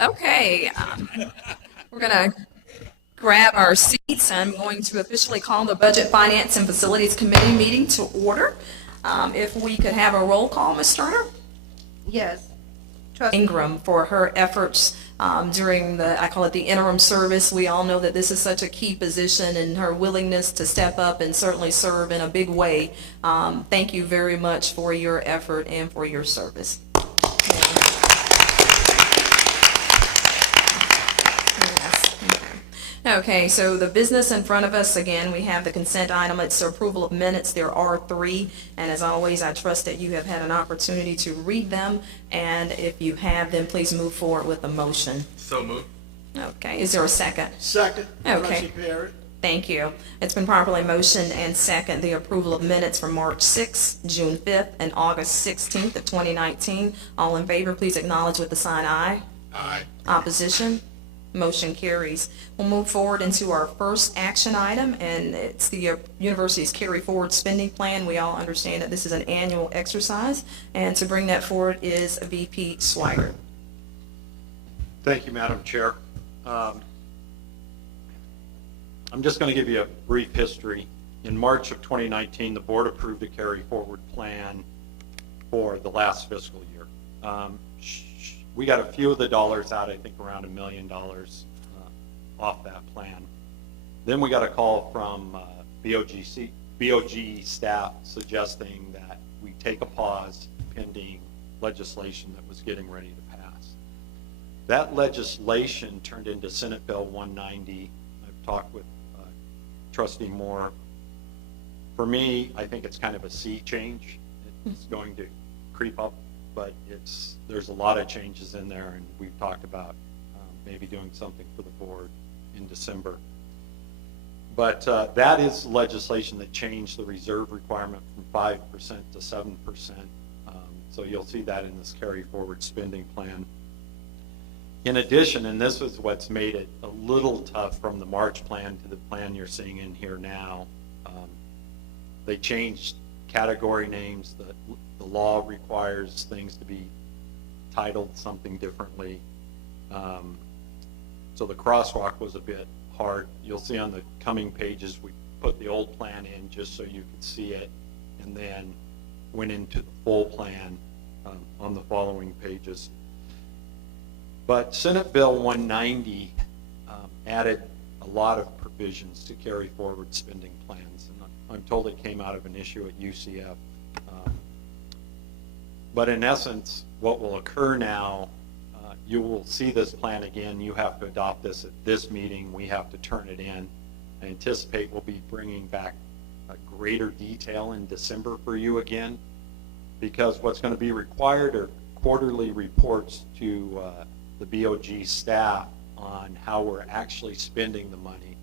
Okay, we're going to grab our seats. I'm going to officially call the Budget, Finance, and Facilities Committee meeting to order. If we could have a roll call, Ms. Turner? Yes. Trustee Ingram for her efforts during the, I call it the interim service. We all know that this is such a key position, and her willingness to step up and certainly serve in a big way. Thank you very much for your effort and for your service. Okay, so the business in front of us, again, we have the consent item. It's approval of minutes. There are 3, and as always, I trust that you have had an opportunity to read them, and if you have, then please move forward with the motion. So moved. Okay, is there a second? Second. Okay. Trustee Perry. Thank you. It's been properly motioned and second, the approval of minutes for March 6th, June 5th, and August 16th of 2019. All in favor, please acknowledge with the sign aye. Aye. Opposition? Motion carries. We'll move forward into our first action item, and it's the university's carry forward spending plan. We all understand that this is an annual exercise, and to bring that forward is VP Swigert. Thank you, Madam Chair. I'm just going to give you a brief history. In March of 2019, the board approved a carry forward plan for the last fiscal year. We got a few of the dollars out, I think around $1 million off that plan. Then we got a call from BOG staff suggesting that we take a pause pending legislation that was getting ready to pass. That legislation turned into Senate Bill 190. I've talked with Trustee Moore. For me, I think it's kind of a sea change. It's going to creep up, but there's a lot of changes in there, and we've talked about maybe doing something for the board in December. But that is legislation that changed the reserve requirement from 5% to 7%. So you'll see that in this carry forward spending plan. In addition, and this is what's made it a little tough from the March plan to the plan you're seeing in here now, they changed category names. The law requires things to be titled something differently. So the crosswalk was a bit hard. You'll see on the coming pages, we put the old plan in just so you could see it, and then went into the full plan on the following pages. But Senate Bill 190 added a lot of provisions to carry forward spending plans, and I'm told it came out of an issue at UCF. But in essence, what will occur now, you will see this plan again. You have to adopt this at this meeting. We have to turn it in. I anticipate we'll be bringing back a greater detail in December for you again, because what's going to be required are quarterly reports to the BOG staff on how we're actually spending the money.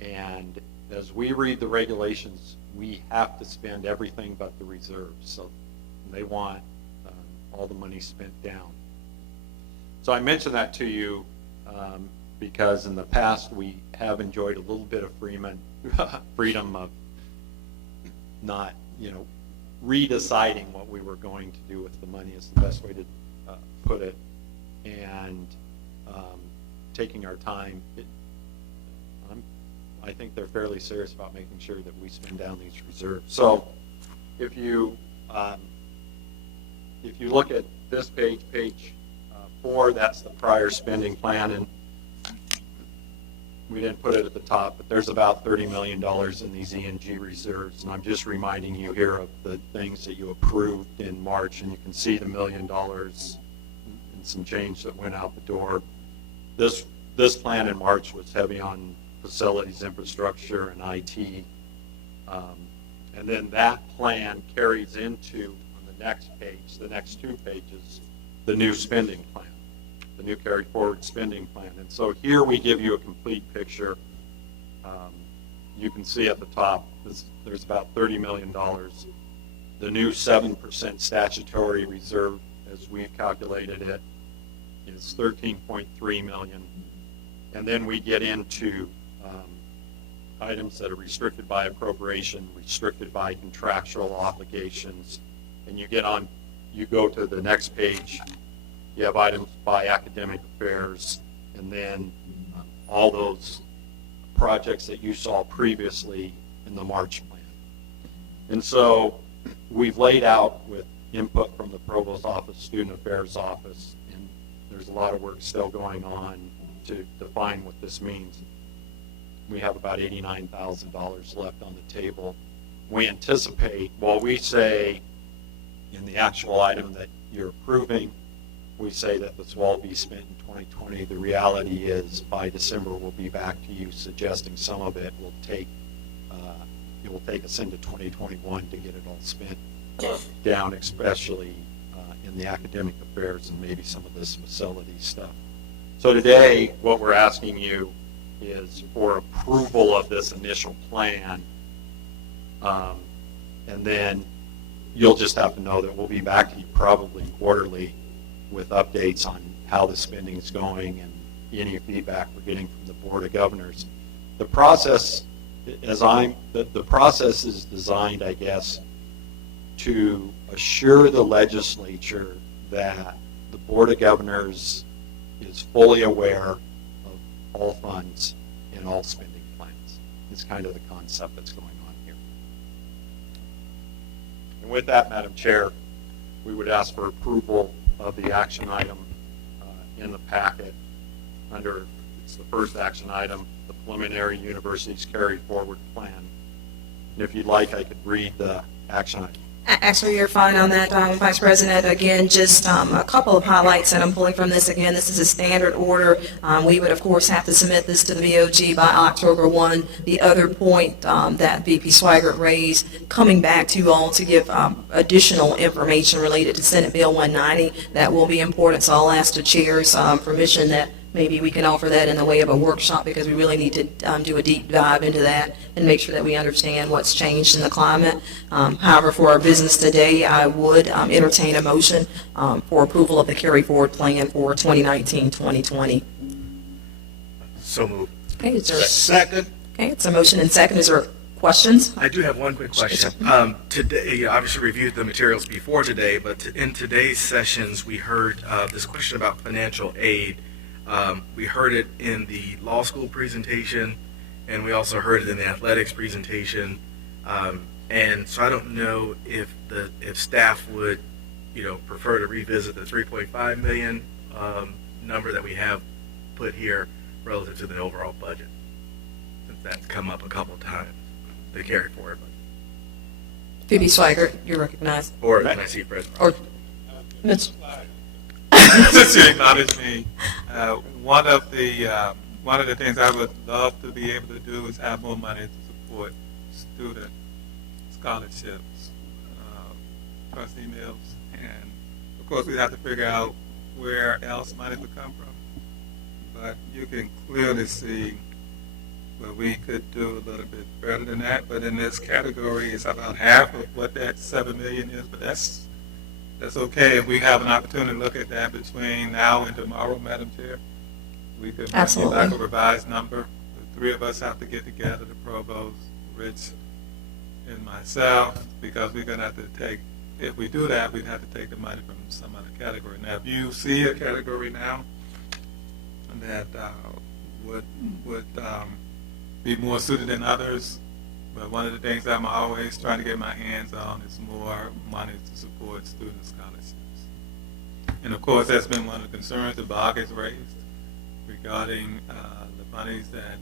And as we read the regulations, we have to spend everything but the reserves. So they want all the money spent down. So I mentioned that to you because in the past we have enjoyed a little bit of freedom of not, redeciding what we were going to do with the money is the best way to put it, and taking our time. I think they're fairly serious about making sure that we spend down these reserves. So if you look at this page, page 4, that's the prior spending plan, and we didn't put it at the top, but there's about $30 million in these E&G reserves, and I'm just reminding you here of the things that you approved in March, and you can see the $1 million and some change that went out the door. This plan in March was heavy on facilities, infrastructure, and IT, and then that plan carries into, on the next page, the next 2 pages, the new spending plan, the new carry forward spending plan. And so here we give you a complete picture. You can see at the top, there's about $30 million. The new 7% statutory reserve, as we've calculated it, is $13.3 million. And then we get into items that are restricted by appropriation, restricted by contractual obligations, and you go to the next page, you have items by academic affairs, and then all those projects that you saw previously in the March plan. And so we've laid out with input from the provost office, student affairs office, and there's a lot of work still going on to define what this means. We have about $89,000 left on the table. We anticipate, while we say in the actual item that you're approving, we say that this will all be spent in 2020. The reality is by December we'll be back to you suggesting some of it will take us into 2021 to get it all spent down, especially in the academic affairs and maybe some of this facility stuff. So today what we're asking you is for approval of this initial plan, and then you'll just have to know that we'll be back to you probably quarterly with updates on how the spending is going and any feedback we're getting from the Board of Governors. The process, the process is designed, I guess, to assure the legislature that the Board of Governors is fully aware of all funds and all spending plans. It's kind of the concept that's going on here. And with that, Madam Chair, we would ask for approval of the action item in the packet under, it's the first action item, the preliminary universities carried forward plan. And if you'd like, I could read the action item. Actually, you're fine on that, Vice President. Again, just a couple of highlights that I'm pulling from this. Again, this is a standard order. We would, of course, have to submit this to the BOG by October 1. The other point that VP Swigert raised, coming back to you all to give additional information related to Senate Bill 190, that will be important. So I'll ask the chair's permission that maybe we can offer that in the way of a workshop, because we really need to do a deep dive into that and make sure that we understand what's changed in the climate. However, for our business today, I would entertain a motion for approval of the carry forward plan for 2019-2020. So moved. Okay, is there, Second. okay, it's a motion and second. Is there questions? I do have one quick question. Today, you obviously reviewed the materials before today, but in today's sessions, we heard this question about financial aid. We heard it in the law school presentation, and we also heard it in the athletics presentation. And so I don't know if staff would, prefer to revisit the 3.5 million number that we have put here relative to the overall budget, since that's come up a couple times. They carry forward, VP Swigert, you're recognized. or can I see President? Or Ms. Since you acknowledge me, one of the things I would love to be able to do is have more money to support student scholarships, trustee meals, and of course we'd have to figure out where else money would come from. But you can clearly see where we could do a little bit better than that. But in this category, it's about half of what that $7 million is. But that's okay. If we have an opportunity to look at that between now and tomorrow, Madam Chair, we could bring back a revised number. The three of us have to get together, the provost, Rich, and myself, because we're going to have to take, if we do that, we'd have to take the money from some other category. Now, if you see a category now that would be more suited than others, but one of the things I'm always trying to get my hands on is more money to support student scholarships. And of course, that's been one of the concerns that BOG has raised regarding the monies that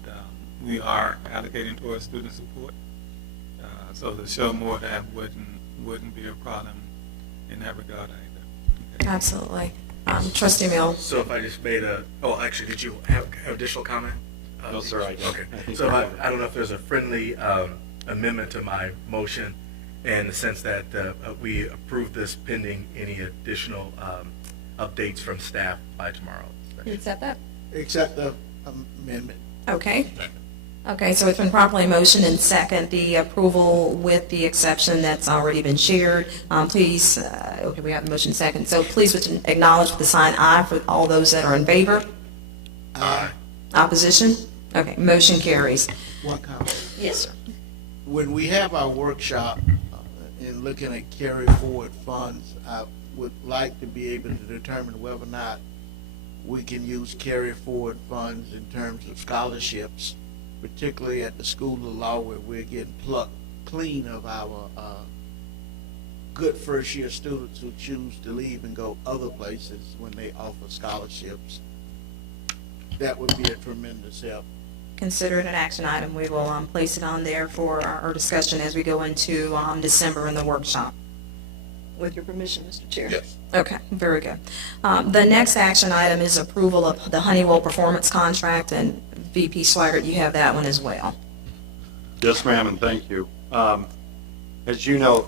we are allocating towards student support. So to show more of that wouldn't be a problem in that regard either. Okay. Absolutely. Trustee Mill. So if I just made actually, did you have additional comment? No, sir, I don't. Okay. So I don't know if there's a friendly amendment to my motion in the sense that we approve this pending any additional updates from staff by tomorrow. You accept that? Accept the amendment. Okay. Okay, so it's been properly motioned and second, the approval with the exception that's already been shared. Please, okay, we have the motion second. So please would acknowledge with the sign aye for all those that are in favor. Aye. Opposition? Okay, motion carries. One comment. Yes, sir. When we have our workshop in looking at carry forward funds, would like to be able to determine whether or not we can use carry forward funds in terms of scholarships, particularly at the School of Law where we're getting plucked clean of our good first year students who choose to leave and go other places when they offer scholarships. That would be a tremendous help. Consider it an action item. We will place it on there for our discussion as we go into December in the workshop. With your permission, Mr. Chair. Yes. Okay, very good. The next action item is approval of the Honeywell performance contract, and VP Swigert, you have that one as well. Yes, ma'am, and thank you. As you know,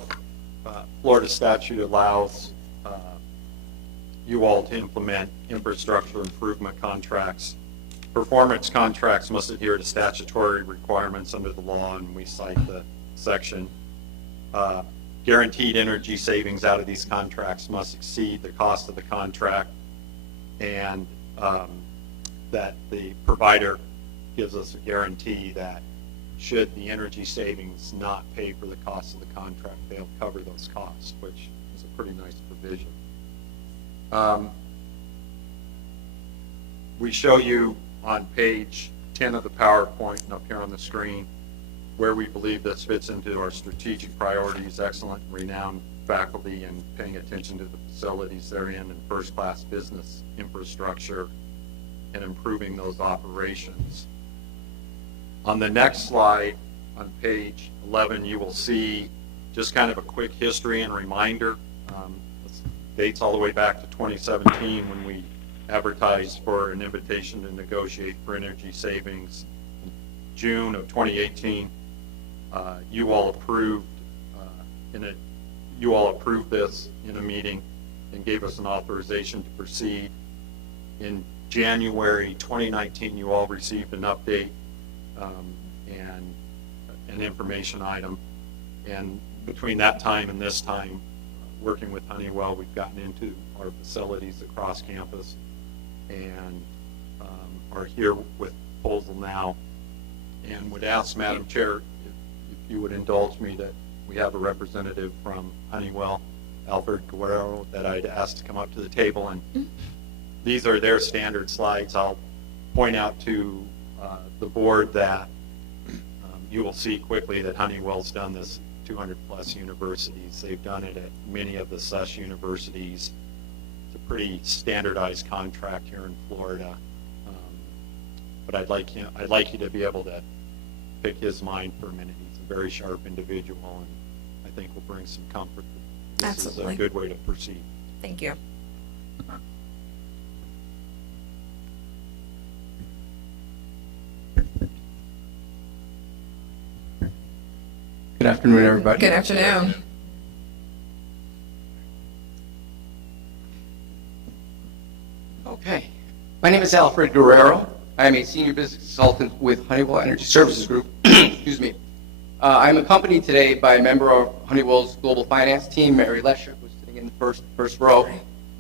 Florida statute allows you all to implement infrastructure improvement contracts. Performance contracts must adhere to statutory requirements under the law, and we cite the section. Guaranteed energy savings out of these contracts must exceed the cost of the contract, and that the provider gives us a guarantee that should the energy savings not pay for the cost of the contract, they'll cover those costs, which is a pretty nice provision. We show you on page 10 of the PowerPoint and up here on the screen where we believe this fits into our strategic priorities: excellent, renowned faculty, and paying attention to the facilities therein, and first-class business infrastructure, and improving those operations. On the next slide, on page 11, you will see just kind of a quick history and reminder. This dates all the way back to 2017 when we advertised for an invitation to negotiate for energy savings. In June of 2018, you all approved this in a meeting and gave us an authorization to proceed. In January 2019, you all received an update and an information item. And between that time and this time, working with Honeywell, we've gotten into our facilities across campus and are here with proposal now. And would ask, Madam Chair, if you would indulge me, that we have a representative from Honeywell, Alfred Guerrero, that I'd asked to come up to the table. And these are their standard slides. I'll point out to the board that you will see quickly that Honeywell's done this 200 plus universities. They've done it at many of the SUS universities. It's a pretty standardized contract here in Florida. But I'd like you to be able to pick his mind for a minute. He's a very sharp individual, and I think will bring some comfort. This Absolutely. is a good way to proceed. Thank you. Good afternoon, everybody. Good afternoon. Okay. My name is Alfred Guerrero. I am a senior business consultant with Honeywell Energy Services Group. Excuse me. I'm accompanied today by a member of Honeywell's global finance team, Mary Lesher, who's sitting in the first row.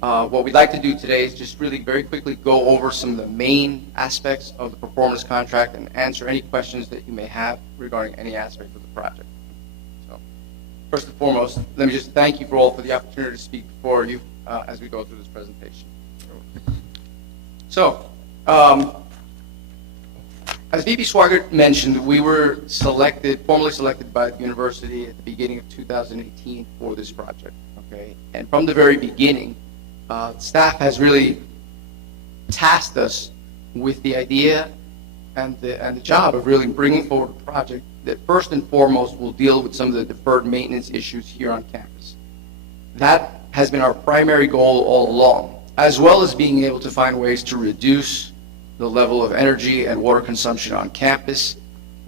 What we'd like to do today is just really very quickly go over some of the main aspects of the performance contract and answer any questions that you may have regarding any aspect of the project. So, first and foremost, let me just thank you all for the opportunity to speak before you as we go through this presentation. So, as VP Swigert mentioned, we were formally selected by the university at the beginning of 2018 for this project. Okay, and from the very beginning, staff has really tasked us with the idea and the job of really bringing forward a project that first and foremost will deal with some of the deferred maintenance issues here on campus. That has been our primary goal all along, as well as being able to find ways to reduce the level of energy and water consumption on campus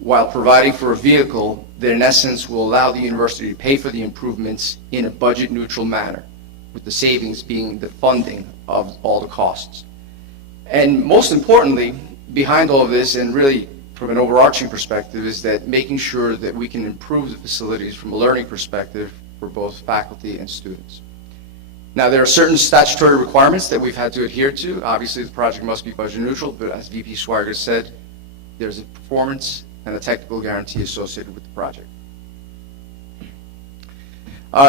while providing for a vehicle that in essence will allow the university to pay for the improvements in a budget neutral manner, with the savings being the funding of all the costs. And most importantly, behind all of this, and really from an overarching perspective, is that making sure that we can improve the facilities from a learning perspective for both faculty and students. Now, there are certain statutory requirements that we've had to adhere to. Obviously, the project must be budget neutral, but as VP Swigert said, there's a performance and a technical guarantee associated with the project.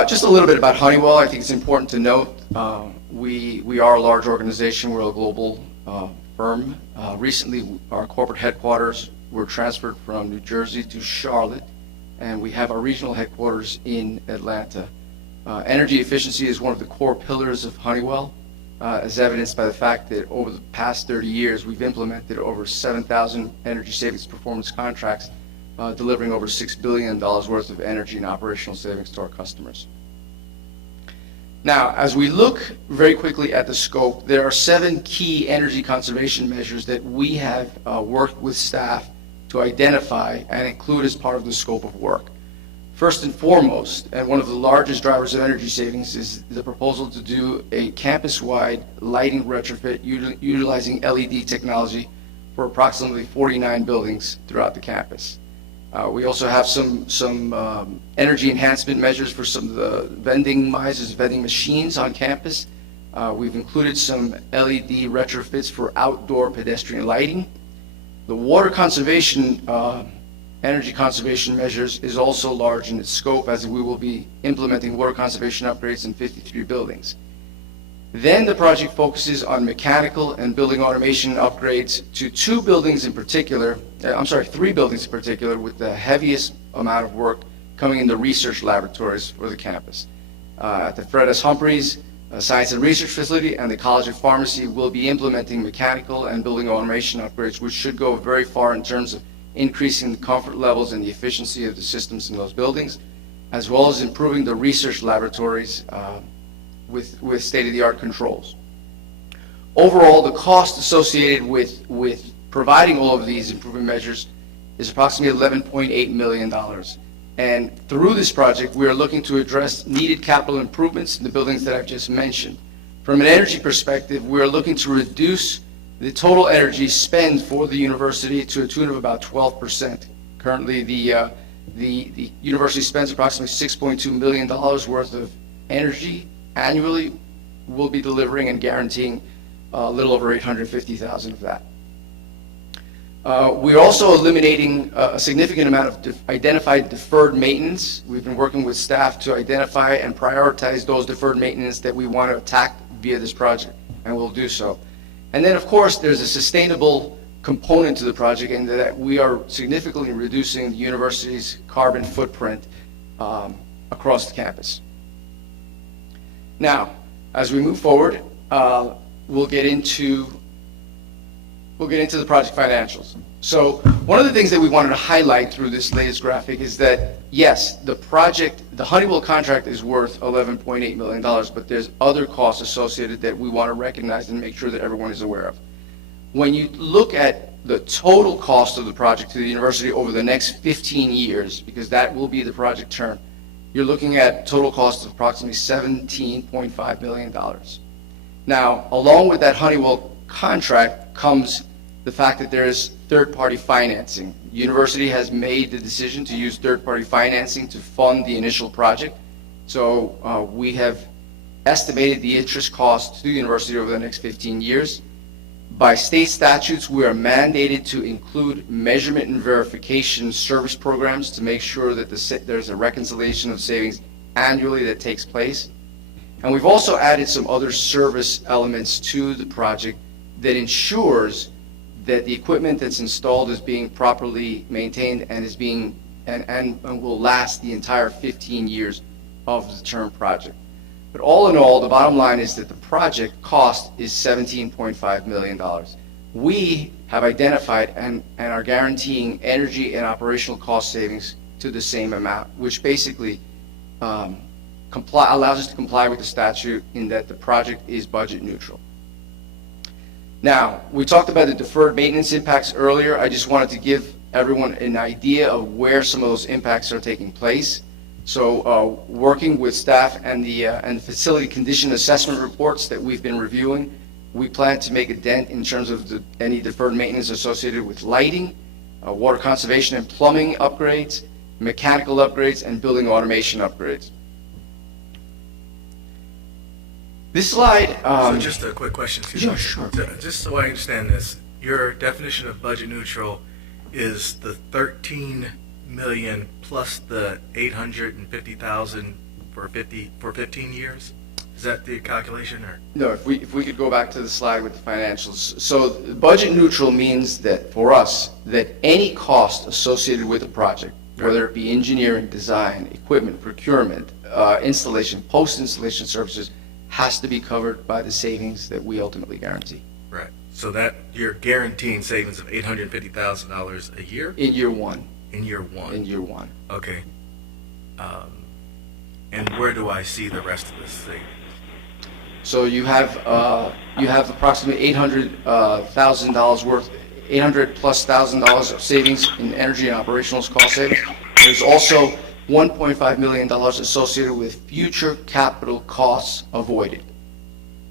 Just a little bit about Honeywell. I think it's important to note We are a large organization. We're a global firm. Recently, our corporate headquarters were transferred from New Jersey to Charlotte, and we have our regional headquarters in Atlanta. Energy efficiency is one of the core pillars of Honeywell, as evidenced by the fact that over the past 30 years, we've implemented over 7,000 energy savings performance contracts, delivering over $6 billion worth of energy and operational savings to our customers. Now, as we look very quickly at the scope, there are 7 key energy conservation measures that we have worked with staff to identify and include as part of the scope of work. First and foremost, and one of the largest drivers of energy savings, is the proposal to do a campus-wide lighting retrofit utilizing LED technology for approximately 49 buildings throughout the campus. We also have some energy enhancement measures for some of the vending machines on campus. We've included some LED retrofits for outdoor pedestrian lighting. The water conservation, energy conservation measures is also large in its scope, as we will be implementing water conservation upgrades in 53 buildings. Then the project focuses on mechanical and building automation upgrades to 3 buildings in particular, with the heaviest amount of work coming in the research laboratories for the campus. At the Fred S. Humphreys Science and Research Facility and the College of Pharmacy will be implementing mechanical and building automation upgrades, which should go very far in terms of increasing the comfort levels and the efficiency of the systems in those buildings, as well as improving the research laboratories with state-of-the-art controls. Overall, the cost associated with providing all of these improvement measures is approximately $11.8 million. And through this project, we are looking to address needed capital improvements in the buildings that I've just mentioned. From an energy perspective, we are looking to reduce the total energy spend for the university to a tune of about 12%. Currently, the university spends approximately $6.2 million worth of energy annually. We'll be delivering and guaranteeing a little over $850,000 of that. We're also eliminating a significant amount of identified deferred maintenance. We've been working with staff to identify and prioritize those deferred maintenance that we want to attack via this project, and we'll do so. And then, of course, there's a sustainable component to the project in that we are significantly reducing the university's carbon footprint across the campus. Now, as we move forward, we'll get into the project financials. So one of the things that we wanted to highlight through this latest graphic is that, yes, the Honeywell contract is worth $11.8 million, but there's other costs associated that we want to recognize and make sure that everyone is aware of. When you look at the total cost of the project to the university over the next 15 years, because that will be the project term, you're looking at total cost of approximately $17.5 million. Now, along with that Honeywell contract comes the fact that there is third-party financing. The university has made the decision to use third-party financing to fund the initial project. So we have estimated the interest cost to the university over the next 15 years. By state statutes, we are mandated to include measurement and verification service programs to make sure that there's a reconciliation of savings annually that takes place. And we've also added some other service elements to the project that ensures that the equipment that's installed is being properly maintained and is being and will last the entire 15 years of the term project. But all in all, the bottom line is that the project cost is $17.5 million. We have identified and are guaranteeing energy and operational cost savings to the same amount, which basically allows us to comply with the statute in that the project is budget neutral. Now, we talked about the deferred maintenance impacts earlier. I just wanted to give everyone an idea of where some of those impacts are taking place. So working with staff and the facility condition assessment reports that we've been reviewing, we plan to make a dent in terms of any deferred maintenance associated with lighting, water conservation and plumbing upgrades, mechanical upgrades, and building automation upgrades. This slide... So just a quick question. Yeah, sure. Just so I understand this, your definition of budget neutral is the 13 million plus the 850,000 for 15 years? Is that the calculation, or? No, if we could go back to the slide with the financials. So budget neutral means that, for us, that any cost associated with a project, whether it be engineering, design, equipment, procurement, installation, post-installation services, has to be covered by the savings that we ultimately guarantee. Right. So that you're guaranteeing savings of $850,000 a year In year one. in year one. In year one. Okay. And where do I see the rest of this savings? So you have approximately $800,000 worth, $800,000+ of savings in energy and operational cost savings. There's also $1.5 million associated with future capital costs avoided.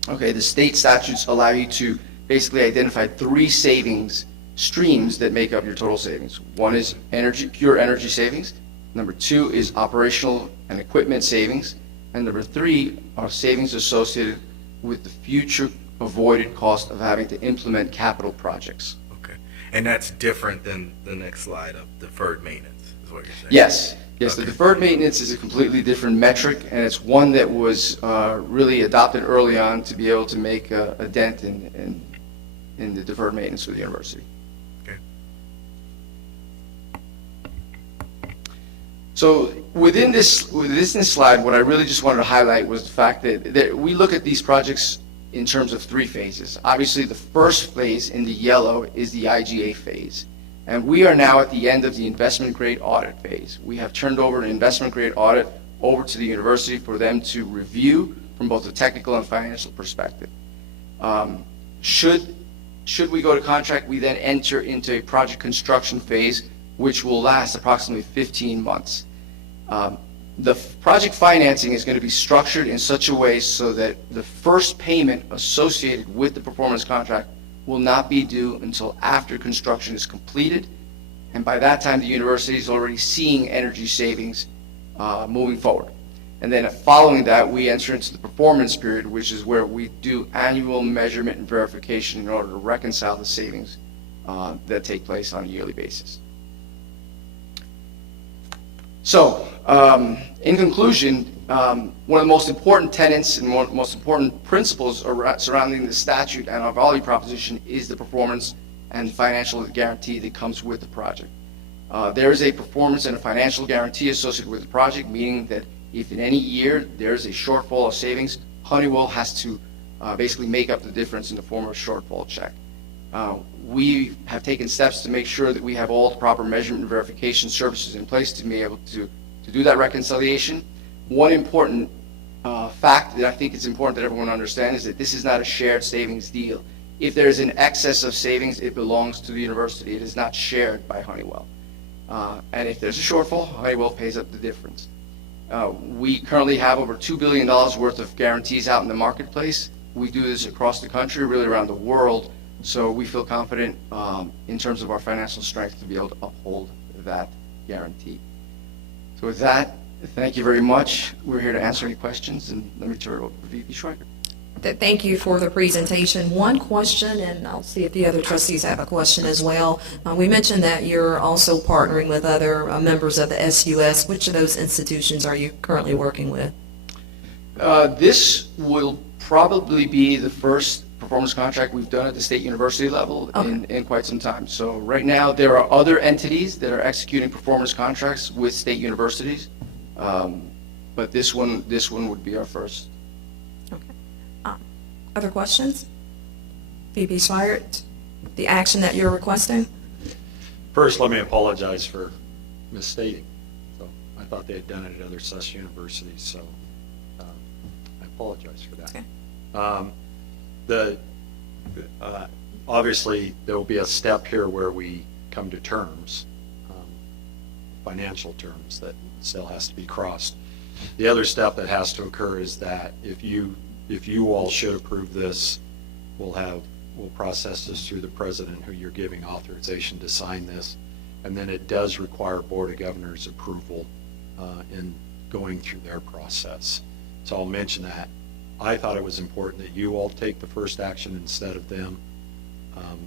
Okay, the state statutes allow you to basically identify 3 savings streams that make up your total savings. One is energy, pure energy savings. Number 2 is operational and equipment savings. And number 3 are savings associated with the future avoided cost of having to implement capital projects. Okay. And that's different than the next slide of deferred maintenance, is what you're saying? Yes, yes, the Okay. deferred maintenance is a completely different metric, and it's one that was really adopted early on to be able to make a dent in the deferred maintenance for the university. Okay. So within this slide, what I really just wanted to highlight was the fact that we look at these projects in terms of 3 phases. Obviously, the first phase in the yellow is the IGA phase. And we are now at the end of the investment grade audit phase. We have turned over an investment grade audit over to the university for them to review from both a technical and financial perspective. Should we go to contract, we then enter into a project construction phase, which will last approximately 15 months. The project financing is going to be structured in such a way so that the first payment associated with the performance contract will not be due until after construction is completed, and by that time, the university is already seeing energy savings moving forward. And then following that, we enter into the performance period, which is where we do annual measurement and verification in order to reconcile the savings that take place on a yearly basis. So, in conclusion, one of the most important tenets and one of the most important principles surrounding the statute and our value proposition is the performance and financial guarantee that comes with the project. There is a performance and a financial guarantee associated with the project, meaning that if in any year there's a shortfall of savings, Honeywell has to basically make up the difference in the form of a shortfall check. We have taken steps to make sure that we have all the proper measurement and verification services in place to be able to do that reconciliation. One important fact that I think it's important that everyone understand is that this is not a shared savings deal. If there's an excess of savings, it belongs to the university. It is not shared by Honeywell. And if there's a shortfall, Honeywell pays up the difference. We currently have over $2 billion worth of guarantees out in the marketplace. We do this across the country, really around the world. So we feel confident in terms of our financial strength to be able to uphold that guarantee. So with that, thank you very much. We're here to answer any questions, and let me turn it over to VP Schweiger. Thank you for the presentation. One question, and I'll see if the other trustees have a question as well. We mentioned that you're also partnering with other members of the SUS. Which of those institutions are you currently working with? This will probably be the first performance contract we've done at the state university level in quite some time. So right now, there are other entities that are executing performance contracts with state universities, but this one would be our first. Okay. Other questions? VP Swire, the action that you're requesting? First, let me apologize for misstating. So I thought they had done it at other SUS universities, so I apologize for that. Okay. Obviously, there will be a step here where we come to terms, financial terms that still has to be crossed. The other step that has to occur is that if you all should approve this, we'll process this through the president, who you're giving authorization to sign this, and then it does require Board of Governors approval in going through their process. So I'll mention that. I thought it was important that you all take the first action instead of them.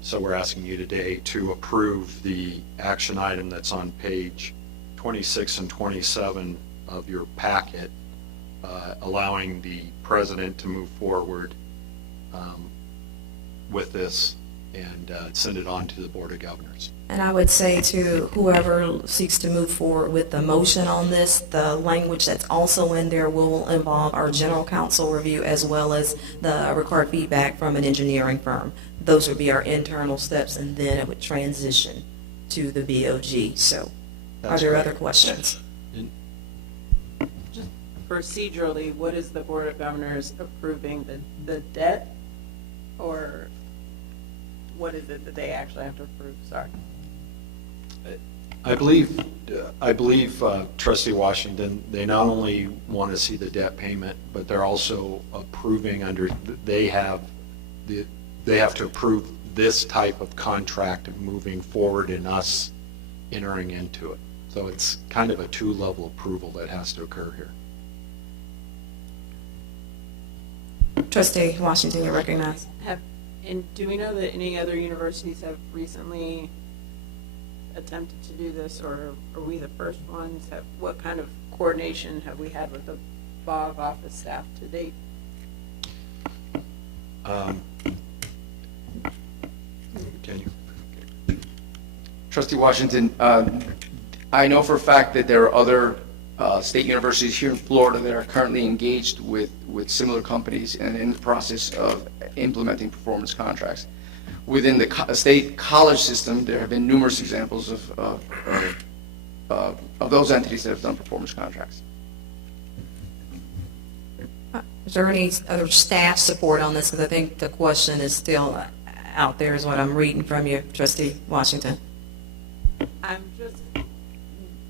So we're asking you today to approve the action item that's on page 26 and 27 of your packet, allowing the president to move forward with this and send it on to the Board of Governors. And I would say to whoever seeks to move forward with the motion on this, the language that's also in there will involve our general counsel review as well as the required feedback from an engineering firm. Those would be our internal steps, and then it would transition to the BOG. So are That's there great. other questions? Procedurally, what is the Board of Governors approving, the debt, or what is it that they actually have to approve? Sorry. I believe, Trustee Washington, they not only want to see the debt payment, but they're also approving they have to approve this type of contract of moving forward and us entering into it. So it's kind of a two-level approval that has to occur here. Trustee Washington, you're recognized. And do we know that any other universities have recently attempted to do this, or are we the first ones? What kind of coordination have we had with the BOG office staff to date? Can you? Trustee Washington, I know for a fact that there are other state universities here in Florida that are currently engaged with similar companies and in the process of implementing performance contracts. Within the state college system, there have been numerous examples of those entities that have done performance contracts. Is there any other staff support on this? Because I think the question is still out there is what I'm reading from you, Trustee Washington. I'm just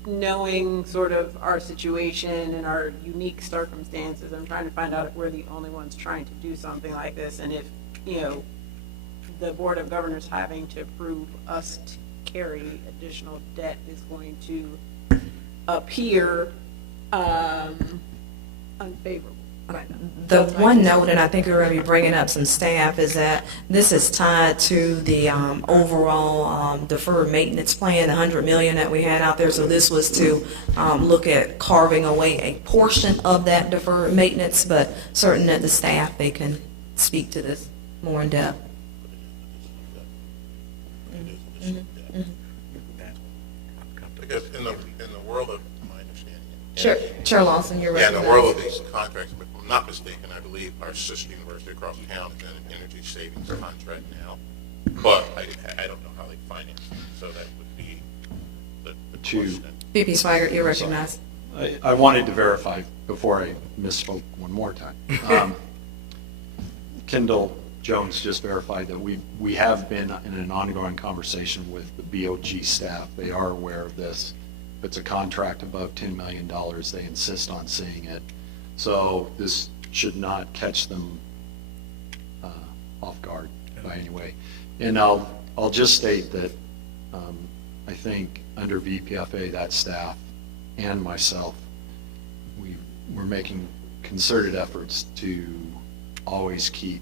knowing sort of our situation and our unique circumstances. I'm trying to find out if we're the only ones trying to do something like this, and if, the Board of Governors having to approve us to carry additional debt is going to appear unfavorable. The one note, and I think we're going to be bringing up some staff, is that this is tied to the overall deferred maintenance plan, the $100 million that we had out there. So this was to look at carving away a portion of that deferred maintenance, but certain that the staff, they can speak to this more in depth. I guess in the world of my understanding. Chair Lawson, you're Yeah, right. in the world of these contracts, if I'm not mistaken, I believe our sister university across town is in an energy savings contract now. But I don't know how they finance it, so that would be the question. VP Swigert, you're recognized. I wanted to verify before I misspoke one more time. Kendall Jones just verified that we have been in an ongoing conversation with the BOG staff. They are aware of this. If it's a contract above $10 million, they insist on seeing it. So this should not catch them off guard by any way. And I'll just state that I think under VPFA, that staff and myself, we're making concerted efforts to always keep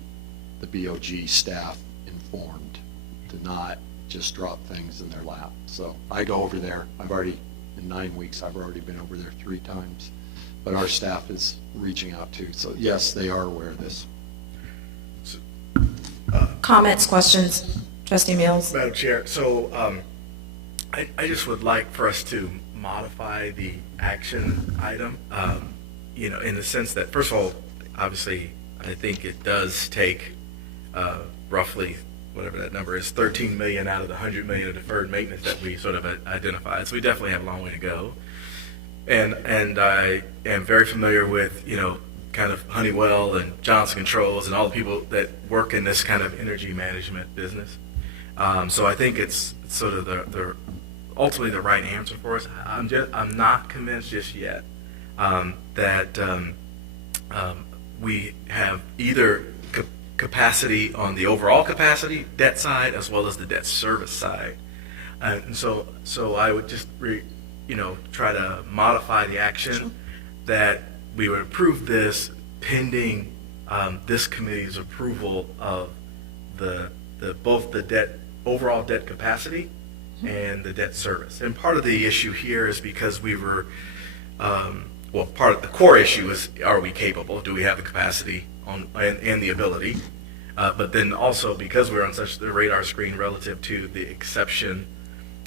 the BOG staff informed, to not just drop things in their lap. So I go over there. In 9 weeks, I've already been over there 3 times. But our staff is reaching out too. So yes, they are aware of this. Comments, questions? Trustee Mills? Madam Chair, so I just would like for us to modify the action item, in the sense that, first of all, obviously, I think it does take roughly, whatever that number is, 13 million out of the 100 million of deferred maintenance that we sort of identified. So we definitely have a long way to go. And I am very familiar with, kind of Honeywell and Johnson Controls and all the people that work in this kind of energy management business. So I think it's sort of the ultimately the right answer for us. I'm not convinced just yet that we have either capacity on the overall capacity debt side as well as the debt service side, and so I would just try to modify the action that we would approve this pending this committee's approval of both the overall debt capacity and the debt service. And part of the issue here is because we were well, part of the core issue is, are we capable? Do we have the capacity and the ability? But then also, because we're on such the radar screen relative to the exception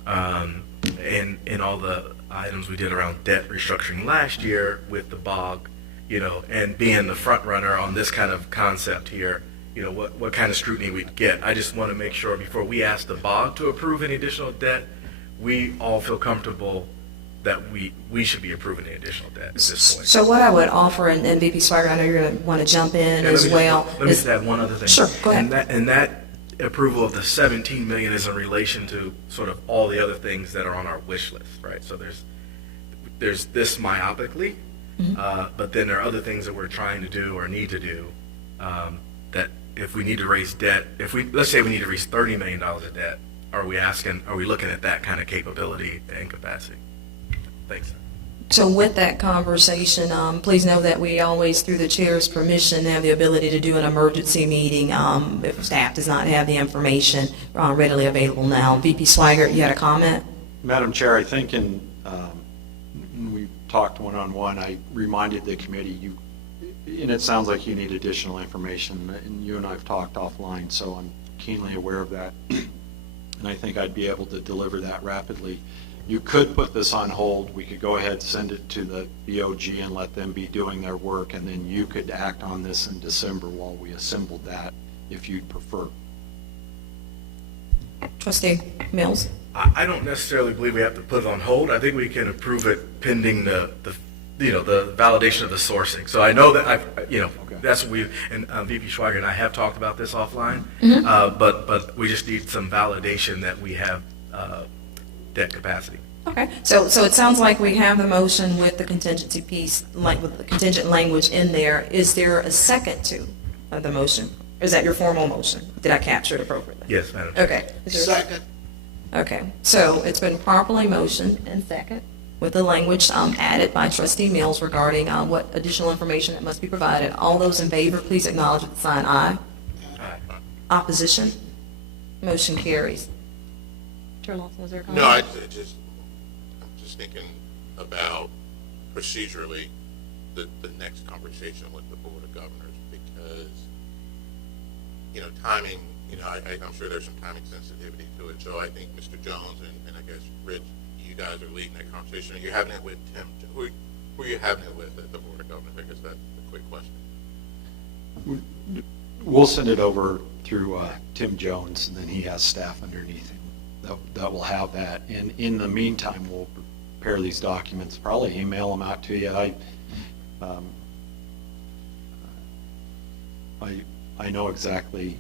and all the items we did around debt restructuring last year with the BOG, and being the front runner on this kind of concept here, what kind of scrutiny we'd get. I just want to make sure before we ask the BOG to approve any additional debt, we all feel comfortable that we should be approving the additional debt at this point. So what I would offer, and VP Swigert, I know you're going to want to jump in Yeah, as well. Let me just add one other thing. Sure, go ahead. And that approval of the 17 million is in relation to sort of all the other things that are on our wish list, right? So there's this myopically, but then there are other things that we're trying to do or need to do that if we need to raise debt, let's say we need to raise $30 million of debt, are we looking at that kind of capability and capacity? Thanks. So with that conversation, please know that we always, through the chair's permission, have the ability to do an emergency meeting if staff does not have the information readily available now. VP Swigert, you had a comment? Madam Chair, I think when we talked one-on-one, I reminded the committee, and it sounds like you need additional information, and you and I have talked offline, so I'm keenly aware of that, and I think I'd be able to deliver that rapidly. You could put this on hold. We could go ahead, send it to the BOG and let them be doing their work, and then you could act on this in December while we assembled that, if you'd prefer. Trustee Mills? I don't necessarily believe we have to put it on hold. I think we can approve it pending the validation of the sourcing. So I know that that's what and VP Schweiger and I have talked about this offline, but we just need some validation that we have debt capacity. Okay, so it sounds like we have the motion with the contingency piece, like with the contingent language in there. Is there a second to the motion? Is that your formal motion? Did I capture it appropriately? Yes, Madam Chair. Okay. Is there- Second. Okay, so it's been properly motioned and second with the language added by Trustee Mills regarding what additional information that must be provided. All those in favor, please acknowledge with the sign aye. Opposition? Motion carries. Chair Lawson, was there a comment? No, I'm just thinking about procedurally the next conversation with the Board of Governors, because, timing, I'm sure there's some timing sensitivity to it. So I think Mr. Jones and I guess Rich, you guys are leading that conversation. Are you having it with Tim? Who are you having it with at the Board of Governors? I guess that's the quick question. We'll send it over through Tim Jones, and then he has staff underneath him that will have that. And in the meantime, we'll prepare these documents, probably email them out to you. I know exactly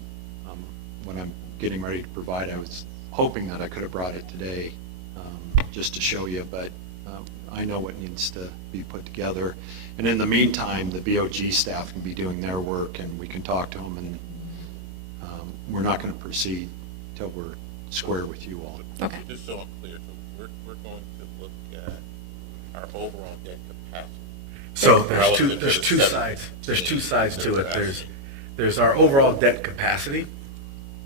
what I'm getting ready to provide. I was hoping that I could have brought it today just to show you, but I know what needs to be put together. And in the meantime, the BOG staff can be doing their work, and we can talk to them, and we're not going to proceed until we're square with you all. Okay. Just so I'm clear, so we're going to look at our overall debt capacity. So Relative there's to two the sides. There's two sides to it. capacity. There's our overall debt capacity,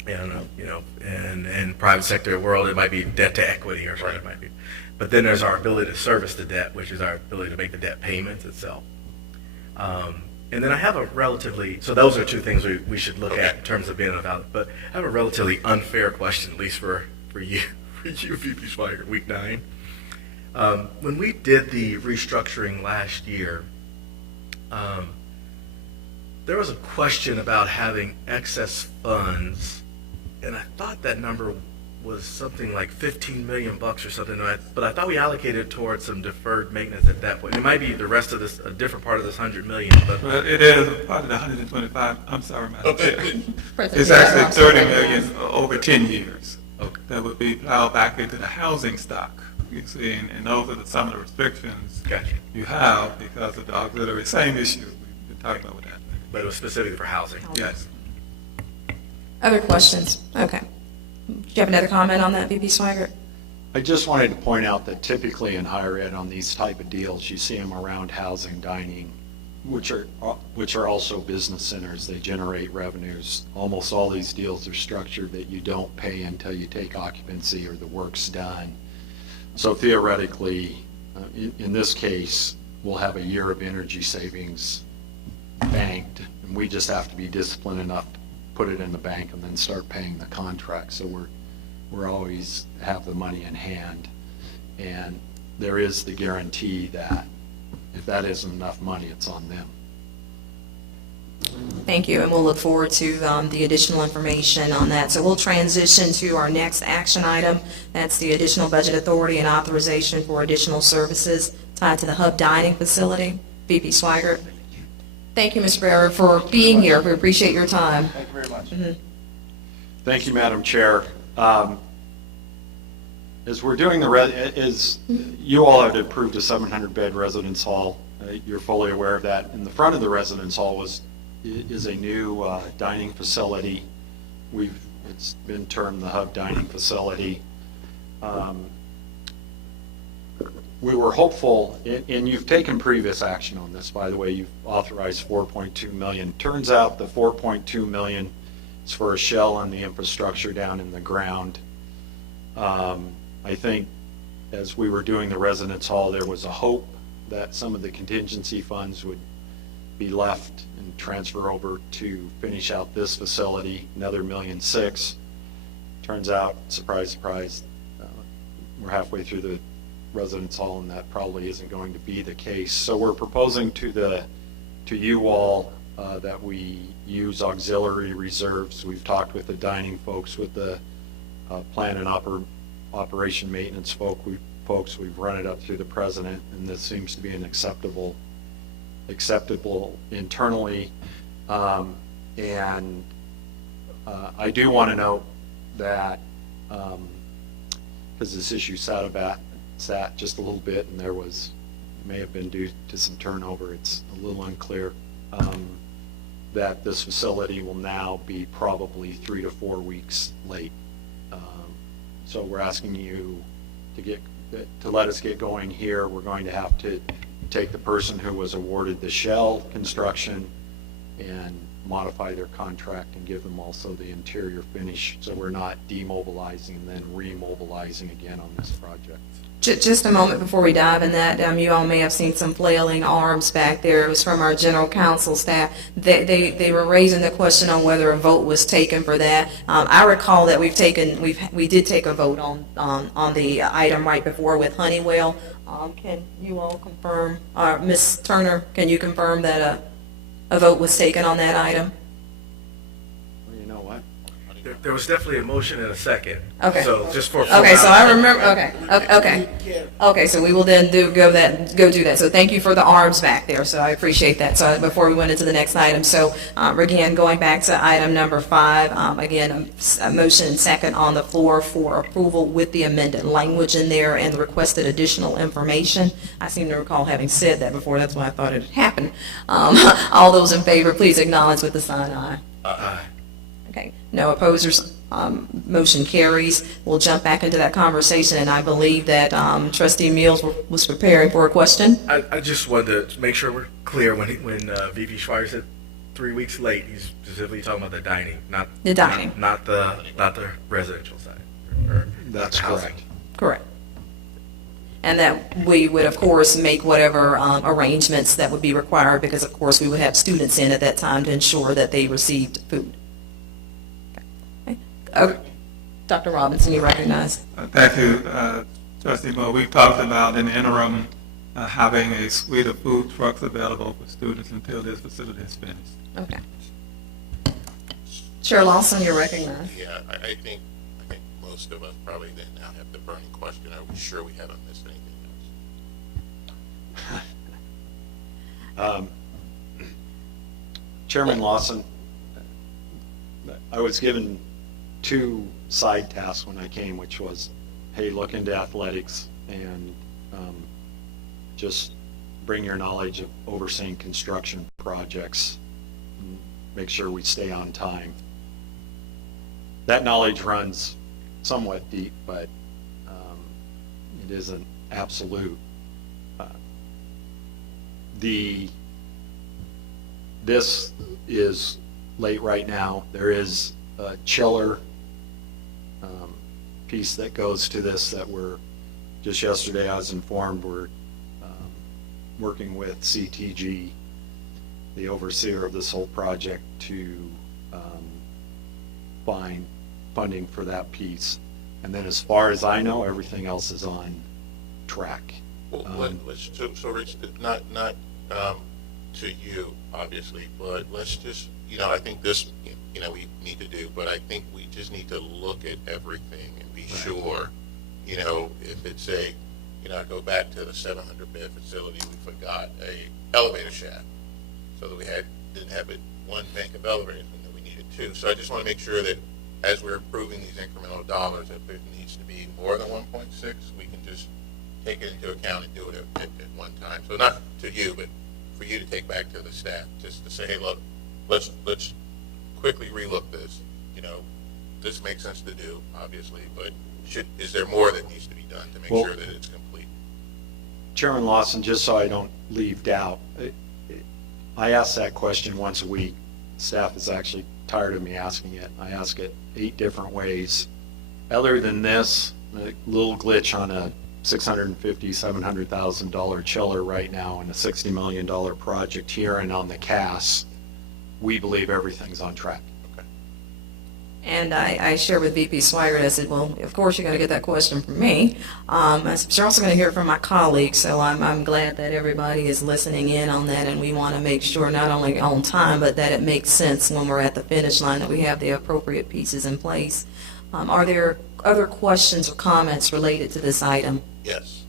and in private sector world, it might be debt to equity or something. It might be, but then there's our ability to service the debt, which is our ability to make the debt payments itself. And then I have a relatively, so those are two things we should look at in terms of being valid. But I have a relatively unfair question, at least for you, VP Schweiger, week 9. When we did the restructuring last year, there was a question about having excess funds, and I thought that number was something like $15 million or something, but I thought we allocated towards some deferred maintenance at that point. It might be the rest of this, a different part of this $100 million, but But it is part of the 125, I'm sorry, Madam Chair. President It's Pierre, actually I'm sorry. 30 million over 10 years. Okay. That would be plowed back into the housing stock, you see, and those are some of the restrictions gotcha. you have because of the auxiliary, same issue we've been talking about with that. But it was specifically for housing. Yes. Other questions? Okay. Do you have another comment on that, VP Swigert? I just wanted to point out that typically in higher ed on these type of deals, you see them around housing, dining, which are also business centers. They generate revenues. Almost all these deals are structured that you don't pay until you take occupancy or the work's done. So theoretically, in this case, we'll have a year of energy savings banked, and we just have to be disciplined enough to put it in the bank and then start paying the contract. So we're always have the money in hand, and there is the guarantee that if that isn't enough money, it's on them. Thank you, and we'll look forward to the additional information on that. So we'll transition to our next action item. That's the additional budget authority and authorization for additional services tied to the hub dining facility. VP Swigert. Thank you, Mr. Barrett, for being here. We appreciate your time. Thank you very much. Thank you, Madam Chair. As we're doing as you all have approved a 700-bed residence hall, you're fully aware of that. In the front of the residence hall is a new dining facility. It's been termed the Hub Dining Facility. We were hopeful, and you've taken previous action on this, by the way. You've authorized $4.2 million. Turns out the $4.2 million is for a shell on the infrastructure down in the ground. I think as we were doing the residence hall, there was a hope that some of the contingency funds would be left and transfer over to finish out this facility, another $1.6 million. Turns out, surprise, surprise, we're halfway through the residence hall, and that probably isn't going to be the case. So we're proposing to you all that we use auxiliary reserves. We've talked with the dining folks, with the plan and operation maintenance folks. We've run it up through the president, and this seems to be an acceptable internally. And I do want to note that because this issue sat just a little bit, and may have been due to some turnover. It's a little unclear that this facility will now be probably 3 to 4 weeks late. So we're asking you to let us get going here. We're going to have to take the person who was awarded the shell construction and modify their contract and give them also the interior finish, so we're not demobilizing and then remobilizing again on this project. Just a moment before we dive in that, you all may have seen some flailing arms back there. It was from our general counsel staff. They were raising the question on whether a vote was taken for that. I recall that we did take a vote on the item right before with Honeywell. Can you all confirm, Ms. Turner, can you confirm that a vote was taken on that item? Well, you know what? There was definitely a motion and a second. Okay. So just for. Okay, so I remember, okay, so we will then go do that. So thank you for the arms back there, so I appreciate that. So before we went into the next item, so again, going back to item number 5, again, a motion second on the floor for approval with the amended language in there and the requested additional information. I seem to recall having said that before, that's why I thought it had happened. All those in favor, please acknowledge with the sign aye. Aye. Okay, no opposers, motion carries. We'll jump back into that conversation, and I believe that Trustee Mills was preparing for a question. I just wanted to make sure we're clear when VP Schweiger said 3 weeks late, he's specifically talking about the dining, not The dining. not the residential side. Or That's housing. correct. Correct. And that we would, of course, make whatever arrangements that would be required, because, of course, we would have students in at that time to ensure that they received food. Okay. Dr. Robinson, you recognize. Thank you, Trustee Moore. We've talked about in the interim having a suite of food trucks available for students until this facility is finished. Okay. Chair Lawson, you're recognized. Yeah, I think most of us probably then now have the burning question, are we sure we haven't missed anything else? Chairman Lawson, I was given 2 side tasks when I came, which was, hey, look into athletics and just bring your knowledge of overseeing construction projects and make sure we stay on time. That knowledge runs somewhat deep, but it isn't absolute. This is late right now. There is a chiller piece that goes to this that just yesterday I was informed we're working with CTG, the overseer of this whole project, to find funding for that piece. And then as far as I know, everything else is on track. Well, so Rich, not to you, obviously, but let's just, I think this, we need to do, but I think we just need to look at everything and be sure, if it's I go back to the 700-bed facility, we forgot a elevator shaft, so that we didn't have it one bank of elevators, and then we needed two. So I just want to make sure that as we're approving these incremental dollars, if it needs to be more than 1.6, we can just take it into account and do it at one time. So not to you, but for you to take back to the staff, just to say, hey, look, let's quickly relook this. This makes sense to do, obviously, but is there more that needs to be done to make sure that it's complete? Chairman Lawson, just so I don't leave doubt, I ask that question once a week. Staff is actually tired of me asking it. I ask it 8 different ways. Other than this, a little glitch on a $650,000, $700,000 chiller right now and a $60 million project here and on the CAS, we believe everything's on track. And I share with VP Swigert, I said, well, of course you're going to get that question from me. I said, you're also going to hear it from my colleagues, so I'm glad that everybody is listening in on that, and we want to make sure not only on time, but that it makes sense when we're at the finish line, that we have the appropriate pieces in place. Are there other questions or comments related to this item? Yes.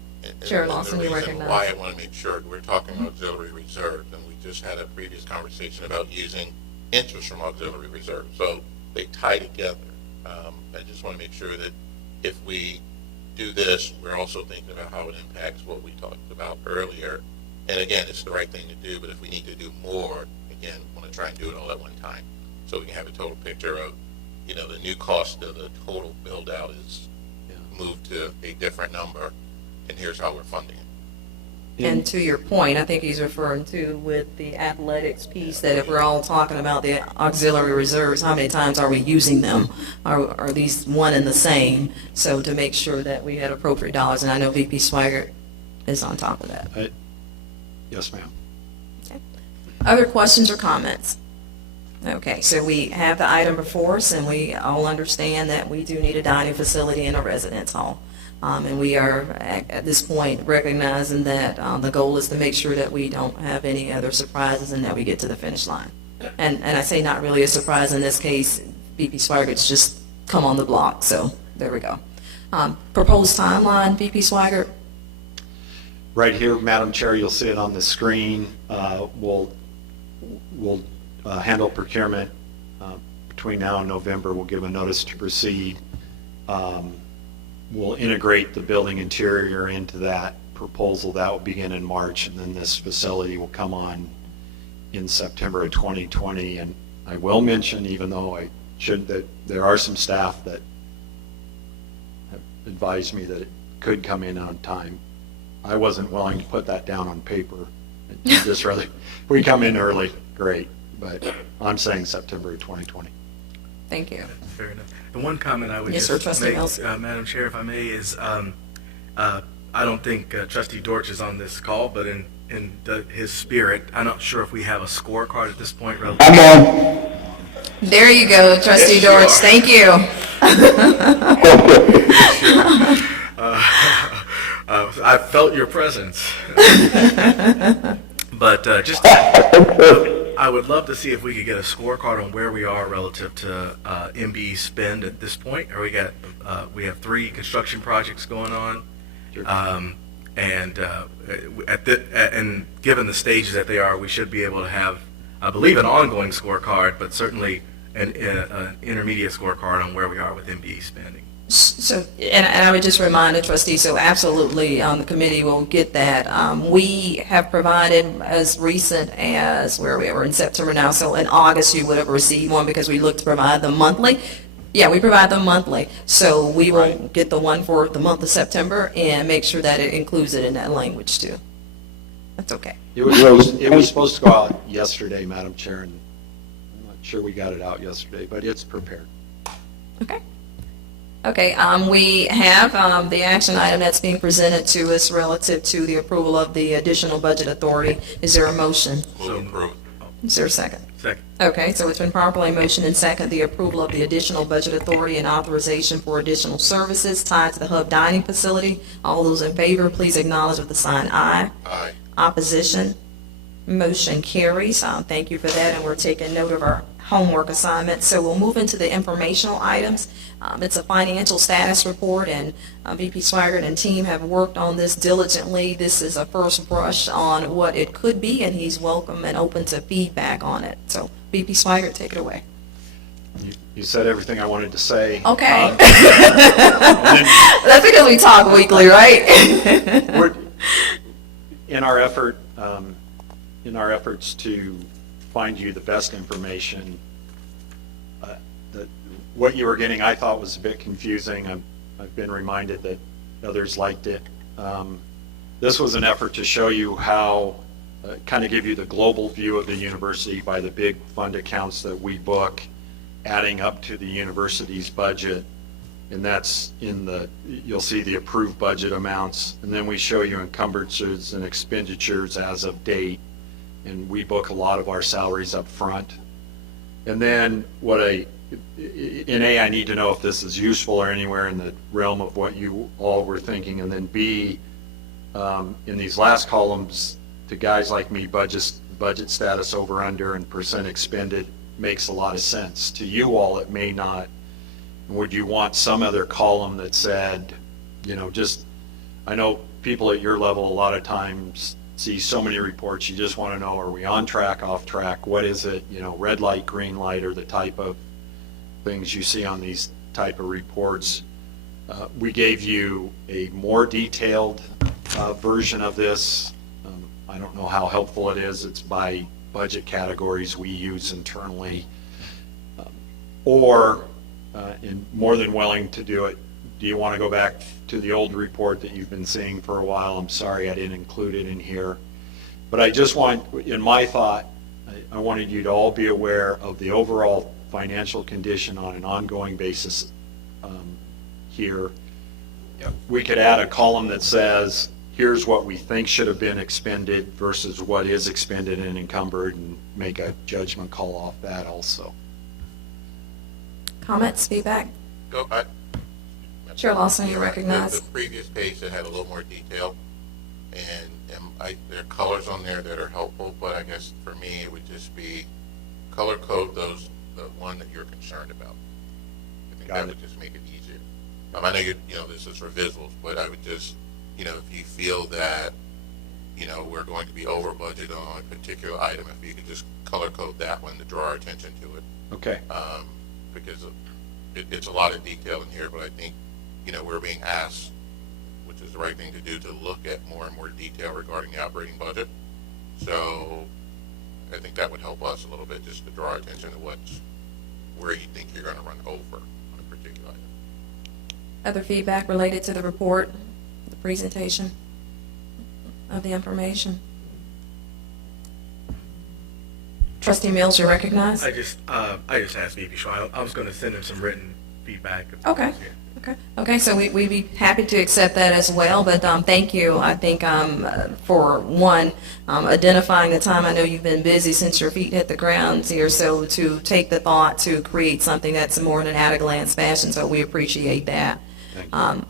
Chair Lawson, you recognize. recognize. Why I want to make sure, we're talking auxiliary reserves, and we just had a previous conversation about using interest from auxiliary reserves. So they tie together. I just want to make sure that if we do this, we're also thinking about how it impacts what we talked about earlier. And again, it's the right thing to do, but if we need to do more, again, we want to try and do it all at one time, so we can have a total picture of, the new cost of the total build out is moved to a different number, and here's how we're funding it. And to your point, I think he's referring to with the athletics piece, that if we're all talking about the auxiliary reserves, how many times are we using them? Are these one and the same? So to make sure that we had appropriate dollars, and I know VP Swigert is on top of that. Yes, ma'am. Okay. Other questions or comments? Okay, so we have the item before us, and we all understand that we do need a dining facility and a residence hall. And we are, at this point, recognizing that the goal is to make sure that we don't have any other surprises and that we get to the finish line. And I say not really a surprise in this case, VP Swigert's just come on the block, so there we go. Proposed timeline, VP Swigert? Right here, Madam Chair, you'll see it on the screen. We'll handle procurement between now and November. We'll give a notice to proceed. We'll integrate the building interior into that proposal. That will begin in March, and then this facility will come on in September of 2020. And I will mention, even though I should, that there are some staff that have advised me that it could come in on time. I wasn't willing to put that down on paper. Just really, if we come in early, great, but I'm saying September of 2020. Thank you. Fair enough. The one comment I would Yes, sir, just Trustee make, Mills. Madam Chair, if I may, is I don't think Trustee Dortch is on this call, but in his spirit, I'm not sure if we have a scorecard at this point. There you go, Trustee Dortch. Thank you. I felt your presence. But just, I would love to see if we could get a scorecard on where we are relative to MB spend at this point. Or we have 3 construction projects going on, and given the stages that they are, we should be able to have, I believe, an ongoing scorecard, but certainly an intermediate scorecard on where we are with MB spending. So, and I would just remind the trustees, so absolutely, the committee will get that. We have provided as recent as, where we were in September now, so in August you would have received one because we look to provide them monthly. Yeah, we provide them monthly. So we will get the one for the month of September and make sure that it includes it in that language too. That's okay. It was supposed to go out yesterday, Madam Chair, and I'm not sure we got it out yesterday, but it's prepared. Okay. Okay, we have the action item that's being presented to us relative to the approval of the additional budget authority. Is there a motion? Move to approve. Is there a second? Second. Okay, so it's been properly motioned and second, the approval of the additional budget authority and authorization for additional services tied to the hub dining facility. All those in favor, please acknowledge with the sign aye. Aye. Opposition? Motion carries. Thank you for that, and we're taking note of our homework assignment. So we'll move into the informational items. It's a financial status report, and VP Swaggart and team have worked on this diligently. This is a first brush on what it could be, and he's welcome and open to feedback on it. So VP Swaggart, take it away. You said everything I wanted to say. Okay. And then That's because we talk weekly, right? we're, in our efforts to find you the best information, what you were getting I thought was a bit confusing. I've been reminded that others liked it. This was an effort to show you how, kind of give you the global view of the university by the big fund accounts that we book, adding up to the university's budget. And that's you'll see the approved budget amounts. And then we show you encumbrances and expenditures as of date. And we book a lot of our salaries up front. And then in A, I need to know if this is useful or anywhere in the realm of what you all were thinking. And then B, in these last columns, to guys like me, budget status over under and percent expended makes a lot of sense. To you all, it may not. Would you want some other column that said, I know people at your level a lot of times see so many reports, you just want to know, are we on track, off track? What is it, red light, green light, or the type of things you see on these type of reports. We gave you a more detailed version of this. I don't know how helpful it is. It's by budget categories we use internally. And more than willing to do it. Do you want to go back to the old report that you've been seeing for a while? I'm sorry I didn't include it in here. But I just in my thought, I wanted you to all be aware of the overall financial condition on an ongoing basis here. We could add a column that says, here's what we think should have been expended versus what is expended and encumbered, and make a judgment call off that also. Comments, feedback? Go, Chair Lawson, you right. recognize. The previous page that had a little more detail, and there are colors on there that are helpful, but I guess for me, it would just be color code the one that you're concerned about. I think that would just make it easier. I know this is for visuals, but I would just, if you feel that, we're going to be over budget on a particular item, if you could just color code that one to draw our attention to it. Okay. Because it's a lot of detail in here, but I think, we're being asked, which is the right thing to do, to look at more and more detail regarding the operating budget. So I think that would help us a little bit, just to draw attention to where you think you're going to run over on a particular item. Other feedback related to the report, the presentation of the information? Trustee Mills, you recognize? I just asked VP Schweiger. I was going to send him some written feedback. Okay. Okay, so we'd be happy to accept that as well, but thank you, I think, for one, identifying the time. I know you've been busy since your feet hit the ground here, so to take the thought to create something that's more in an at-a-glance fashion, so we appreciate that. Thank you.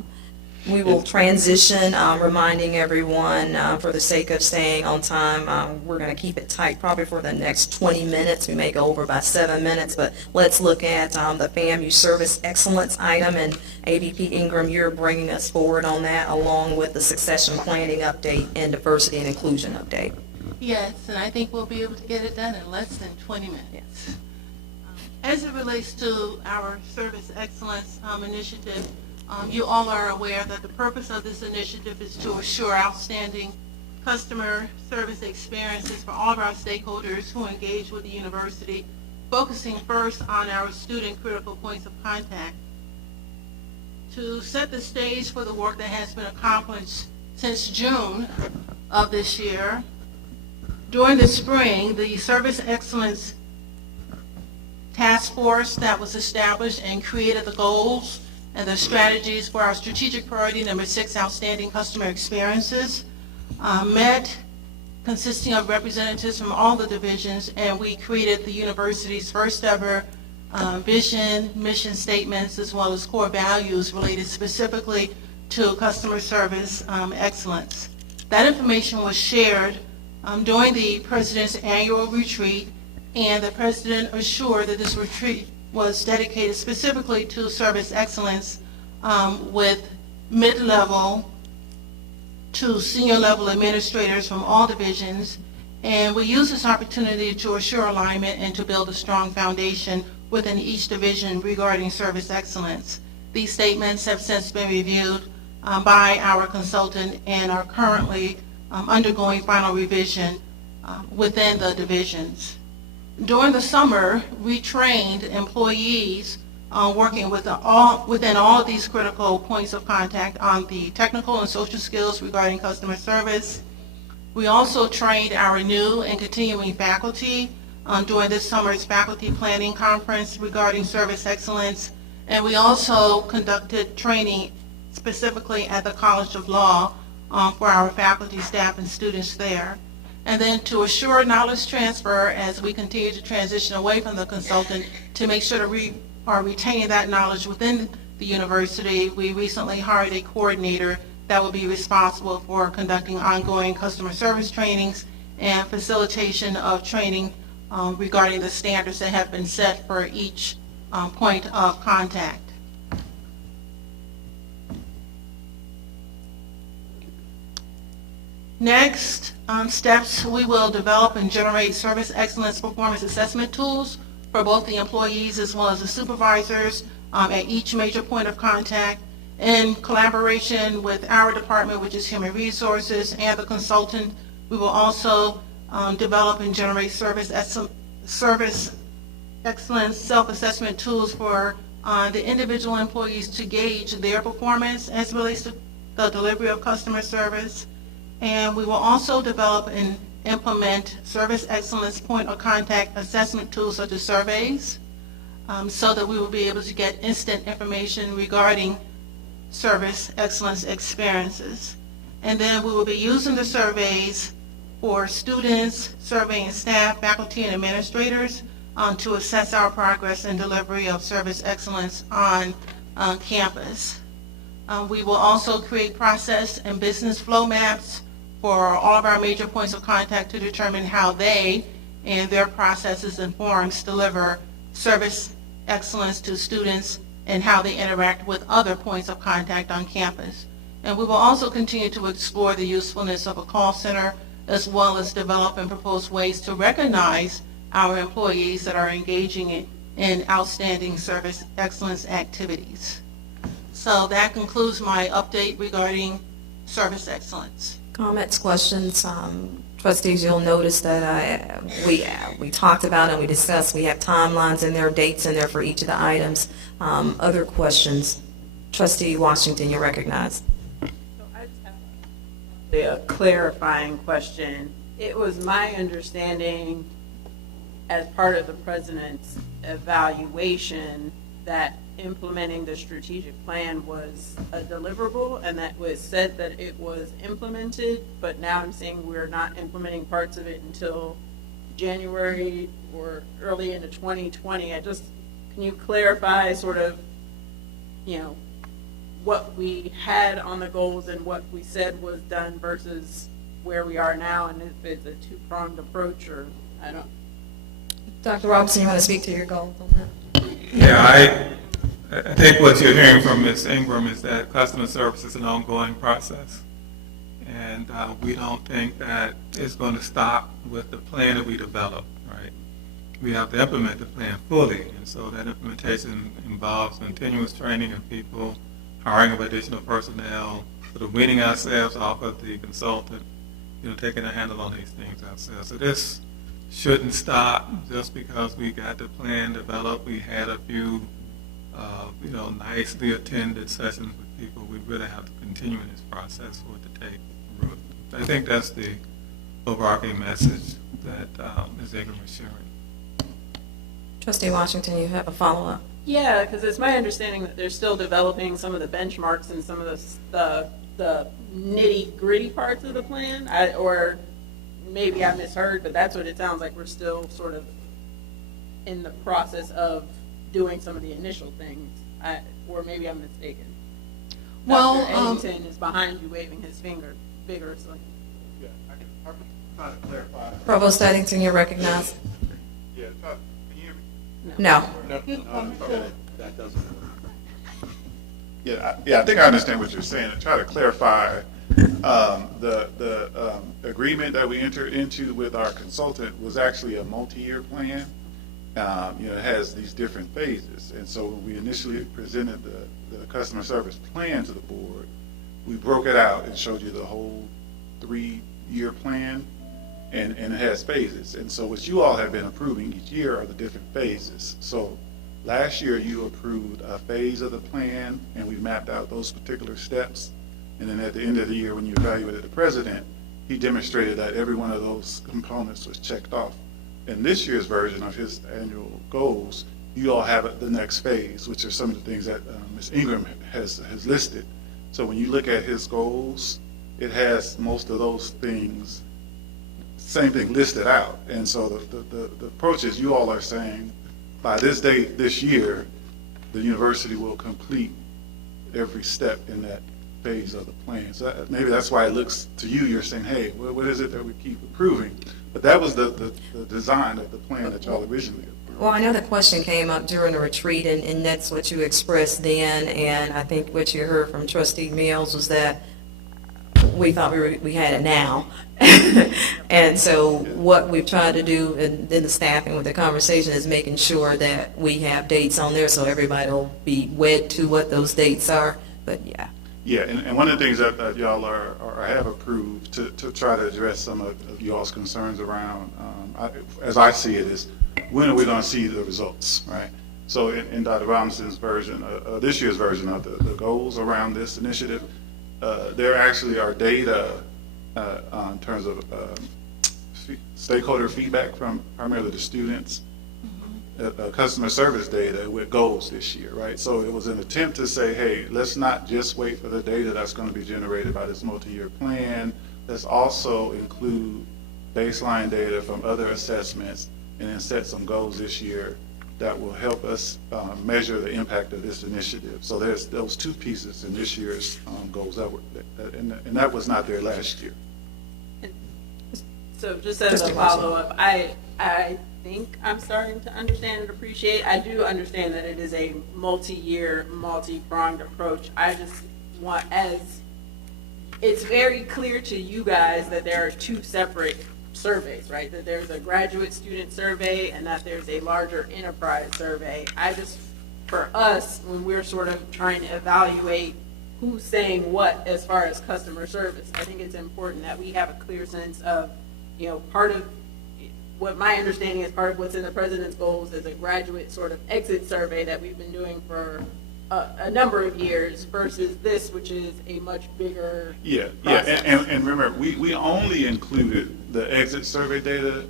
We will transition, reminding everyone, for the sake of staying on time, we're going to keep it tight probably for the next 20 minutes. We may go over by 7 minutes, but let's look at the FAMU Service Excellence item, and AVP Ingram, you're bringing us forward on that, along with the succession planning update and diversity and inclusion update. Yes, and I think we'll be able to get it done in less than 20 minutes. As it relates to our Service Excellence initiative, you all are aware that the purpose of this initiative is to assure outstanding customer service experiences for all of our stakeholders who engage with the university, focusing first on our student critical points of contact. To set the stage for the work that has been accomplished since June of this year, during the spring, the Service Excellence Task Force that was established and created the goals and the strategies for our strategic priority number 6, outstanding customer experiences, met consisting of representatives from all the divisions, and we created the university's first ever vision, mission statements, as well as core values related specifically to customer service excellence. That information was shared during the President's annual retreat, and the President assured that this retreat was dedicated specifically to service excellence with mid-level to senior level administrators from all divisions, and we use this opportunity to assure alignment and to build a strong foundation within each division regarding service excellence. These statements have since been reviewed by our consultant and are currently undergoing final revision within the divisions. During the summer, we trained employees working within all of these critical points of contact on the technical and social skills regarding customer service. We also trained our new and continuing faculty during this summer's faculty planning conference regarding service excellence, and we also conducted training specifically at the College of Law for our faculty, staff, and students there. And then to assure knowledge transfer as we continue to transition away from the consultant to make sure that we are retaining that knowledge within the university, we recently hired a coordinator that will be responsible for conducting ongoing customer service trainings and facilitation of training regarding the standards that have been set for each point of contact. Next steps, we will develop and generate service excellence performance assessment tools for both the employees as well as the supervisors at each major point of contact in collaboration with our department, which is Human Resources, and the consultant. We will also develop and generate service excellence self-assessment tools for the individual employees to gauge their performance as it relates to the delivery of customer service. And we will also develop and implement service excellence point of contact assessment tools such as surveys so that we will be able to get instant information regarding service excellence experiences. And then we will be using the surveys for students, surveying staff, faculty, and administrators to assess our progress in delivery of service excellence on campus. We will also create process and business flow maps for all of our major points of contact to determine how they and their processes and forms deliver service excellence to students and how they interact with other points of contact on campus. And we will also continue to explore the usefulness of a call center as well as develop and propose ways to recognize our employees that are engaging in outstanding service excellence activities. So that concludes my update regarding service excellence. Comments, questions? Trustees, you'll notice that we talked about and we discussed, we have timelines in there, dates in there for each of the items. Other questions? Trustee Washington, you're recognized. So I just have a clarifying question. It was my understanding as part of the president's evaluation that implementing the strategic plan was a deliverable, and that was said that it was implemented, but now I'm saying we're not implementing parts of it until January or early into 2020. Can you clarify sort of, what we had on the goals and what we said was done versus where we are now, and if it's a two-pronged approach, or I don't. Dr. Robinson, you want to speak to your goals on that? Yeah, I think what you're hearing from Ms. Ingram is that customer service is an ongoing process. And we don't think that it's going to stop with the plan that we develop, right? We have to implement the plan fully. And so that implementation involves continuous training of people, hiring of additional personnel, sort of weaning ourselves off of the consultant, taking a handle on these things ourselves. So this shouldn't stop just because we got the plan developed. We had a few nicely attended sessions with people. We really have to continue in this process for it to take root. I think that's the overarching message that Ms. Ingram is sharing. Trustee Washington, you have a follow-up. Yeah, because it's my understanding that they're still developing some of the benchmarks and some of the nitty gritty parts of the plan. Or maybe I misheard, but that's what it sounds like. We're still sort of in the process of doing some of the initial things. Or maybe I'm mistaken. Well, Dr. Eddington is behind you, waving his finger vigorously. Yeah, I can try to clarify. Provost Eddington, you're recognized. Yeah, can you hear me? No. That doesn't work. Yeah, I think I understand what you're saying. To try to clarify, the agreement that we entered into with our consultant was actually a multi-year plan. It has these different phases. And so when we initially presented the customer service plan to the board, we broke it out and showed you the whole 3-year plan, and it has phases. And so what you all have been approving each year are the different phases. So last year you approved a phase of the plan, and we mapped out those particular steps. And then at the end of the year, when you evaluated the president, he demonstrated that every one of those components was checked off. In this year's version of his annual goals, you all have the next phase, which are some of the things that Ms. Ingram has listed. So when you look at his goals, it has most of those things, same thing listed out. And so the approach is, you all are saying, by this date this year, the university will complete every step in that phase of the plan. So maybe that's why it looks to you, you're saying, hey, what is it that we keep approving? But that was the design of the plan that y'all originally approved. Well, I know the question came up during the retreat, and that's what you expressed then, and I think what you heard from Trustee Mills was that we thought we had it now. And so what we've tried to do in the staffing with the conversation is making sure that we have dates on there so everybody will be wed to what those dates are, but yeah. Yeah, and one of the things that y'all have approved to try to address some of y'all's concerns around, as I see it, is when are we going to see the results, right? So in Dr. Robinson's version, this year's version of the goals around this initiative, there actually are data in terms of stakeholder feedback from primarily the students, customer service data with goals this year, right? So it was an attempt to say, hey, let's not just wait for the data that's going to be generated by this multi-year plan. Let's also include baseline data from other assessments and then set some goals this year that will help us measure the impact of this initiative. So there's those two pieces in this year's goals and that was not there last year. So just as a follow-up, I think I'm starting to understand and appreciate. I do understand that it is a multi-year, multi-pronged approach. I just want, as it's very clear to you guys that there are two separate surveys, right? That there's a graduate student survey and that there's a larger enterprise survey. For us, when we're sort of trying to evaluate who's saying what as far as customer service, I think it's important that we have a clear sense of, part of what my understanding is, part of what's in the president's goals is a graduate sort of exit survey that we've been doing for a number of years versus this, which is a much bigger process. And remember, we only included the exit survey data,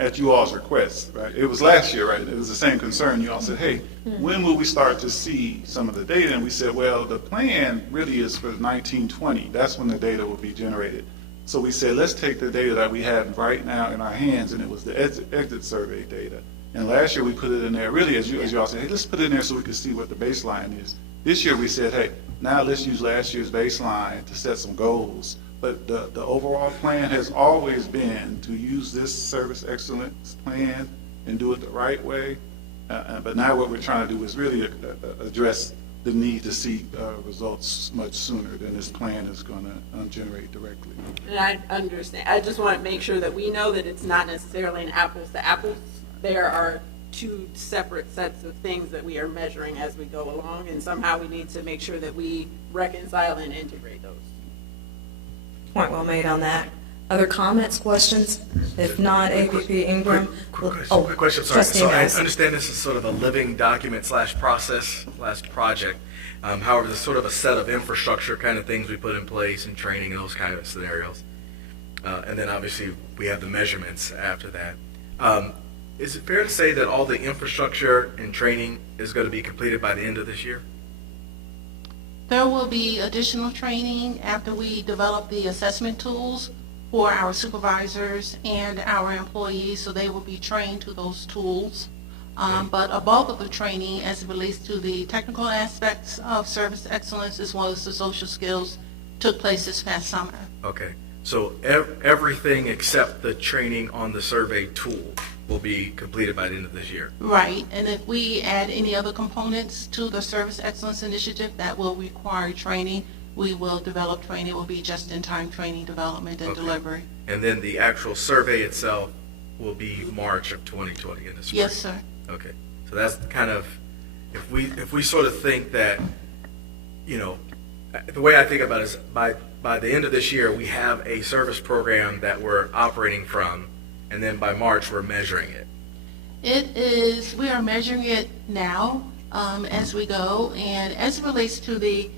at you all's request, right? It was last year, right? It was the same concern. You all said, hey, when will we start to see some of the data? And we said, well, the plan really is for 1920. That's when the data will be generated. So we said, let's take the data that we have right now in our hands, and it was the exit survey data. And last year we put it in there, really, as you all said, hey, let's put it in there so we can see what the baseline is. This year we said, hey, now let's use last year's baseline to set some goals. But the overall plan has always been to use this service excellence plan and do it the right way. But now what we're trying to do is really address the need to see results much sooner than this plan is going to generate directly. And I understand. I just want to make sure that we know that it's not necessarily an apples to apples. There are two separate sets of things that we are measuring as we go along, and somehow we need to make sure that we reconcile and integrate those. Point well made on that. Other comments, questions? If not, AVP Ingram. Quick question, sorry. Trustee So I Mills. understand this is sort of a living document / process / project. However, there's sort of a set of infrastructure kind of things we put in place and training and those kind of scenarios. And then obviously we have the measurements after that. Is it fair to say that all the infrastructure and training is going to be completed by the end of this year? There will be additional training after we develop the assessment tools for our supervisors and our employees, so they will be trained to those tools. But a bulk of the training as it relates to the technical aspects of service excellence as well as the social skills took place this past summer. Okay, so everything except the training on the survey tool will be completed by the end of this year? Right, and if we add any other components to the Service Excellence Initiative that will require training, we will develop training. It will be just-in-time training development and Okay. delivery. And then the actual survey itself will be March of 2020 in the spring? Yes, sir. Okay, so that's kind of, if we sort of think that, you know, the way I think about it is by the end of this year, we have a service program that we're operating from, and then by March, we're measuring it. It is, we are measuring it now as we go, and as it relates to the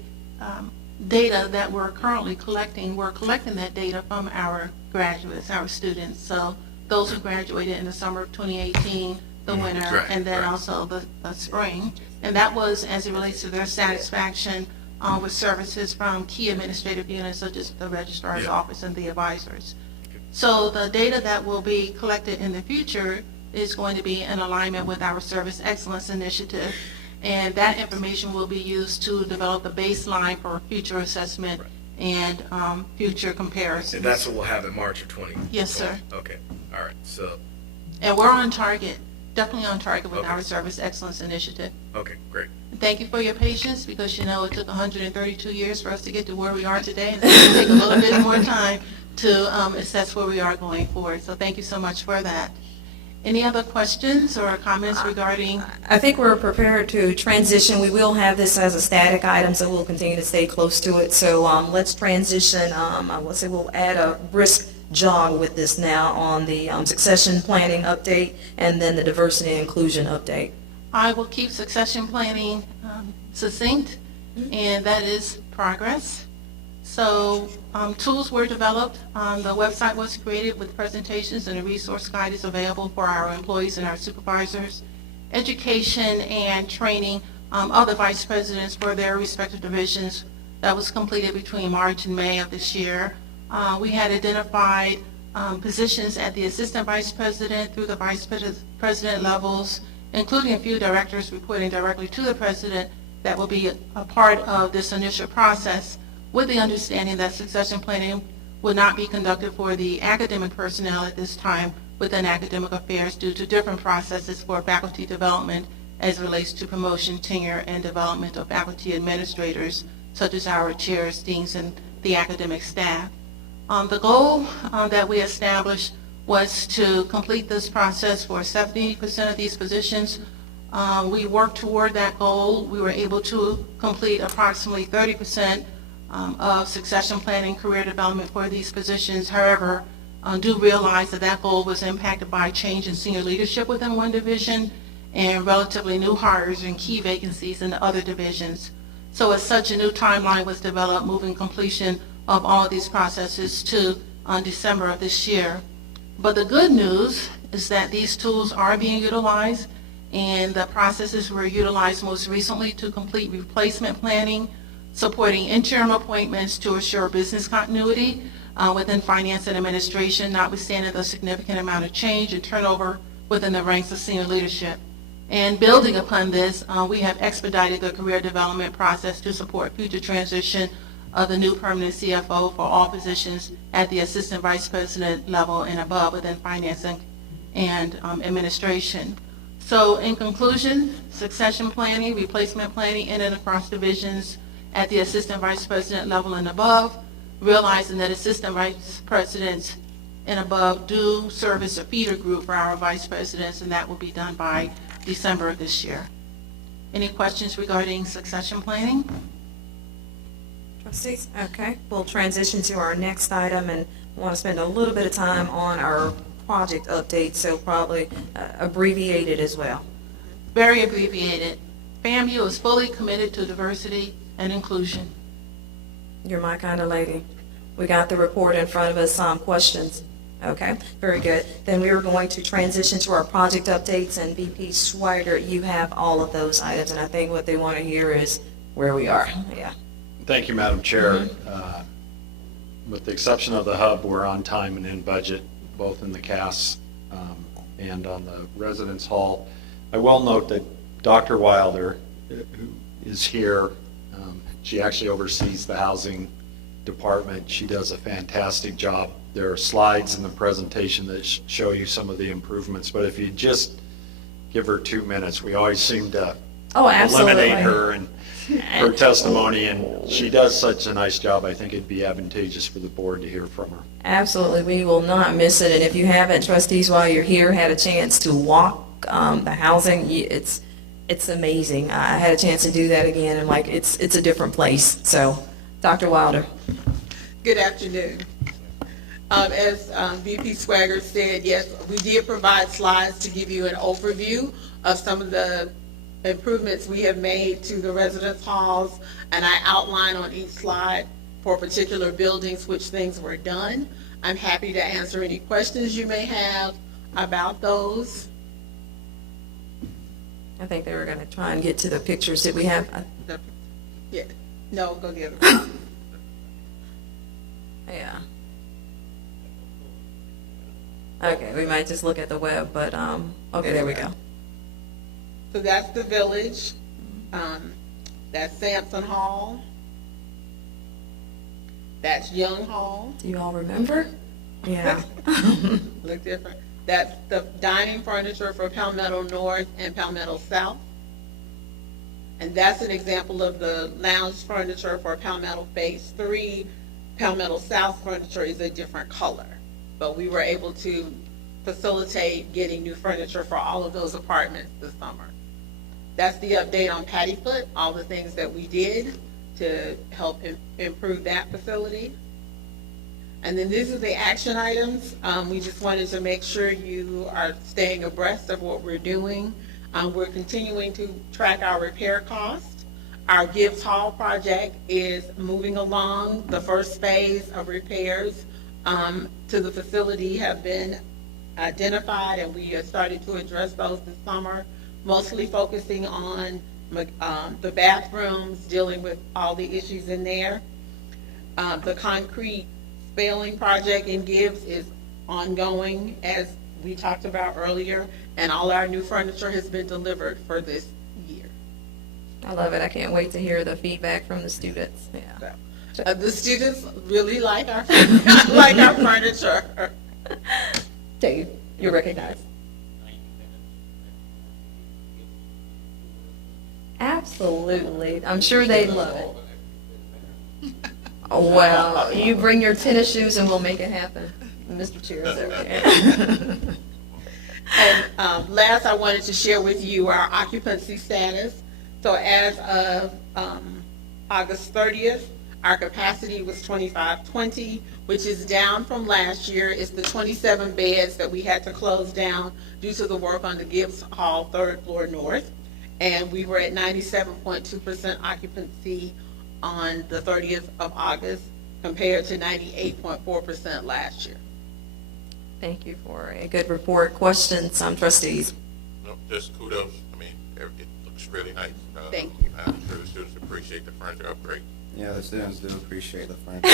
data that we're currently collecting, we're collecting that data from our graduates, our students. So those who graduated in the summer of 2018, the winter, Right, and then right. also the spring. And that was as it relates to their satisfaction with services from key administrative units such as the registrar's Yeah. office and the advisors. So the data that will be collected in the future is going to be in alignment with our Service Excellence Initiative. And that information will be used to develop the baseline for future assessment and future comparisons. And that's what we'll have in March of 2020? Yes, sir. Okay, all right, so, And we're on target, definitely on target with Okay. our Service Excellence Initiative. okay, great. Thank you for your patience, because you know it took 132 years for us to get to where we are today, and it's going to take a little bit more time to assess where we are going forward. So thank you so much for that. Any other questions or comments regarding? I think we're prepared to transition. We will have this as a static item, so we'll continue to stay close to it. So let's transition. I will say we'll add a brisk jog with this now on the succession planning update and then the diversity and inclusion update. I will keep succession planning succinct, and that is progress. So tools were developed. The website was created with presentations, and a resource guide is available for our employees and our supervisors. Education and training of the vice presidents for their respective divisions, that was completed between March and May of this year. We had identified positions at the assistant vice president through the vice president levels, including a few directors reporting directly to the president that will be a part of this initial process, with the understanding that succession planning will not be conducted for the academic personnel at this time within academic affairs due to different processes for faculty development as it relates to promotion, tenure, and development of faculty administrators, such as our chairs, deans, and the academic staff. The goal that we established was to complete this process for 70% of these positions. We worked toward that goal. We were able to complete approximately 30% of succession planning, career development for these positions. However, do realize that that goal was impacted by change in senior leadership within one division and relatively new hires and key vacancies in the other divisions. So as such, a new timeline was developed, moving completion of all of these processes to December of this year. But the good news is that these tools are being utilized, and the processes were utilized most recently to complete replacement planning, supporting interim appointments to assure business continuity within finance and administration, notwithstanding the significant amount of change and turnover within the ranks of senior leadership. And building upon this, we have expedited the career development process to support future transition of the new permanent CFO for all positions at the assistant vice president level and above within finance and administration. So in conclusion, succession planning, replacement planning in and across divisions at the assistant vice president level and above, realizing that assistant vice presidents and above do serve as a feeder group for our vice presidents, and that will be done by December of this year. Any questions regarding succession planning? Trustees? Okay, we'll transition to our next item and want to spend a little bit of time on our project update, so probably abbreviated as well. Very abbreviated. FAMU is fully committed to diversity and inclusion. You're my kind of lady. We got the report in front of us. Questions? Okay, very good. Then we are going to transition to our project updates, and VP Swigert, you have all of those items, and I think what they want to hear is where we are. Yeah. Thank you, Madam Chair. With the exception of the hub, we're on time and in budget, both in the CAS and on the Residence Hall. I will note that Dr. Wilder, who is here, she actually oversees the housing department. She does a fantastic job. There are slides in the presentation that show you some of the improvements, but if you just give her 2 minutes, we always seem to eliminate her and her testimony, and she does such a nice job. I think it'd be advantageous for the board to hear from her. Absolutely, we will not miss it, and if you haven't, trustees, while you're here, had a chance to walk the housing, it's amazing. I had a chance to do that again, and like, it's a different place. So, Dr. Wilder. Good afternoon. As VP Swigert said, yes, we did provide slides to give you an overview of some of the improvements we have made to the residence halls, and I outline on each slide for particular buildings which things were done. I'm happy to answer any questions you may have about those. I think they were going to try and get to the pictures that we have. Yeah, no, go get them. Yeah. Okay, we might just look at the web, but, okay, there we go. So that's the village. That's Sampson Hall. That's Young Hall. Do you all remember? Yeah. Look different. That's the dining furniture for Palmetto North and Palmetto South. And that's an example of the lounge furniture for Palmetto Phase 3. Palmetto South furniture is a different color, but we were able to facilitate getting new furniture for all of those apartments this summer. That's the update on Pattyfoot, all the things that we did to help improve that facility. And then these are the action items. We just wanted to make sure you are staying abreast of what we're doing. We're continuing to track our repair costs. Our Gibbs Hall project is moving along. The first phase of repairs to the facility have been identified, and we have started to address those this summer, mostly focusing on the bathrooms, dealing with all the issues in there. The concrete spalling project in Gibbs is ongoing, as we talked about earlier, and all our new furniture has been delivered for this year. I love it. I can't wait to hear the feedback from the students. Yeah. The students really like our like our furniture. Dave, you're recognized. Absolutely. I'm sure they love it. Well, you bring your tennis shoes and we'll make it happen. Mr. Chair is over here. And last, I wanted to share with you our occupancy status. So as of August 30th, our capacity was 2520, which is down from last year. It's the 27 beds that we had to close down due to the work on the Gibbs Hall 3rd floor north. And we were at 97.2% occupancy on the 30th of August compared to 98.4% last year. Thank you for a good report. Questions, trustees? No, just kudos. I mean, it looks really nice. Thank you. I'm sure the students appreciate the furniture upgrade. Yeah, the students do appreciate the furniture.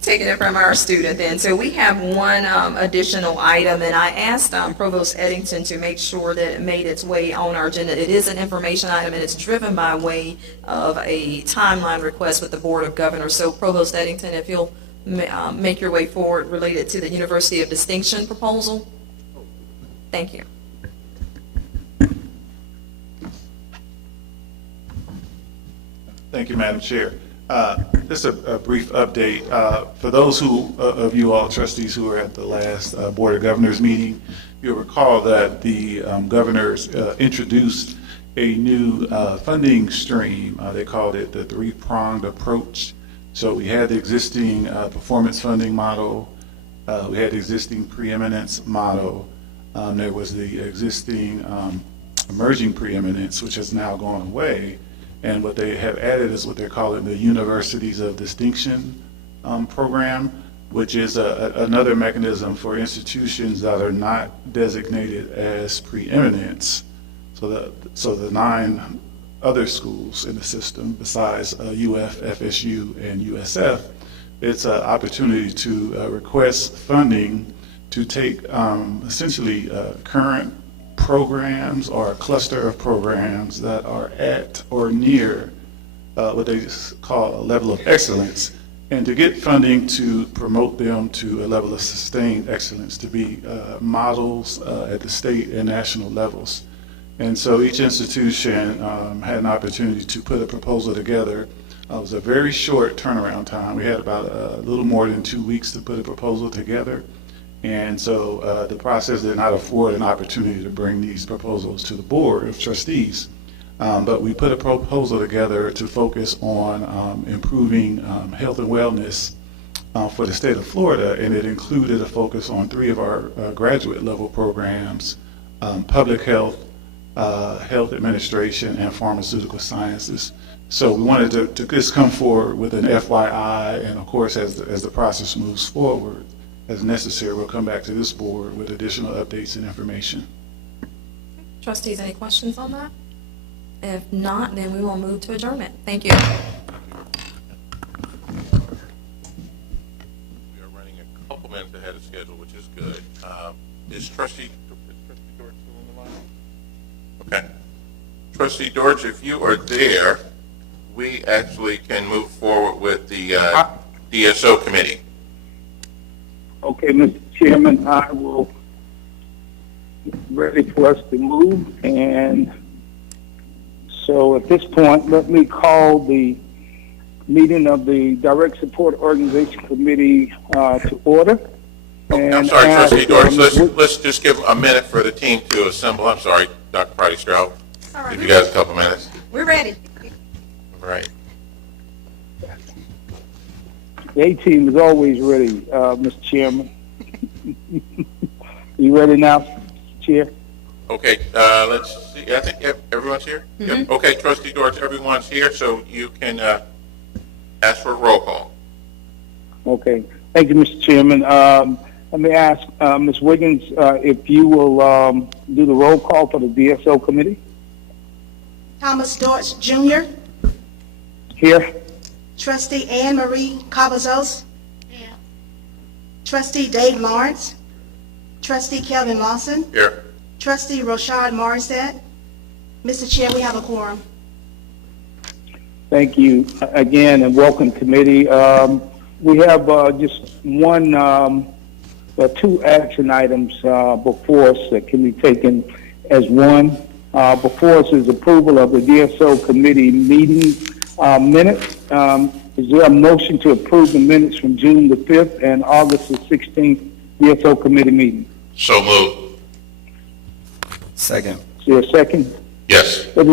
Taking it from our student then. So we have one additional item, and I asked Provost Eddington to make sure that it made its way on our agenda. It is an information item, and it's driven by way of a timeline request with the Board of Governors. So Provost Eddington, if you'll make your way forward related to the University of Distinction proposal. Thank you. Thank you, Madam Chair. Just a brief update. For those of you all trustees who were at the last Board of Governors meeting, you'll recall that the governors introduced a new funding stream. They called it the three-pronged approach. So we had the existing performance funding model. We had the existing preeminence model. There was the existing emerging preeminence, which has now gone away. And what they have added is what they're calling the Universities of Distinction program. which is another mechanism for institutions that are not designated as preeminence. So the 9 other schools in the system besides UF, FSU, and USF, it's an opportunity to request funding to take essentially current programs or a cluster of programs that are at or near what they call a level of excellence, and to get funding to promote them to a level of sustained excellence, to be models at the state and national levels. And so each institution had an opportunity to put a proposal together. It was a very short turnaround time. We had about a little more than 2 weeks to put a proposal together. And so the process did not afford an opportunity to bring these proposals to the Board of Trustees. But we put a proposal together to focus on improving health and wellness for the state of Florida, and it included a focus on 3 of our graduate level programs, public health, health administration, and pharmaceutical sciences. So we wanted to just come forward with an FYI, and of course, as the process moves forward, as necessary, we'll come back to this board with additional updates and information. Trustees, any questions on that? If not, then we will move to adjournment. Thank you. We are running a couple minutes ahead of schedule, which is good. Is Trustee Dortch still on the line? Okay. Trustee Dortch, if you are there, we actually can move forward with the DSO committee. Okay, Mr. Chairman, I will ready for us to move, and so at this point, let me call the meeting of the Direct Support Organization Committee to order. Okay, I'm sorry, Trustee Dortch, let's just give a minute for the team to assemble. I'm sorry, Dr. Friday-Stroud. Give you guys a couple minutes. We're ready. All right. The A-team is always ready, Mr. Chairman. You ready now, Chair? Okay, let's see. I think everyone's here? Yep. Okay, Trustee Dortch, everyone's here, so you can ask for a roll call. Okay. Thank you, Mr. Chairman. Let me ask Ms. Wiggins if you will do the roll call for the DSO committee. Thomas Dortch Jr., Here. Trustee Anne Marie Cavazos, Trustee Dave Lawrence, Trustee Kelvin Lawson, Here. Trustee Roshad Morissette. Mr. Chair, we have a quorum. Thank you again, and welcome, committee. We have just one, 2 action items before us that can be taken as one. Before us is approval of the DSO committee meeting minutes. Is there a motion to approve the minutes from June the 5th and August the 16th DSO committee meeting? So moved. Second. Is there a second? Yes. It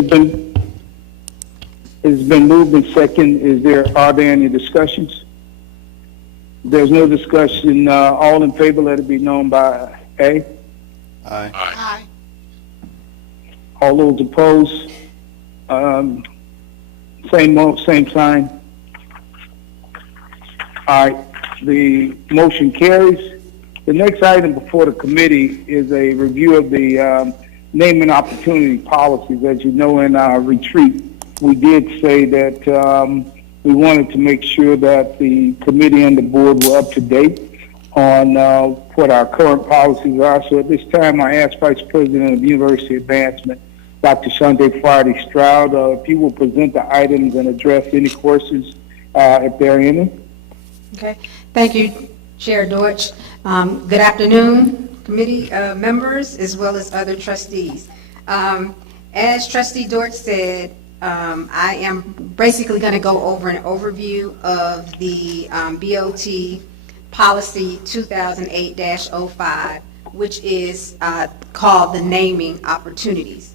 has been moved and second. Are there any discussions? There's no discussion. All in favor, let it be known by A. Aye. Aye. All those opposed, same sign. All right, the motion carries. The next item before the committee is a review of the naming opportunity policies. As you know, in our retreat, we did say that we wanted to make sure that the committee and the board were up to date on what our current policies are. So at this time, I ask Vice President of University Advancement, Dr. Shante Friday-Stroud, if you will present the items and address any questions if there are any. Okay. Thank you, Chair Dortch. Good afternoon, committee members, as well as other trustees. As Trustee Dortch said, I am basically going to go over an overview of the BOT Policy 2008-05, which is called the naming opportunities.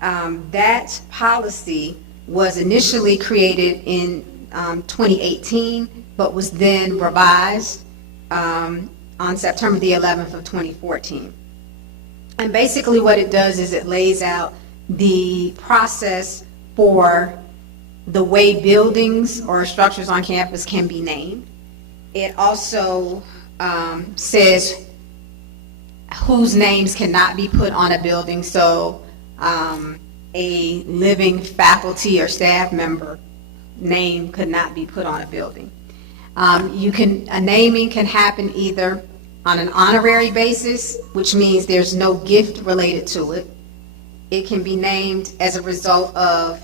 That policy was initially created in 2018, but was then revised on September the 11th of 2014. And basically what it does is it lays out the process for the way buildings or structures on campus can be named. It also says whose names cannot be put on a building. So a living faculty or staff member name could not be put on a building. A naming can happen either on an honorary basis, which means there's no gift related to it. It can be named as a result of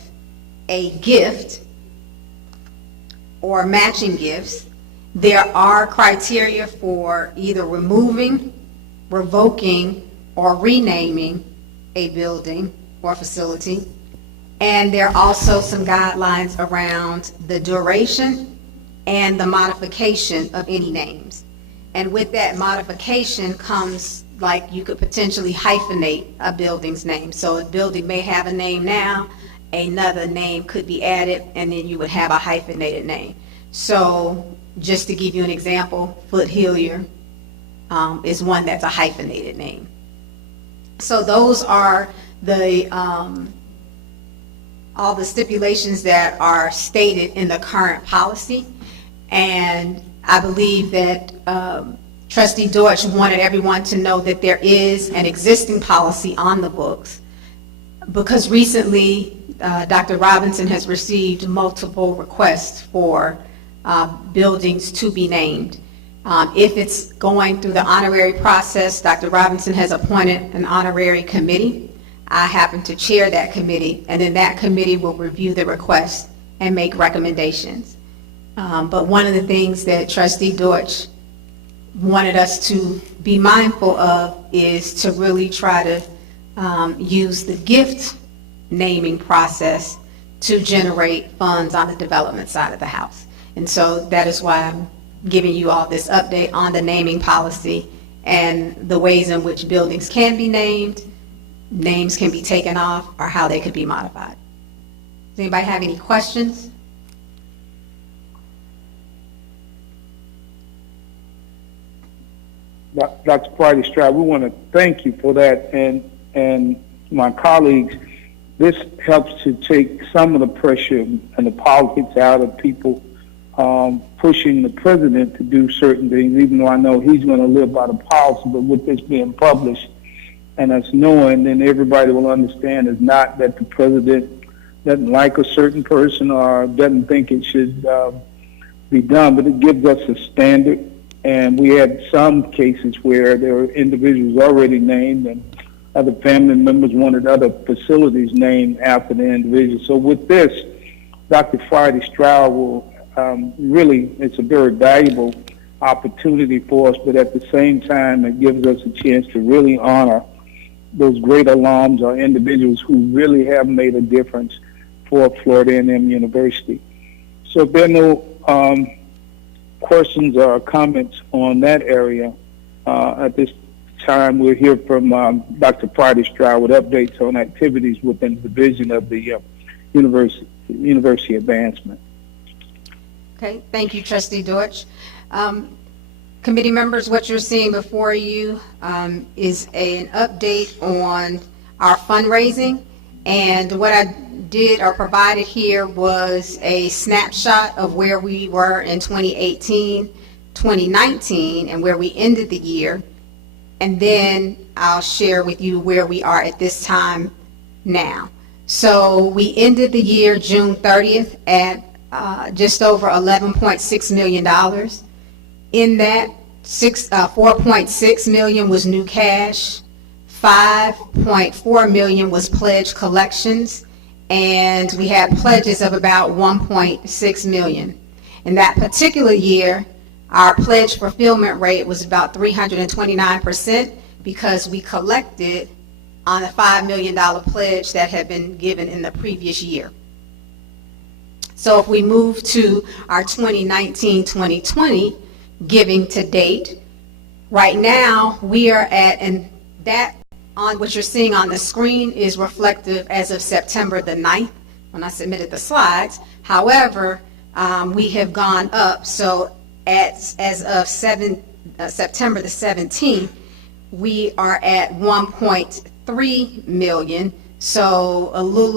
a gift or matching gifts. There are criteria for either removing, revoking, or renaming a building or facility. And there are also some guidelines around the duration and the modification of any names. And with that modification comes, like, you could potentially hyphenate a building's name. So a building may have a name now, another name could be added, and then you would have a hyphenated name. So just to give you an example, Foot Hillier is one that's a hyphenated name. So those are the all the stipulations that are stated in the current policy. And I believe that Trustee Deutsch wanted everyone to know that there is an existing policy on the books, because recently Dr. Robinson has received multiple requests for buildings to be named. If it's going through the honorary process, Dr. Robinson has appointed an honorary committee. I happen to chair that committee, and then that committee will review the request and make recommendations. But one of the things that Trustee Deutsch wanted us to be mindful of is to really try to use the gift naming process to generate funds on the development side of the house. And so that is why I'm giving you all this update on the naming policy and the ways in which buildings can be named, names can be taken off, or how they could be modified. Does anybody have any questions? Dr. Friday Stroud, we want to thank you for that, and my colleagues. This helps to take some of the pressure and the politics out of people pushing the president to do certain things, even though I know he's going to live by the policy. But with this being published and us knowing, then everybody will understand it's not that the president doesn't like a certain person or doesn't think it should be done, but it gives us a standard. And we had some cases where there were individuals already named, and other family members wanted other facilities named after the individual. So with this, Dr. Friday Stroud will really, it's a very valuable opportunity for us, but at the same time, it gives us a chance to really honor those great alums or individuals who really have made a difference for Florida A&M University. So if there are no questions or comments on that area, at this time we'll hear from Dr. Friday Stroud with updates on activities within the division of the university advancement. Okay, thank you, Trustee Deutsch. Committee members, what you're seeing before you is an update on our fundraising. And what I did or provided here was a snapshot of where we were in 2018, 2019, and where we ended the year. And then I'll share with you where we are at this time now. So we ended the year June 30th at just over $11.6 million. In that, 4.6 million was new cash, 5.4 million was pledge collections, and we had pledges of about 1.6 million. In that particular year, our pledge fulfillment rate was about 329% because we collected on a $5 million pledge that had been given in the previous year. So if we move to our 2019-2020 giving to date, right now we are at, and that on what you're seeing on the screen is reflective as of September the 9th when I submitted the slides. However, we have gone up. So as of September the 17th, we are at 1.3 million. So a little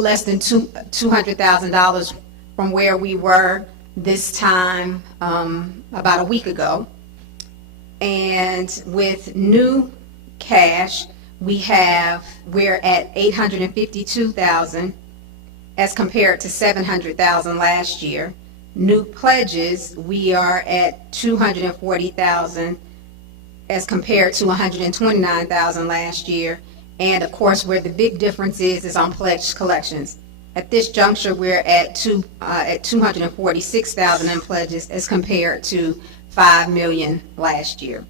less than $200,000 from where we were this time about a week ago. And with new cash, we're at $852,000 as compared to $700,000 last year. New pledges, we are at $240,000 as compared to $129,000 last year. And of course, where the big difference is on pledge collections. At this juncture, we're at $246,000 in pledges as compared to $5 million last year.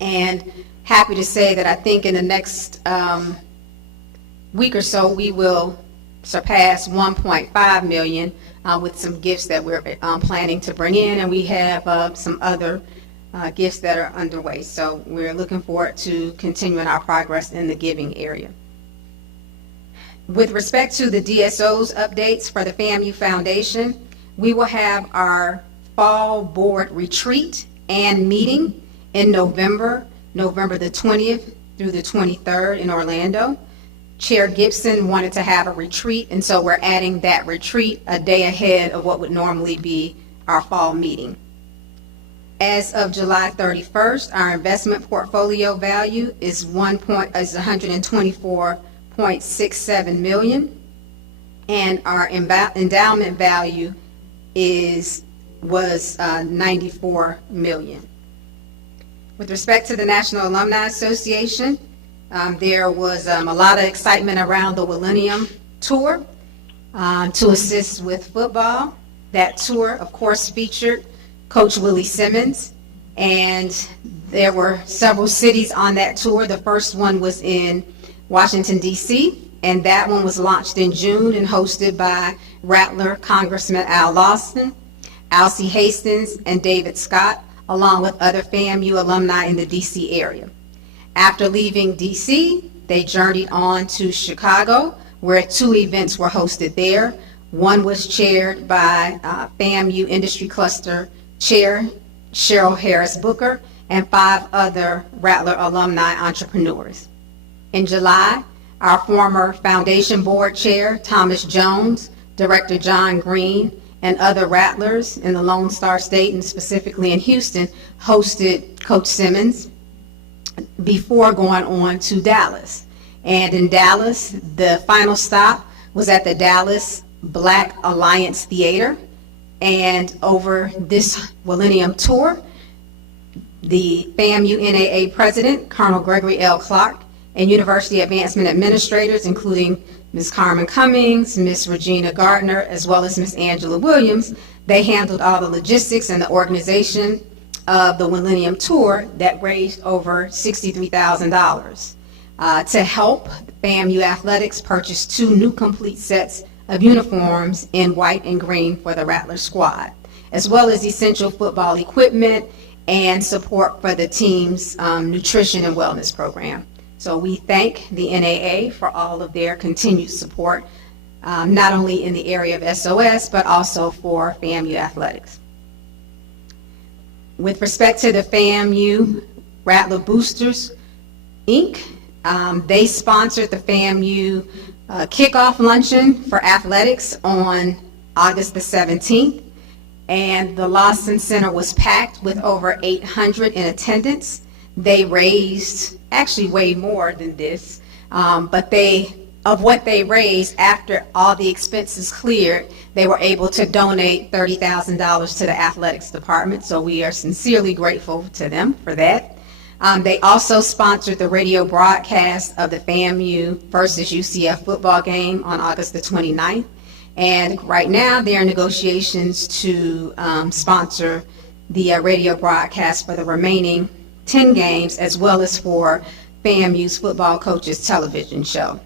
And happy to say that I think in the next week or so, we will surpass 1.5 million with some gifts that we're planning to bring in, and we have some other gifts that are underway. So we're looking forward to continuing our progress in the giving area. With respect to the DSO's updates for the FAMU Foundation, we will have our fall board retreat and meeting in November the 20th through the 23rd in Orlando. Chair Gibson wanted to have a retreat, and so we're adding that retreat a day ahead of what would normally be our fall meeting. As of July 31st, our investment portfolio value is $124.67 million, and our endowment value was $94 million. With respect to the National Alumni Association, there was a lot of excitement around the Millennium Tour to assist with football. That tour, of course, featured Coach Willie Simmons, and there were several cities on that tour. The first one was in Washington, D.C., and that one was launched in June and hosted by Rattler Congressman Al Lawson, Alcee Hastings, and David Scott, along with other FAMU alumni in the D.C. area. After leaving D.C., they journeyed on to Chicago, where 2 events were hosted there. One was chaired by FAMU Industry Cluster Chair Cheryl Harris Booker and 5 other Rattler alumni entrepreneurs. In July, our former Foundation Board Chair Thomas Jones, Director John Green, and other Rattlers in the Lone Star State and specifically in Houston hosted Coach Simmons before going on to Dallas. And in Dallas, the final stop was at the Dallas Black Alliance Theater. And over this Millennium Tour, the FAMU NAA President, Colonel Gregory L. Clark, and University Advancement Administrators, including Ms. Carmen Cummings, Ms. Regina Gardner, as well as Ms. Angela Williams, they handled all the logistics and the organization of the Millennium Tour that raised over $63,000. To help, FAMU Athletics purchased 2 new complete sets of uniforms in white and green for the Rattler squad, as well as essential football equipment and support for the team's nutrition and wellness program. So we thank the NAA for all of their continued support, not only in the area of SOS, but also for FAMU Athletics. With respect to the FAMU Rattler Boosters, Inc., they sponsored the FAMU kickoff luncheon for athletics on August the 17th, and the Lawson Center was packed with over 800 in attendance. They raised actually way more than this, but of what they raised after all the expenses cleared, they were able to donate $30,000 to the athletics department, so we are sincerely grateful to them for that. They also sponsored the radio broadcast of the FAMU versus UCF football game on August the 29th, and right now they're in negotiations to sponsor the radio broadcast for the remaining 10 games, as well as for FAMU's football coaches television show.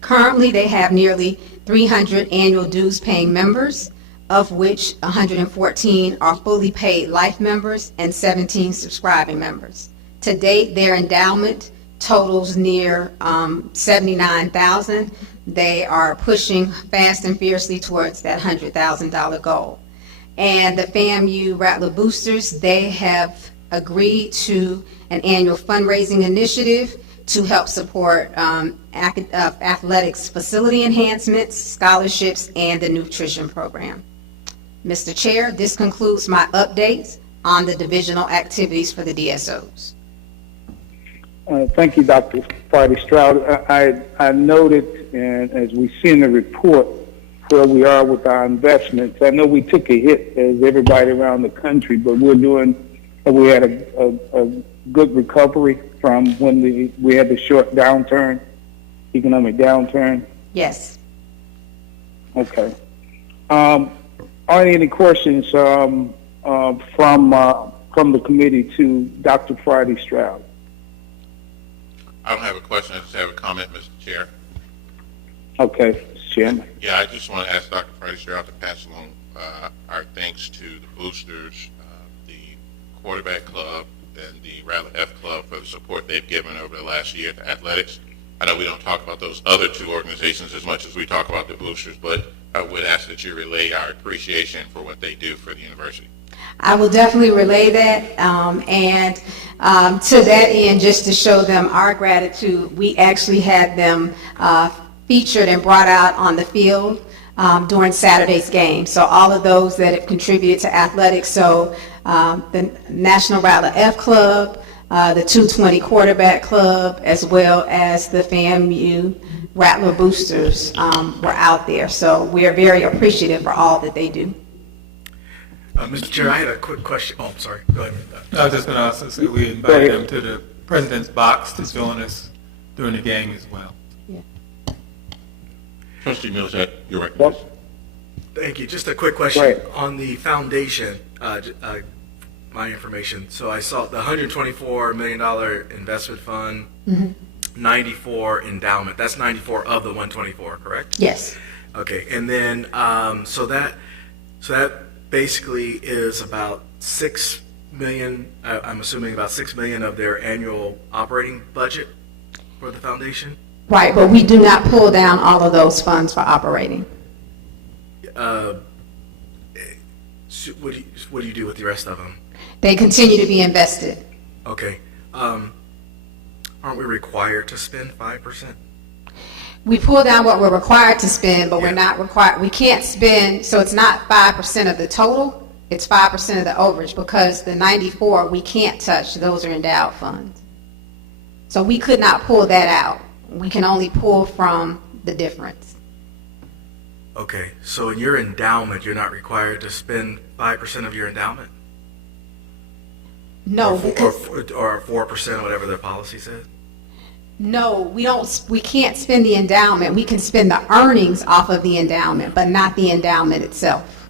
Currently, they have nearly 300 annual dues paying members, of which 114 are fully paid life members and 17 subscribing members. To date, their endowment totals near $79,000. They are pushing fast and fiercely towards that $100,000 goal. And the FAMU Rattler Boosters, they have agreed to an annual fundraising initiative to help support athletics facility enhancements, scholarships, and the nutrition program. Mr. Chair, this concludes my updates on the divisional activities for the DSOs. Thank you, Dr. Friday Stroud. I noted, and as we see in the report, where we are with our investments. I know we took a hit as everybody around the country, but we had a good recovery from when we had the short downturn, economic downturn. Yes. Okay. Are there any questions from the committee to Dr. Friday Stroud? I don't have a question, I just have a comment, Mr. Chair. Okay, Mr. Chairman. Yeah, I just want to ask Dr. Friday Stroud to pass along our thanks to the boosters, the quarterback club, and the Rattler F Club for the support they've given over the last year to athletics. I know we don't talk about those other two organizations as much as we talk about the boosters, but I would ask that you relay our appreciation for what they do for the university. I will definitely relay that, and to that end, just to show them our gratitude, we actually had them featured and brought out on the field during Saturday's game. So all of those that have contributed to athletics, so the National Rattler F Club, the 220 Quarterback Club, as well as the FAMU Rattler Boosters were out there. So we are very appreciative for all that they do. Mr. Chair, I had a quick question. Oh, I'm sorry. Go ahead. I was just going to also say we invite them to the President's Box to join us during the game as well. Trustee Mills, your recommendation. Thank you. Just a quick question Right. on the foundation. My information. So I saw the $124 million investment fund, 94 endowment. That's 94 of the 124, correct? Yes. Okay. And then so that basically is about 6 million. I'm assuming about 6 million of their annual operating budget for the foundation. Right, but we do not pull down all of those funds for operating. So what do you do with the rest of them? They continue to be invested. Okay. Aren't we required to spend 5%? We pull down what we're required to spend, but we're not required, we can't spend, so it's not 5% of the total, it's 5% of the overage, because the 94 we can't touch, those are endowed funds. So we could not pull that out. We can only pull from the difference. Okay, so in your endowment, you're not required to spend 5% of your endowment? No, or because 4%, whatever their policy says? no, we can't spend the endowment. We can spend the earnings off of the endowment, but not the endowment itself.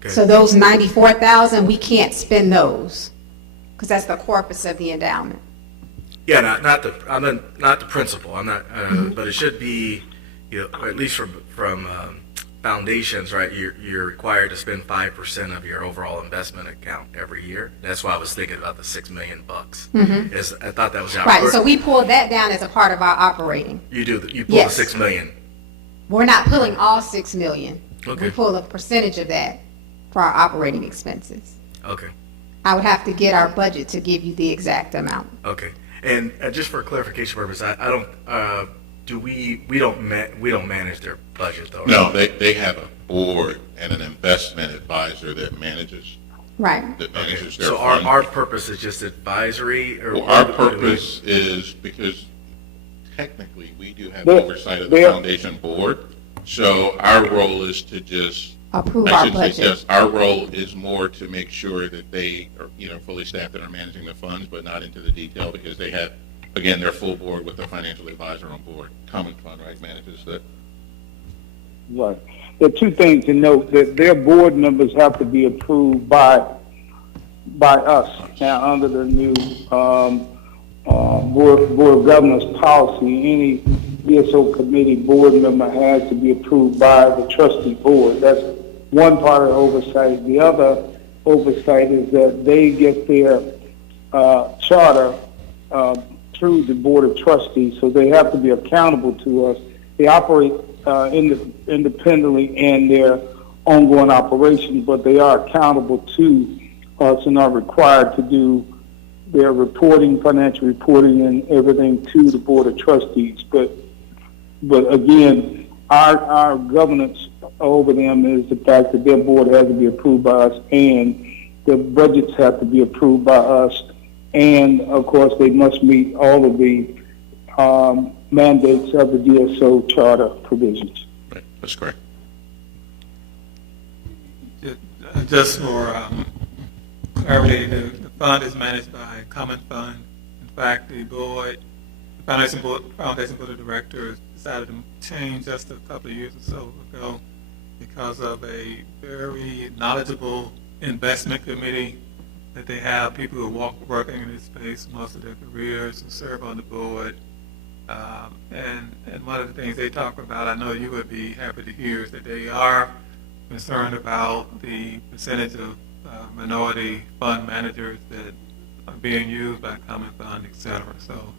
Okay. So those 94,000, we can't spend those, because that's the corpus of the endowment. Yeah, not the principal. I'm not, but it should be, at least from foundations, right? You're required to spend 5% of your overall investment account every year. That's why I was thinking about the $6 million bucks. I thought that was out. Right, so we pull that down as a part of our operating. You do. You pull Yes. the $6 million. We're not pulling all 6 million. Okay. We pull a percentage of that for our operating expenses. Okay. I would have to get our budget to give you the exact amount. Okay. And just for clarification purpose, I don't. We don't manage their budget though. No, they have a board and an investment advisor that manages Right. their So fund. our purpose is just advisory, or Well, our purpose is because technically we do have They- oversight of the they- foundation board. So our role is to just, Approve I our shouldn't say budget. just, our role is more to make sure that they are, fully staffed and are managing the funds, but not into the detail because they have, again, their full board with the financial advisor on board. Common Fund, right, manages that. Right. There are two things to note, that their board members have to be approved by us. Now, under the new Board of Governors policy, any DSO committee board member has to be approved by the trustee board. That's one part of the oversight. The other oversight is that they get their charter through the Board of Trustees, so they have to be accountable to us. They operate independently in their ongoing operations, but they are accountable to us and are required to do their reporting, financial reporting, and everything to the Board of Trustees. But again, our governance over them is the fact that their board has to be approved by us, and the budgets have to be approved by us, and of course, they must meet all of the mandates of the DSO charter provisions. Right, that's correct. Just for clarity, the fund is managed by a common fund. In fact, the Foundation Board of Directors decided to change just a couple of years or so ago because of a very knowledgeable investment committee that they have, people who are working in this space most of their careers and serve on the board. And one of the things they talk about, I know you would be happy to hear, is that they are concerned about the percentage of minority fund managers that are being used by common fund, et cetera. So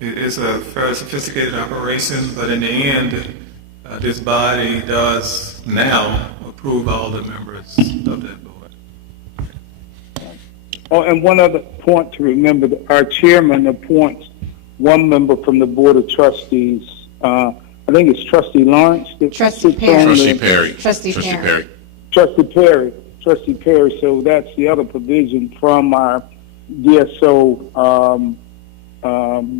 it's a very sophisticated operation, but in the end, this body does now approve all the members of that board. Oh, and one other point to remember, that our chairman appoints one member from the Board of Trustees. I think it's Trustee Lawrence. Trustee Perry. Trustee Perry. Trustee Perry. Trustee Perry. So that's the other provision from our DSO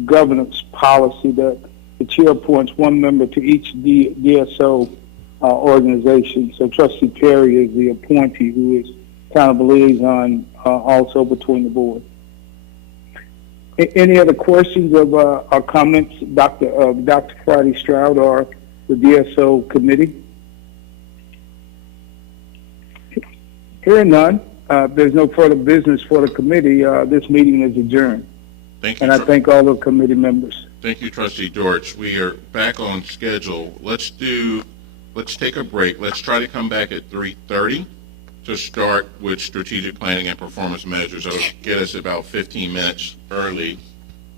governance policy, that the chair appoints one member to each DSO organization. So Trustee Perry is the appointee, who is kind of a liaison also between the board. Any other questions or comments, Dr. Friday Stroud or the DSO committee? Hearing none, there's no further business for the committee. This meeting is adjourned. Thank you. And I thank all the committee members. Thank you, Trustee George. We are back on schedule. Let's take a break. Let's try to come back at 3:30 to start with strategic planning and performance measures. That'll get us about 15 minutes early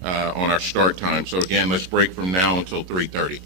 on our start time. So again, let's break from now until 3:30.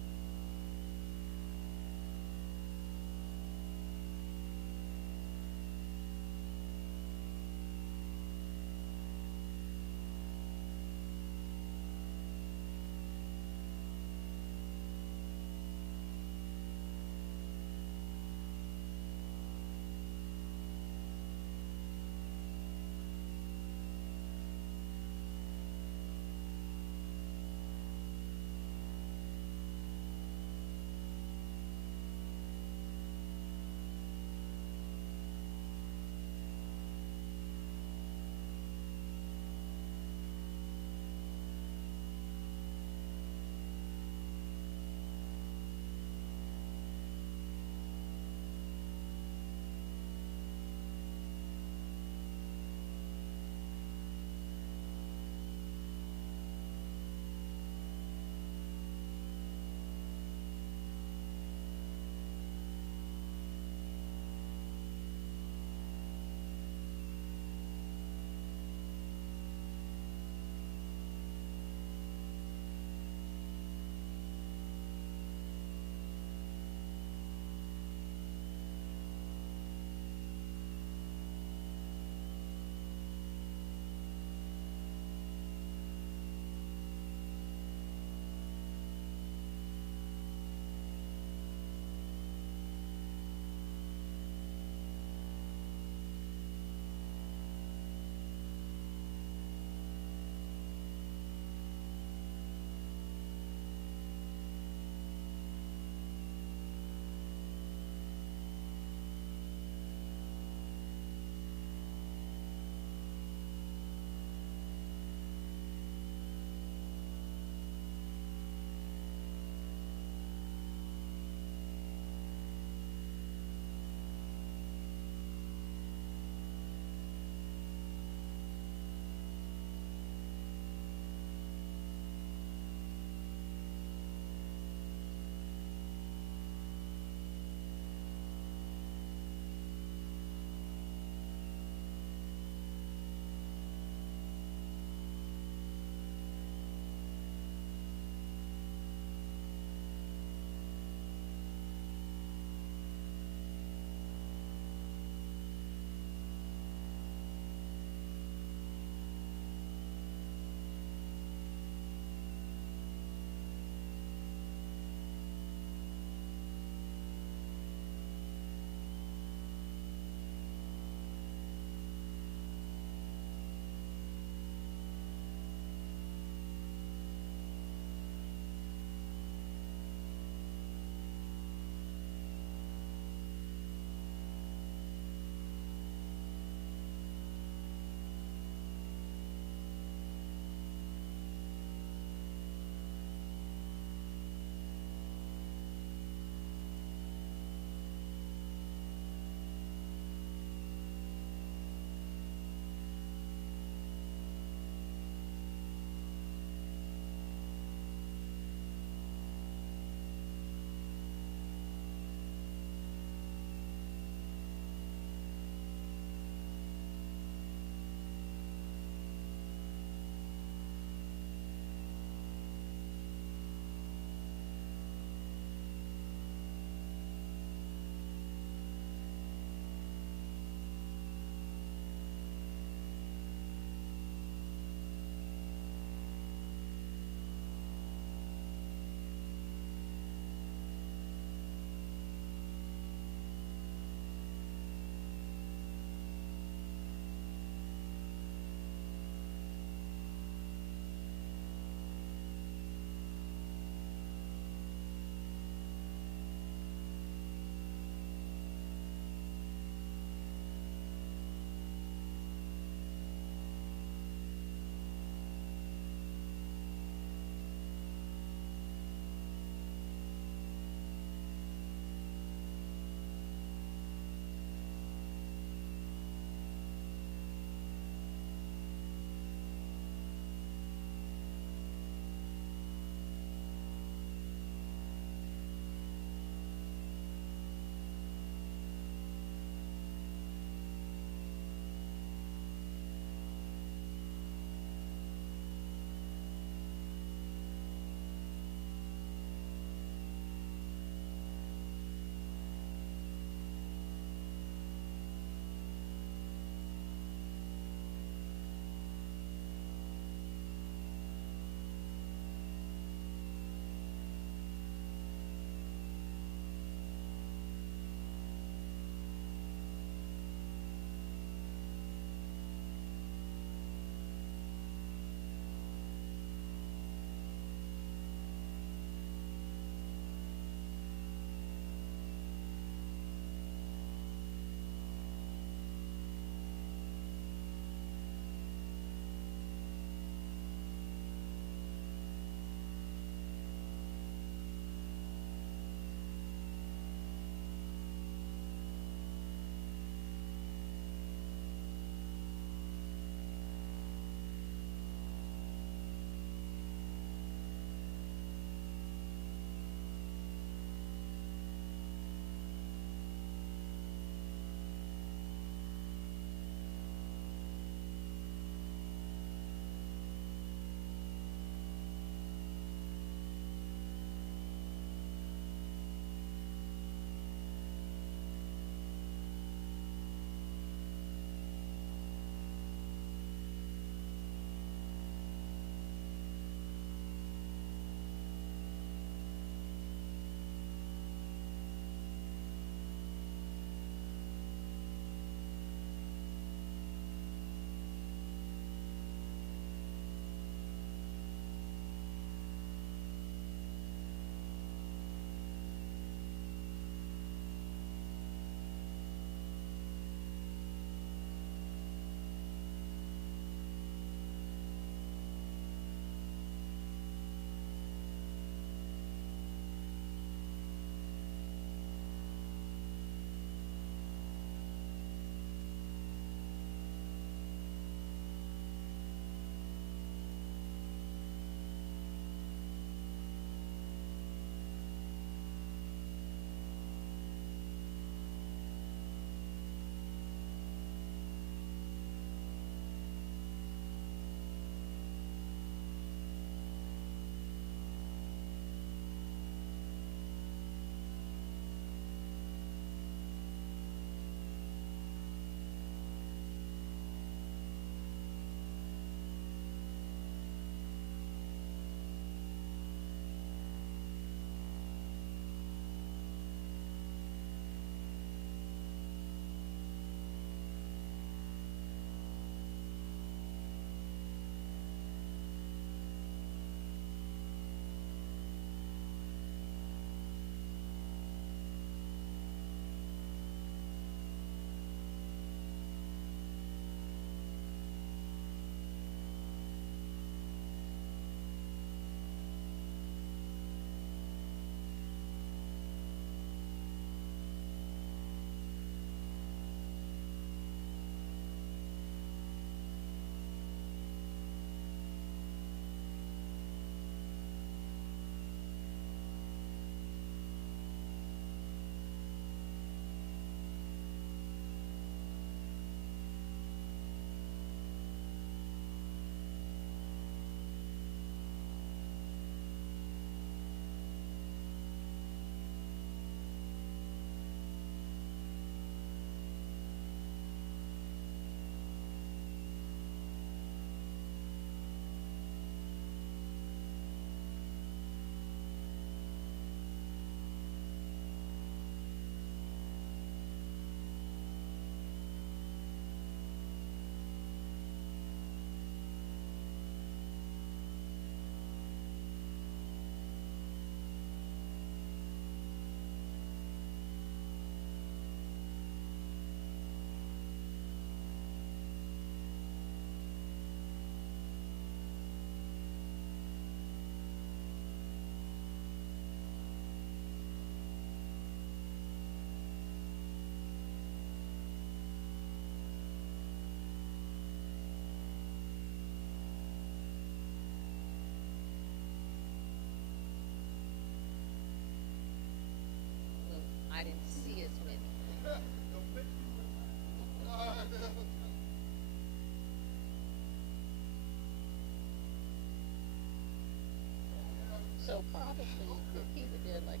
So probably could keep it there like.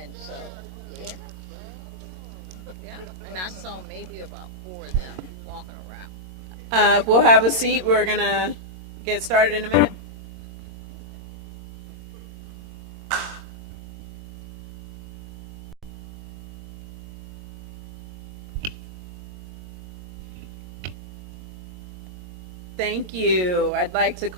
And so, yeah. Yeah, and I saw maybe about 4 of them walking around. We'll have a seat. We're gonna get started in a minute. Thank you. I'd like to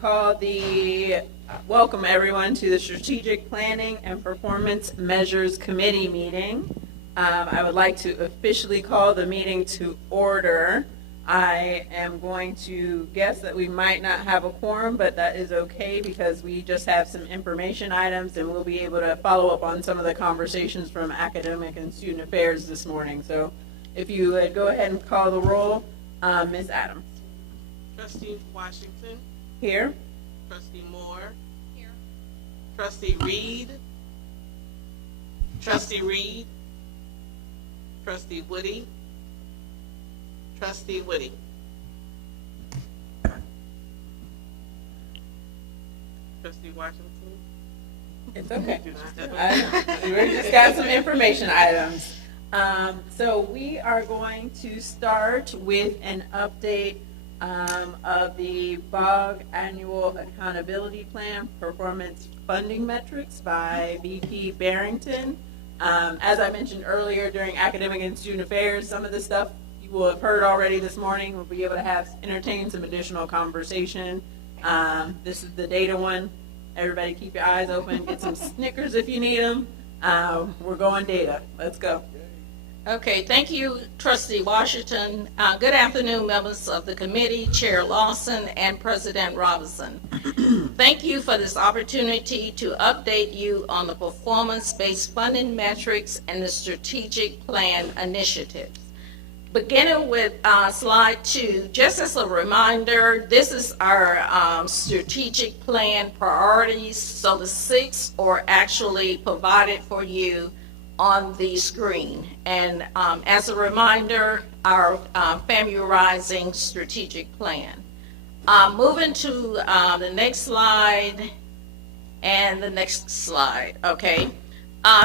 welcome everyone to the Strategic Planning and Performance Measures Committee meeting. I would like to officially call the meeting to order. I am going to guess that we might not have a quorum, but that is okay because we just have some information items and we'll be able to follow up on some of the conversations from academic and student affairs this morning. So if you would go ahead and call the roll, Ms. Adams. Trustee Washington, Here. Trustee Moore. Here. Trustee Reed. Trustee Reed. Trustee Woody. Trustee Woody. Trustee Washington. It's okay. We just got some information items. So we are going to start with an update of the BOG Annual Accountability Plan Performance Funding Metrics by VP Barrington. As I mentioned earlier during academic and student affairs, some of the stuff you will have heard already this morning. We'll be able to entertain some additional conversation. This is the data one. Everybody keep your eyes open. Get some Snickers if you need them. We're going data. Let's go. Okay, thank you, Trustee Washington. Good afternoon, members of the committee, Chair Lawson, and President Robinson. Thank you for this opportunity to update you on the performance-based funding metrics and the strategic plan initiatives. Beginning with slide 2, just as a reminder, this is our strategic plan priorities. So the 6 are actually provided for you on the screen. And as a reminder, our Family Rising strategic plan. Moving to the next slide and the next slide, okay?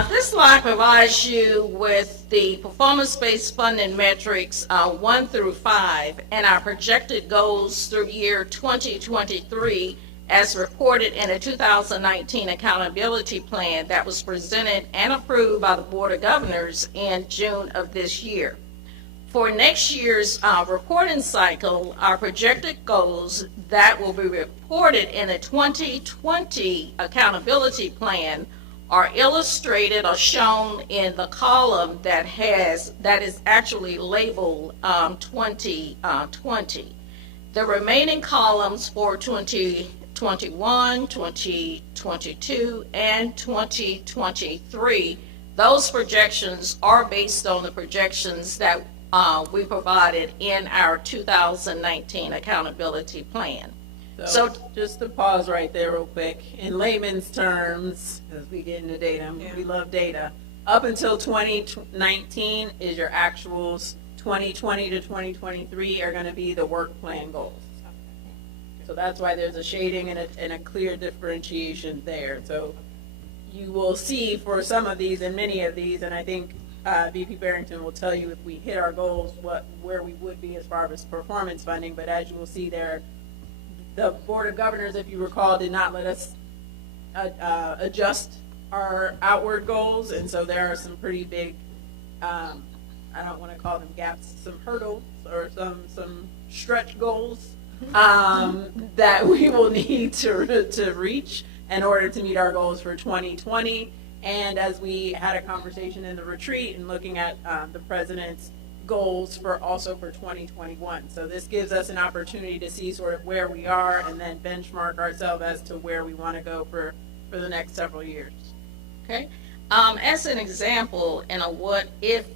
This slide provides you with the performance-based funding metrics 1 through 5 and our projected goals through year 2023 as reported in a 2019 accountability plan that was presented and approved by the Board of Governors in June of this year. For next year's reporting cycle, our projected goals that will be reported in a 2020 accountability plan are illustrated or shown in the column that is actually labeled 2020. The remaining columns for 2021, 2022, and 2023, those projections are based on the projections that we provided in our 2019 accountability plan. So just to pause right there real quick, in layman's terms, as we get into data, we love data, up until 2019 is your actuals, 2020 to 2023 are going to be the work plan goals. So that's why there's a shading and a clear differentiation there. So you will see for some of these and many of these, and I think VP Barrington will tell you if we hit our goals, where we would be as far as performance funding. But as you will see there, the Board of Governors, if you recall, did not let us adjust our outward goals, and so there are some pretty big, I don't want to call them gaps, some hurdles or some stretch goals that we will need to reach in order to meet our goals for 2020. And as we had a conversation in the retreat and looking at the President's goals for 2021. So this gives us an opportunity to see sort of where we are and then benchmark ourselves as to where we want to go for the next several years. Okay. As an example, in a what-if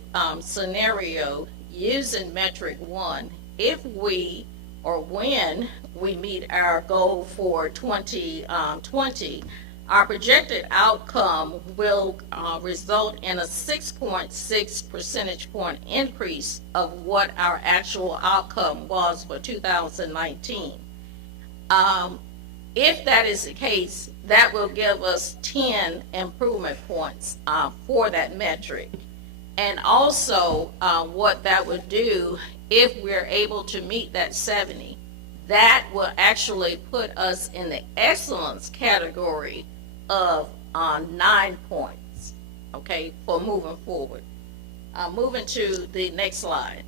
scenario, using metric 1, if we or when we meet our goal for 2020, Our projected outcome will result in a 6.6 percentage point increase of what our actual outcome was for 2019. If that is the case, that will give us 10 improvement points for that metric. And also, what that would do, if we're able to meet that 70, that will actually put us in the excellence category of 9 points, okay, for moving forward. Moving to the next slide.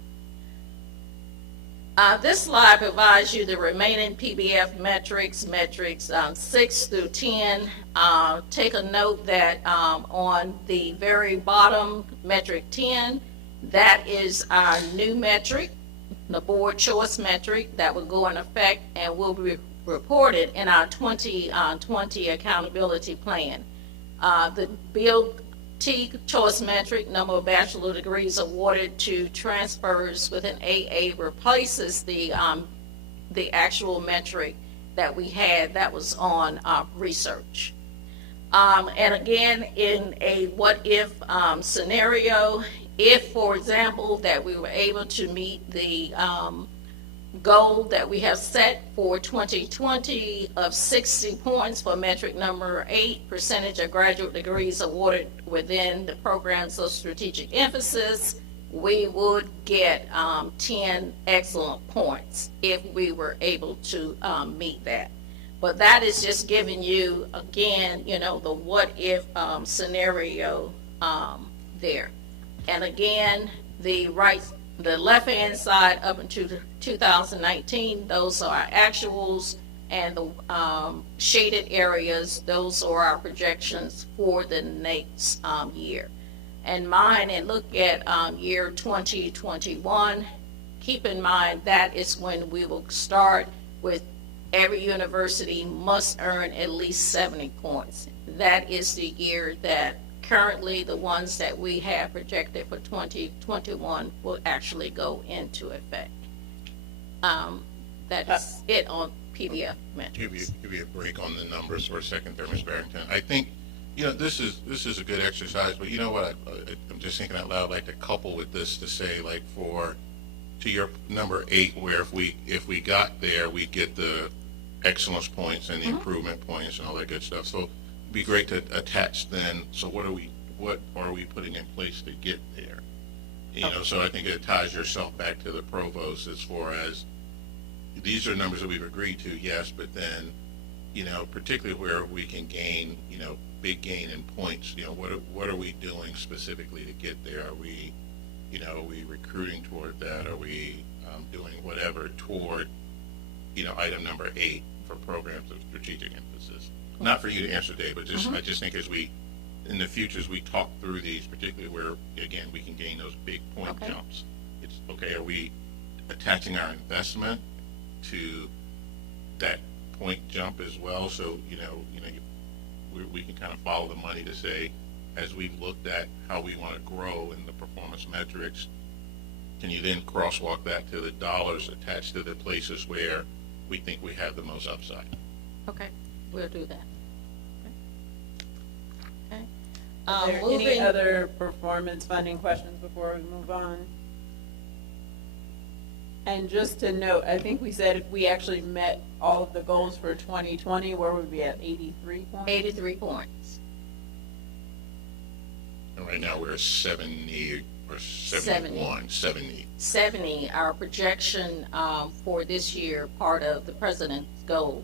This slide provides you the remaining PBF metrics 6 through 10. Take a note that on the very bottom, metric 10, that is our new metric, the board choice metric that will go in effect and will be reported in our 2020 accountability plan. The BOT choice metric, number of bachelor degrees awarded to transfers with an AA, replaces the actual metric that we had that was on research. And again, in a what-if scenario, if, for example, that we were able to meet the goal that we have set for 2020 of 60 points for metric number 8, percentage of graduate degrees awarded within the programs of strategic emphasis, we would get 10 excellent points if we were able to meet that. But that is just giving you, again, the what-if scenario there. And again, the left-hand side up into 2019, those are our actuals, and the shaded areas, those are our projections for the next year. And look at year 2021. Keep in mind that is when we will start with every university must earn at least 70 points. That is the year that currently the ones that we have projected for 2021 will actually go into effect. That's it on PBF metrics. Give you a break on the numbers for a second there, Ms. Barrington. I think, this is a good exercise, but you know what? I'm just thinking out loud, like to couple with this to say, like to your number 8, where if we got there, we get the excellence points and the improvement points and all that good stuff. So it'd be great to attach then. So what are we putting in place to get there? So I think it ties yourself back to the provost as far as these are numbers that we've agreed to, yes, but then, particularly where we can gain, big gain in points, what are we doing specifically to get there? Are we recruiting toward that? Are we doing whatever toward, item number 8 for programs of strategic emphasis? Not for you to answer, Dave, but I just think as in the future, as we talk through these, particularly where, again, we can gain those big point jumps, it's okay, are we attaching our investment to that point jump as well? So, we can kind of follow the money to say, as we've looked at how we want to grow in the performance metrics, can you then crosswalk that to the dollars attached to the places where we think we have the most upside? Okay, we'll do that. Okay. Are there any other performance funding questions before we move on? And just to note, I think we said if we actually met all of the goals for 2020, where would we be at? 83 points? 83 points. And right now we're at 70 or 71, 70. 70, our projection for this year, part of the president's goal,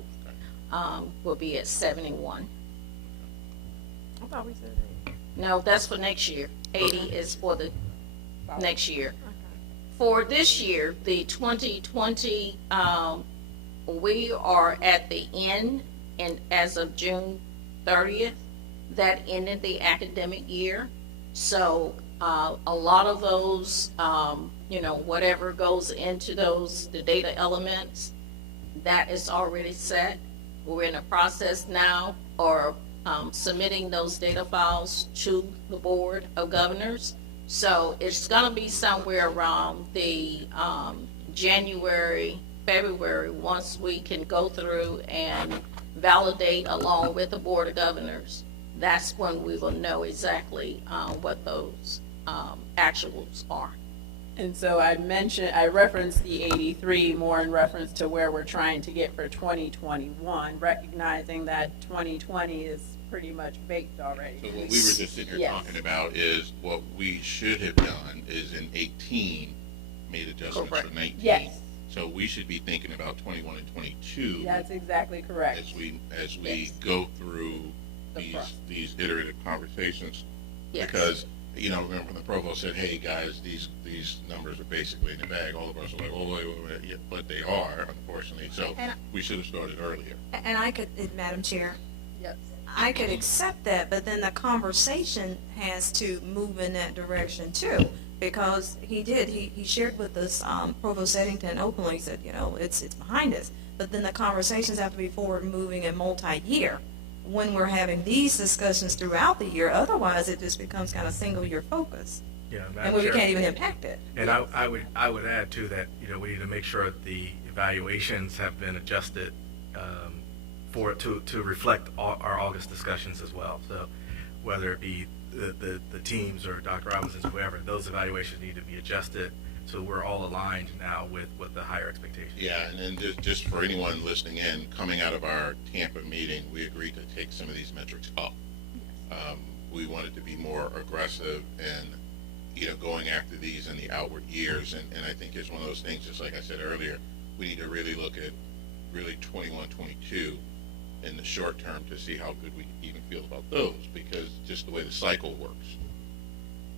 will be at 71. I thought we said 80. No, that's for next year. 80 is for the next year. For this year, the 2020, we are at the end, and as of June 30th, that ended the academic year. So a lot of those, whatever goes into the data elements, that is already set. We're in a process now of submitting those data files to the Board of Governors. So it's going to be somewhere around the January, February, once we can go through and validate along with the Board of Governors, that's when we will know exactly what those actuals are. And so I referenced the 83 more in reference to where we're trying to get for 2021, recognizing that 2020 is pretty much baked already. So what we were just sitting here Yes. talking about is what we should have done is in 18, made adjustments Correct. for 19. Yes. So we should be thinking about 21 and 22 That's exactly correct. as we Yes. go through The process. these iterative conversations. Yes. Because, you know, remember when the provost said, hey, guys, these numbers are basically in the bag, all of us are like, oh, wait, yeah, but they are, unfortunately. So And- we should have started earlier. And I could, Madam Chair, Yes. I could accept that, but then the conversation has to move in that direction too. Because he shared with us, Provost Eddington openly said, you know, it's behind us. But then the conversations have to be forward moving and multi-year when we're having these discussions throughout the year. Otherwise, it just becomes kind of single-year focus. Yeah, And Madam we Chair. can't even impact it. And I would add too that, you know, we need to make sure that the evaluations have been adjusted to reflect our August discussions as well. So whether it be the teams or Dr. Robinson's, whoever, those evaluations need to be adjusted so we're all aligned now with the higher expectations. Yeah, and then just for anyone listening in, coming out of our Tampa meeting, we agreed to take some of these metrics up. We wanted to be more aggressive and, you know, going after these in the outward years. And I think it's one of those things, just like I said earlier, we need to really look at really 21, 22 in the short term to see how good we even feel about those, because just the way the cycle works.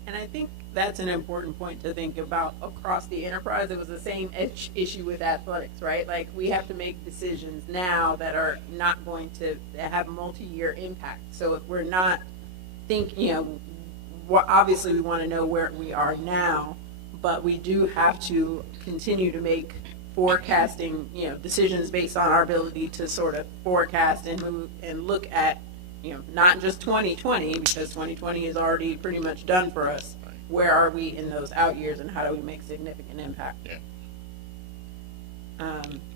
And I think that's an important point to think about across the enterprise. It was the same issue with athletics, right? Like, we have to make decisions now that are not going to have multi-year impact. So if we're not thinking, you know, obviously we want to know where we are now, but we do have to continue to make forecasting, you know, decisions based on our ability to sort of forecast and move and look at, you know, not just 2020, because 2020 is already pretty much done for us. Right. Where are we in those out years, and how do we make significant impact? Yeah.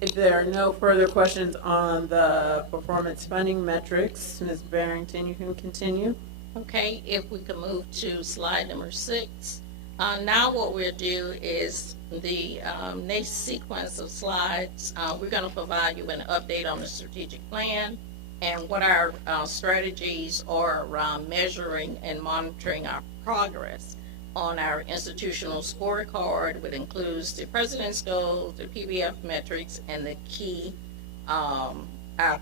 If there are no further questions on the performance funding metrics, Ms. Barrington, you can continue. Okay, if we can move to slide number 6. Now what we'll do is the next sequence of slides, we're going to provide you an update on the strategic plan and what our strategies are around measuring and monitoring our progress on our institutional scorecard, which includes the president's goals, the PBF metrics, and the key, our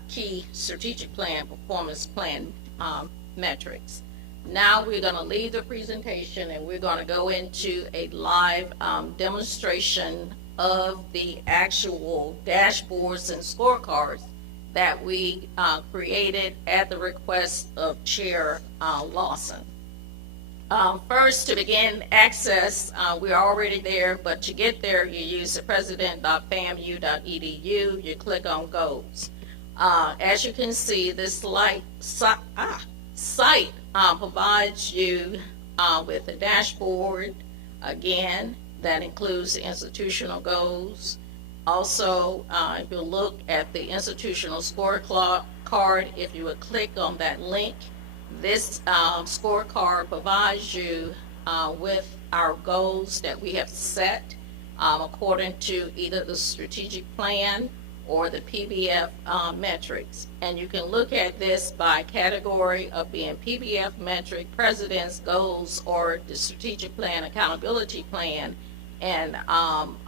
key strategic plan, performance plan metrics. Now we're going to leave the presentation and we're going to go into a live demonstration of the actual dashboards and scorecards that we created at the request of Chair Lawson. First, to begin access, we're already there, but to get there, you use the president.famu.edu, you click on goals. As you can see, this site provides you with a dashboard, again, that includes the institutional goals. Also, if you look at the institutional scorecard, if you would click on that link, this scorecard provides you with our goals that we have set according to either the strategic plan or the PBF metrics. And you can look at this by category of being PBF metric, president's goals, or the strategic plan, accountability plan. And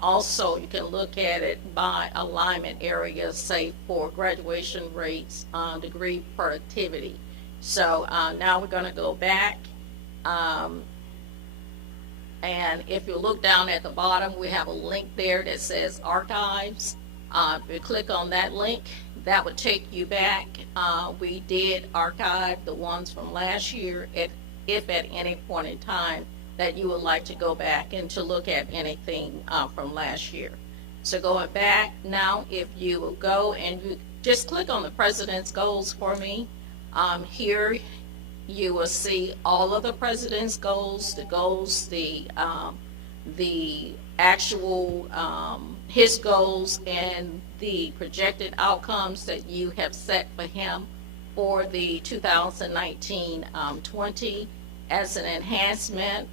also you can look at it by alignment areas, say for graduation rates, degree productivity. So now we're going to go back. And if you look down at the bottom, we have a link there that says archives. If you click on that link, that would take you back. We did archive the ones from last year if at any point in time that you would like to go back and to look at anything from last year. So going back now, if you will go and you just click on the president's goals for me, here you will see all of the president's goals, the actual his goals and the projected outcomes that you have set for him for the 2019-20 as an enhancement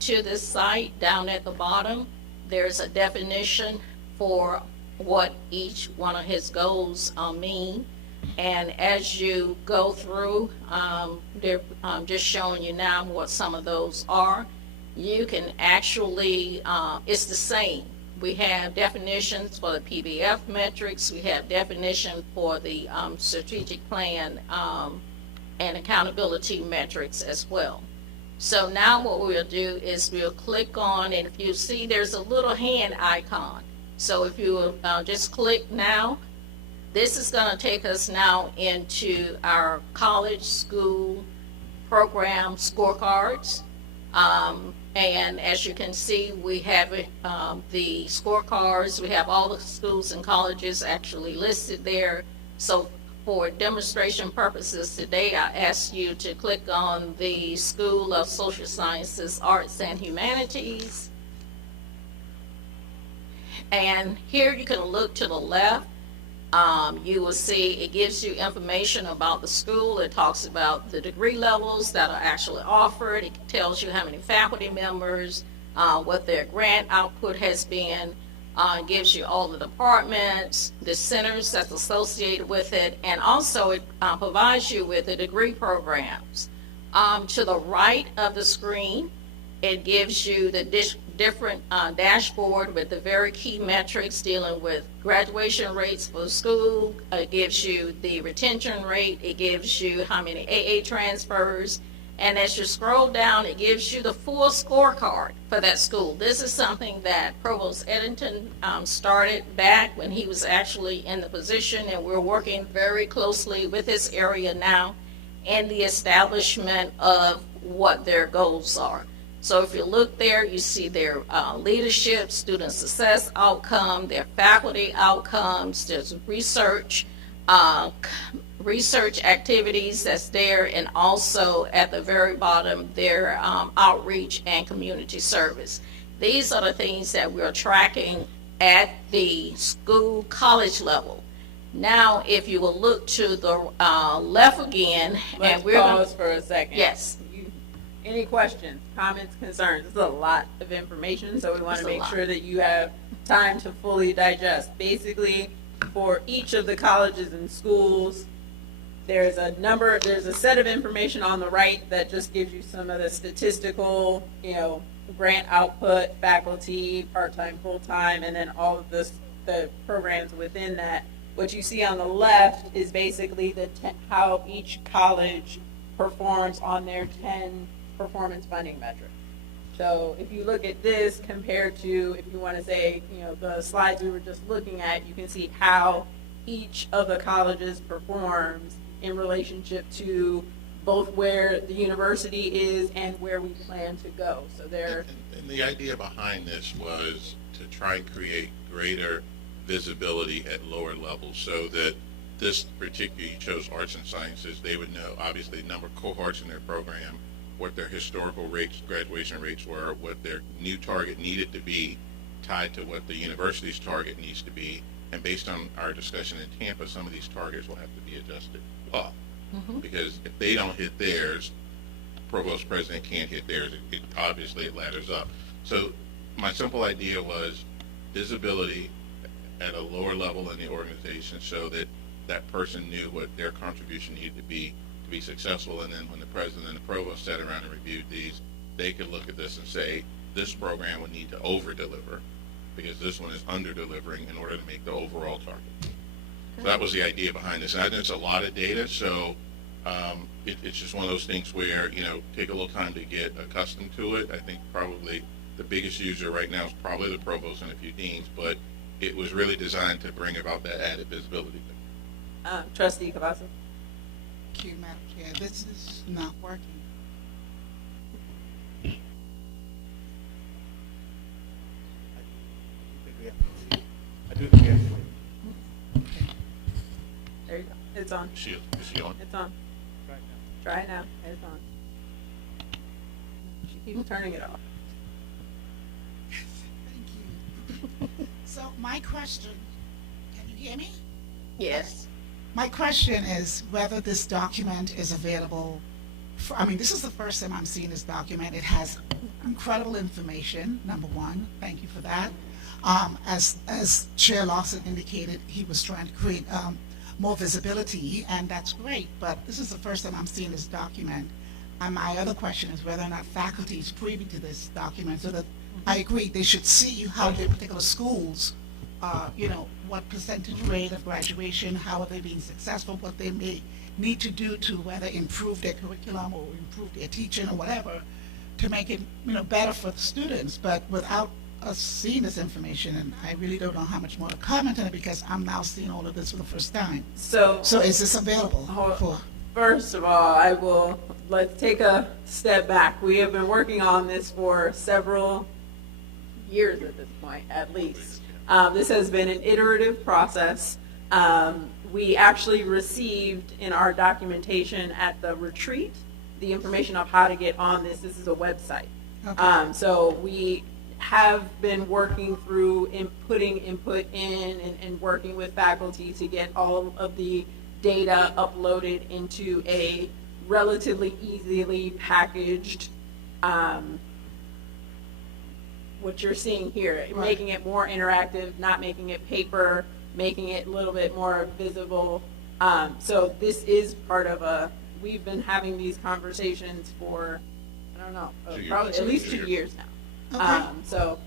to this site. Down at the bottom, there's a definition for what each one of his goals mean. And as you go through, they're just showing you now what some of those are. You can actually, it's the same. We have definitions for the PBF metrics. We have definition for the strategic plan and accountability metrics as well. So now what we'll do is we'll click on, and if you see there's a little hand icon. So if you just click now, this is going to take us now into our college school program scorecards. And as you can see, we have the scorecards. We have all the schools and colleges actually listed there. So for demonstration purposes today, I ask you to click on the School of Social Sciences, Arts, and Humanities. And here you can look to the left. You will see it gives you information about the school. It talks about the degree levels that are actually offered. It tells you how many faculty members, what their grant output has been. It gives you all the departments, the centers that's associated with it, and also it provides you with the degree programs. To the right of the screen, it gives you the different dashboard with the very key metrics dealing with graduation rates for school. It gives you the retention rate. It gives you how many AA transfers. And as you scroll down, it gives you the full scorecard for that school. This is something that Provost Eddington started back when he was actually in the position, and we're working very closely with this area now in the establishment of what their goals are. So if you look there, you see their leadership, student success outcome, their faculty outcomes, there's research activities that's there, and also at the very bottom, their outreach and community service. These are the things that we're tracking at the school college level. Now, if you will look to the left again, Let's and we're pause for a second. Yes. Any questions, comments, concerns? This is a lot of information, so we want It's to a make lot. sure that you have time to fully digest. Basically, for each of the colleges and schools, there's a set of information on the right that just gives you some of the statistical, grant output, faculty, part-time, full-time, and then all of the programs within that. What you see on the left is basically how each college performs on their 10 performance funding metric. So if you look at this compared to, if you want to say, the slides we were just looking at, you can see how each of the colleges performs in relationship to both where the university is and where we plan to go. So And the idea behind this was to try and create greater visibility at lower levels so that this particular, you chose arts and sciences, they would know obviously the number of cohorts in their program, what their historical rates, graduation rates were, what their new target needed to be tied to what the university's target needs to be. And based on our discussion in Tampa, some of these targets will have to be adjusted up. Because if they don't hit theirs, provost president can't hit theirs. It obviously it ladders up. So my simple idea was visibility at a lower level in the organization so that that person knew what their contribution needed to be successful. And then when the president and the provost sat around and reviewed these, they could look at this and say, this program would need to over-deliver because this one is under-delivering in order to make the overall target. So that was the idea behind this. And I think it's a lot of data, so it's just one of those things where, take a little time to get accustomed to it. I think probably the biggest user right now is probably the provost and a few deans, but it was really designed to bring about that added visibility. Trustee Cavazza. Thank you, Madam Chair. This is not working. There you go. It's on. Is she on? It's on. Try it now. It's on. She keeps turning it off. Thank you. So my question, can you hear me? Yes. My question is whether this document is available. This is the first time I'm seeing this document. It has incredible information, number one. Thank you for that. As Chair Lawson indicated, he was trying to create more visibility, and that's great, but this is the first time I'm seeing this document. And my other question is whether or not faculty is privy to this document, so that I agree, they should see how the particular schools, what percentage rate of graduation, how are they being successful, what they may need to do to whether improve their curriculum or improve their teaching or whatever to make it, better for the students. But without us seeing this information, and I really don't know how much more to comment on it because I'm now seeing all of this for the first time. So is this available for? First of all, let's take a step back. We have been working on this for several years at this point, at least. This has been an iterative process. We actually received in our documentation at the retreat the information of how to get on this. This is a website. Okay. So we have been working through putting input in and working with faculty to get all of the data uploaded into a relatively easily packaged, what you're seeing here, Right. making it more interactive, not making it paper, making it a little bit more visible. So this is part of we've been having these conversations for, I don't know, probably at least 2 years now. Okay. So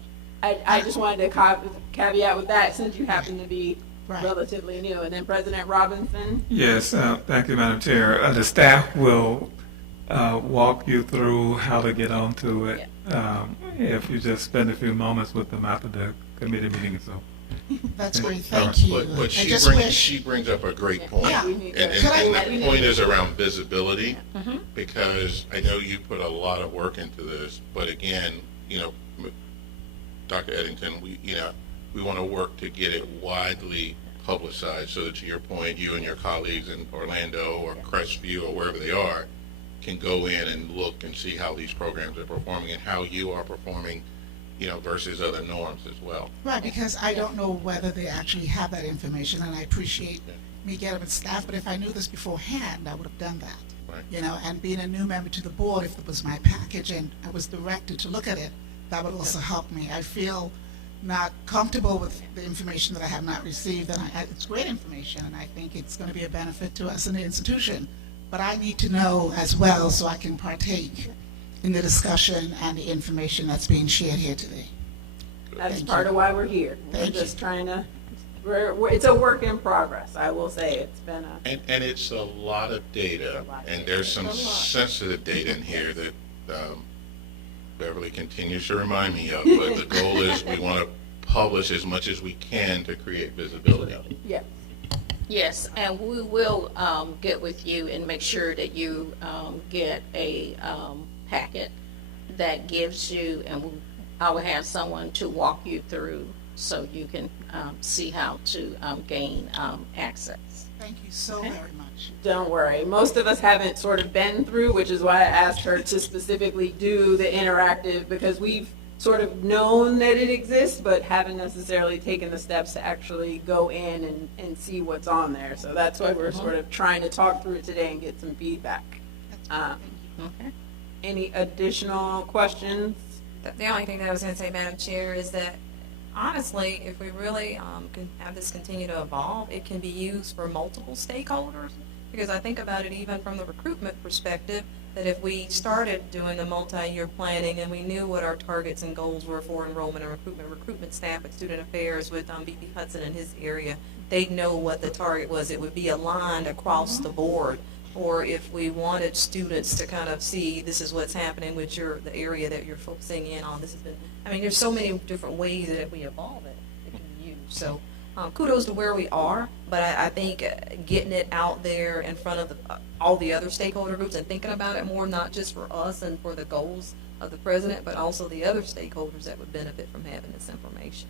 I just wanted to caveat with that since you happen to be Right. relatively new. And then President Robinson? Yes, thank you, Madam Chair. The staff will walk you through how to get onto it if you just spend a few moments with them after the committee meeting is over. That's great, All right. thank you. But I she just brings, wish, she brings up a great point. Yeah. And Could I- that point is around visibility, Mm-hmm. because I know you put a lot of work into this, but again, Dr. Eddington, we want to work to get it widely publicized so that, to your point, you and your colleagues in Orlando or Crestview or wherever they are can go in and look and see how these programs are performing and how you are performing, versus other norms as well. right, because I don't know whether they actually have that information, and I appreciate me getting with staff, but if I knew this beforehand, I would have done that. Right. And being a new member to the board, if it was my package and I was directed to look at it, that would also help me. I feel not comfortable with the information that I have not received, and it's great information, and I think it's going to be a benefit to us in the institution. But I need to know as well so I can partake in the discussion and the information that's being shared here today. That's Thank part you. of why we're here. Thank We're just trying to, it's a work in progress, I will say. It's been And it's a lot of data, and there's some sensitive data in here that Beverly continues to remind me of, but the goal is we want to publish as much as we can to create visibility. yeah. Yes, and we will get with you and make sure that you get a packet that gives you, and I will have someone to walk you through so you can see how to gain access. Thank you so very much. Don't worry. Most of us haven't sort of been through, which is why I asked her to specifically do the interactive, because we've sort of known that it exists, but haven't necessarily taken the steps to actually go in and see what's on there. So that's why we're sort of trying to talk through it today and get some feedback. Okay. Any additional questions? The only thing that I was going to say, Madam Chair, is that honestly, if we really can have this continue to evolve, it can be used for multiple stakeholders. Because I think about it even from the recruitment perspective, that if we started doing the multi-year planning and we knew what our targets and goals were for enrollment and recruitment staff at Student Affairs with VP Hudson in his area, they'd know what the target was. It would be aligned across the board. Or if we wanted students to kind of see this is what's happening with the area that you're focusing in on. This has been, there's so many different ways that if we evolve it, it can be used. So kudos to where we are, but I think getting it out there in front of all the other stakeholder groups and thinking about it more, not just for us and for the goals of the president, but also the other stakeholders that would benefit from having this information.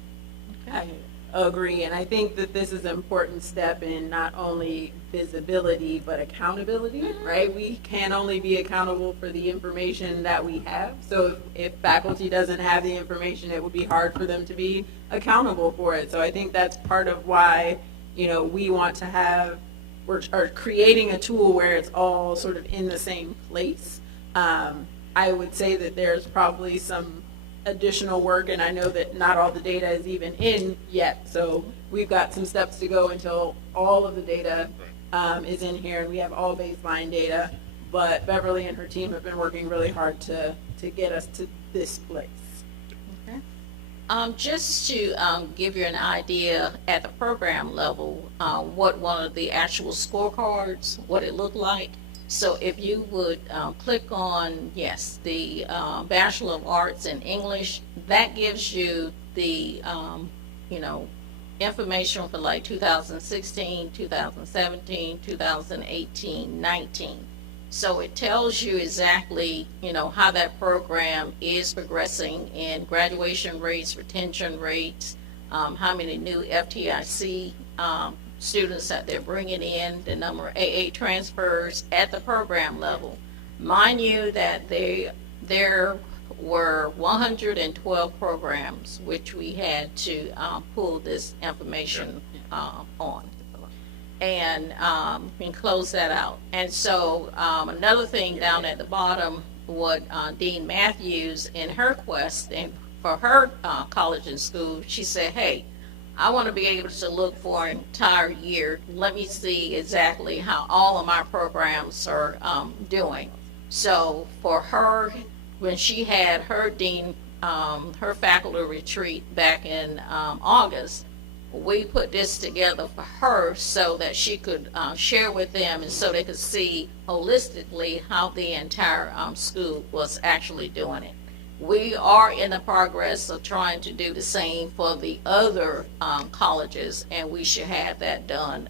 Okay. agree, and I think that this is an important step in not only visibility, but accountability, right? We can only be accountable for the information that we have, so if faculty doesn't have the information, it would be hard for them to be accountable for it. So I think that's part of why, we want to have, are creating a tool where it's all sort of in the same place. I would say that there's probably some additional work, and I know that not all the data is even in yet, so we've got some steps to go until all of the data is in here and we have all baseline data, but Beverly and her team have been working really hard to get us to this place. Okay. Just to give you an idea at the program level, what one of the actual scorecards, what it looked like. So if you would click on, yes, the Bachelor of Arts in English, that gives you the, information for like 2016, 2017, 2018, 19. So it tells you exactly, how that program is progressing in graduation rates, retention rates, how many new FTIC students that they're bringing in, the number of AA transfers at the program level. Mind you that there were 112 programs which we had to pull this information on. And we can close that out. And so another thing down at the bottom, what Dean Matthews in her quest and for her college and school, she said, hey, I want to be able to look for an entire year. Let me see exactly how all of my programs are doing. So for her, when she had her dean, her faculty retreat back in August, we put this together for her so that she could share with them and so they could see holistically how the entire school was actually doing it. We are in the progress of trying to do the same for the other colleges, and we should have that done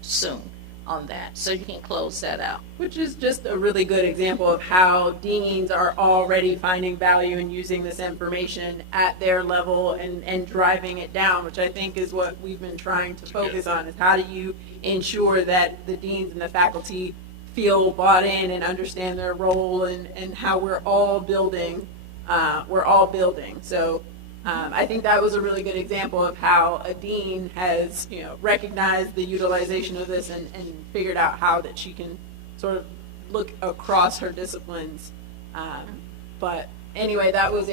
soon on that. So you can close that out. Which is just a really good example of how deans are already finding value in using this information at their level and driving it down, which I think is what we've been trying to focus on, is how do you ensure that the deans and the faculty feel bought in and understand their role and how we're all building. So I think that was a really good example of how a dean has, recognized the utilization of this and figured out how that she can sort of look across her disciplines. But anyway, that was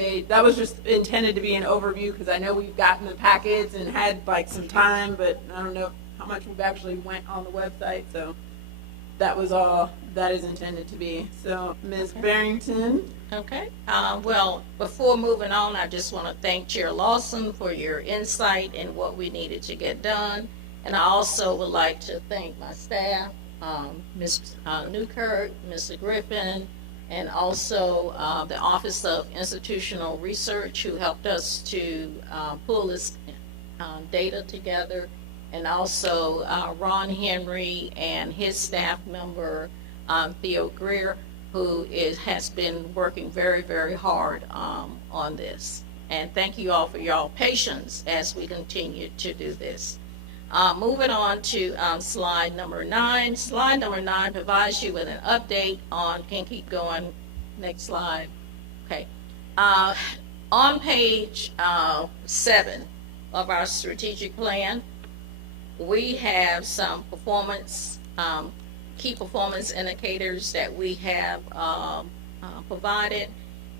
just intended to be an overview because I know we've gotten the packets and had like some time, but I don't know how much we've actually went on the website. So that was all that is intended to be. So Ms. Barrington. Okay. Well, before moving on, I just want to thank Chair Lawson for your insight in what we needed to get done. And I also would like to thank my staff, Ms. Newkirk, Mr. Griffin, and also the Office of Institutional Research who helped us to pull this data together, and also Ron Henry and his staff member, Theo Greer, who has been working very, very hard on this. And thank you all for y'all patience as we continue to do this. Moving on to slide number 9. Slide number 9 provides you with an update on, can keep going, next slide. Okay. On page 7 of our strategic plan, we have some performance key performance indicators that we have provided,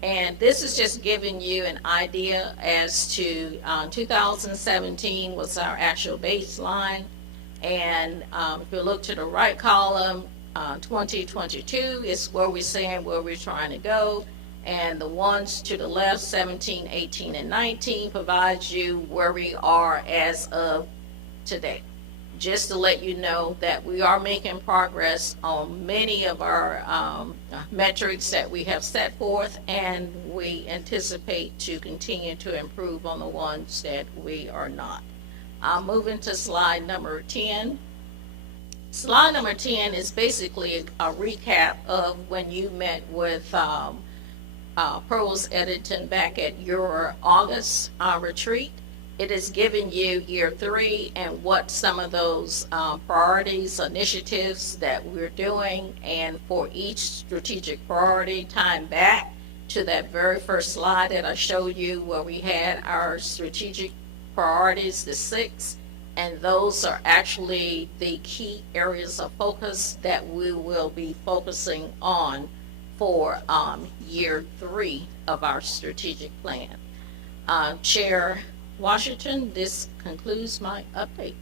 and this is just giving you an idea as to 2017 was our actual baseline, and if you look to the right column, 2022 is where we're saying where we're trying to go, and the ones to the left, 17, 18, and 19, provides you where we are as of today. Just to let you know that we are making progress on many of our metrics that we have set forth, and we anticipate to continue to improve on the ones that we are not. Moving to slide number 10. Slide number 10 is basically a recap of when you met with Provost Eddington back at your August retreat. It is giving you year 3 and what some of those priorities, initiatives that we're doing, and for each strategic priority, time back to that very first slide that I showed you where we had our strategic priorities, the 6, and those are actually the key areas of focus that we will be focusing on for year 3 of our strategic plan. Chair Washington, this concludes my update.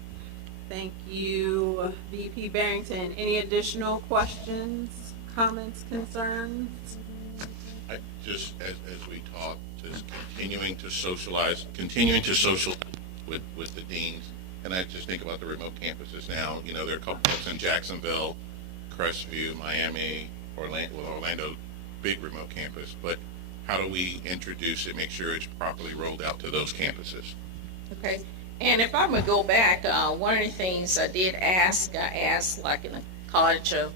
Thank you, VP Barrington. Any additional questions, comments, concerns? Just as we talk, just continuing to socialize with the deans. And I just think about the remote campuses now. You know, there are a couple folks in Jacksonville, Crestview, Miami, Orlando, big remote campus. But how do we introduce it, make sure it's properly rolled out to those campuses? Okay, and if I'm gonna go back, one of the things I did ask, like in the College of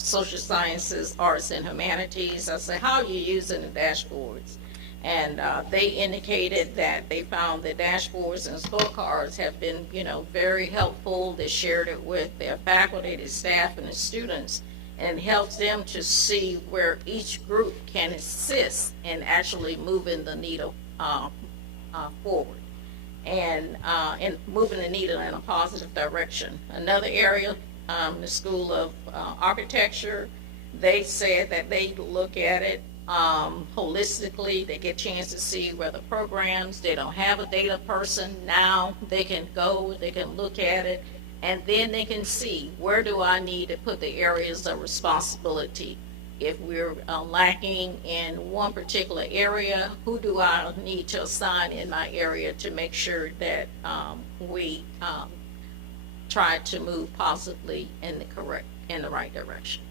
Social Sciences, Arts, and Humanities, I said, how are you using the dashboards? And they indicated that they found the dashboards and scorecards have been, very helpful. They shared it with their faculty, the staff, and the students, and helps them to see where each group can assist in actually moving the needle forward and moving the needle in a positive direction. Another area, the School of Architecture, they said that they look at it holistically. They get a chance to see where the programs, they don't have a data person now, they can go, they can look at it, and then they can see where do I need to put the areas of responsibility. If we're lacking in one particular area, who do I need to assign in my area to make sure that we try to move positively in the right direction.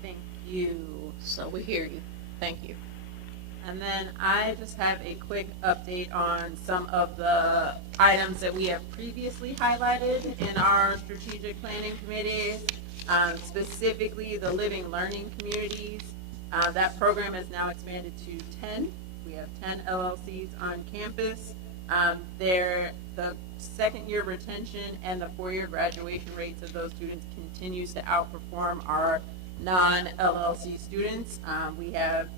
Thank you. So we hear you. Thank you. And then I just have a quick update on some of the items that we have previously highlighted in our strategic planning committee, specifically the living learning communities. That program has now expanded to 10. We have 10 LLCs on campus. The second year retention and the 4-year graduation rates of those students continues to outperform our non-LLC students. We have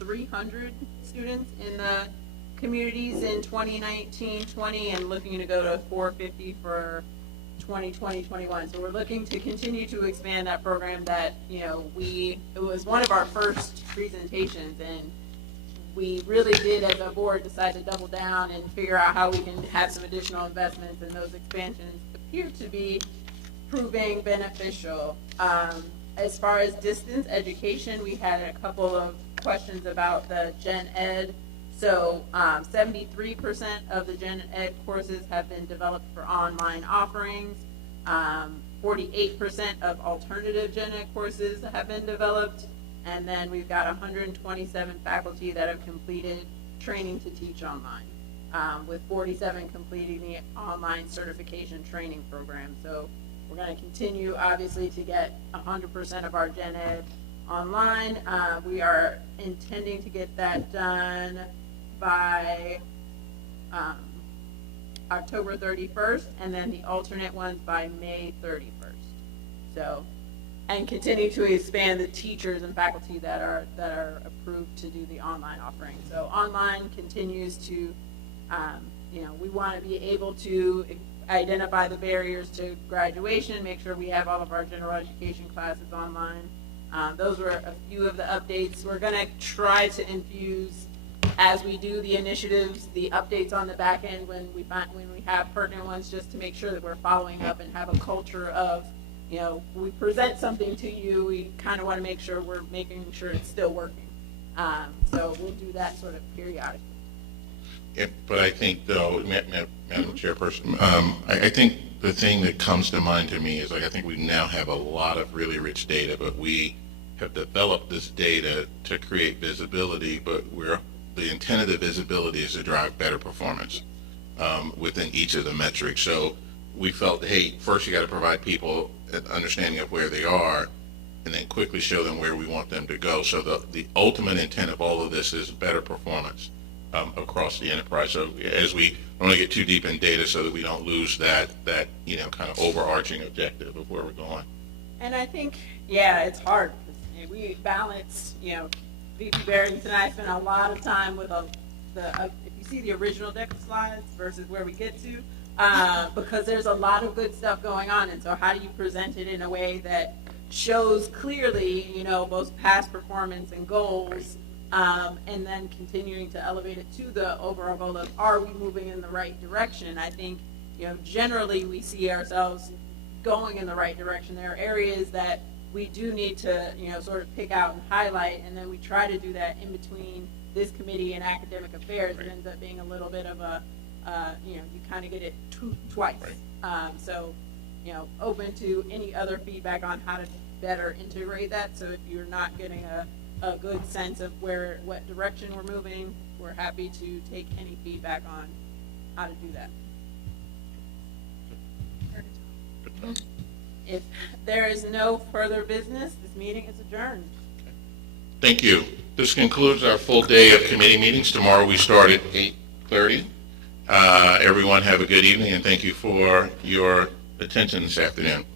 300 students in the communities in 2019-20 and looking to go to 450 for 2020-21. So we're looking to continue to expand that program that, it was one of our first presentations, and we really did as a board decide to double down and figure out how we can have some additional investments, and those expansions appear to be proving beneficial. As far as distance education, we had a couple of questions about the Gen Ed. So 73% of the Gen Ed courses have been developed for online offerings. 48% of alternative Gen Ed courses have been developed. And then we've got 127 faculty that have completed training to teach online, with 47 completing the online certification training program. So we're going to continue, obviously, to get 100% of our Gen Ed online. We are intending to get that done by October 31st, and then the alternate ones by May 31st. So, and continue to expand the teachers and faculty that are approved to do the online offering. So online continues to, we want to be able to identify the barriers to graduation, make sure we have all of our general education classes online. Those were a few of the updates. We're going to try to infuse, as we do the initiatives, the updates on the back end when we have pertinent ones, just to make sure that we're following up and have a culture of, we present something to you, we kind of want to make sure we're making sure it's still working. So we'll do that sort of periodically. Yeah, but I think, though, Madam Chairperson, I think the thing that comes to mind to me is, I think we now have a lot of really rich data, but we have developed this data to create visibility, but the intent of the visibility is to drive better performance within each of the metrics. So we felt, hey, first you got to provide people an understanding of where they are, and then quickly show them where we want them to go. So the ultimate intent of all of this is better performance. across the enterprise. So as we don't want to get too deep in data so that we don't lose that kind of overarching objective of where we're going. And I think, yeah, it's hard. We balance, VP Barrington and I spent a lot of time with if you see the original deck of slides versus where we get to, because there's a lot of good stuff going on. And so how do you present it in a way that shows clearly, both past performance and goals, and then continuing to elevate it to the overall goal of, are we moving in the right direction? I think, generally we see ourselves going in the right direction. There are areas that we do need to, sort of pick out and highlight, and then we try to do that in between this committee and academic affairs. It ends up being a little bit of a, you kind of get it twice. So, open to any other feedback on how to better integrate that. So if you're not getting a good sense of what direction we're moving, we're happy to take any feedback on how to do that. If there is no further business, this meeting is adjourned. Thank you. This concludes our full day of committee meetings. Tomorrow we start at 8:30. Everyone have a good evening, and thank you for your attention this afternoon.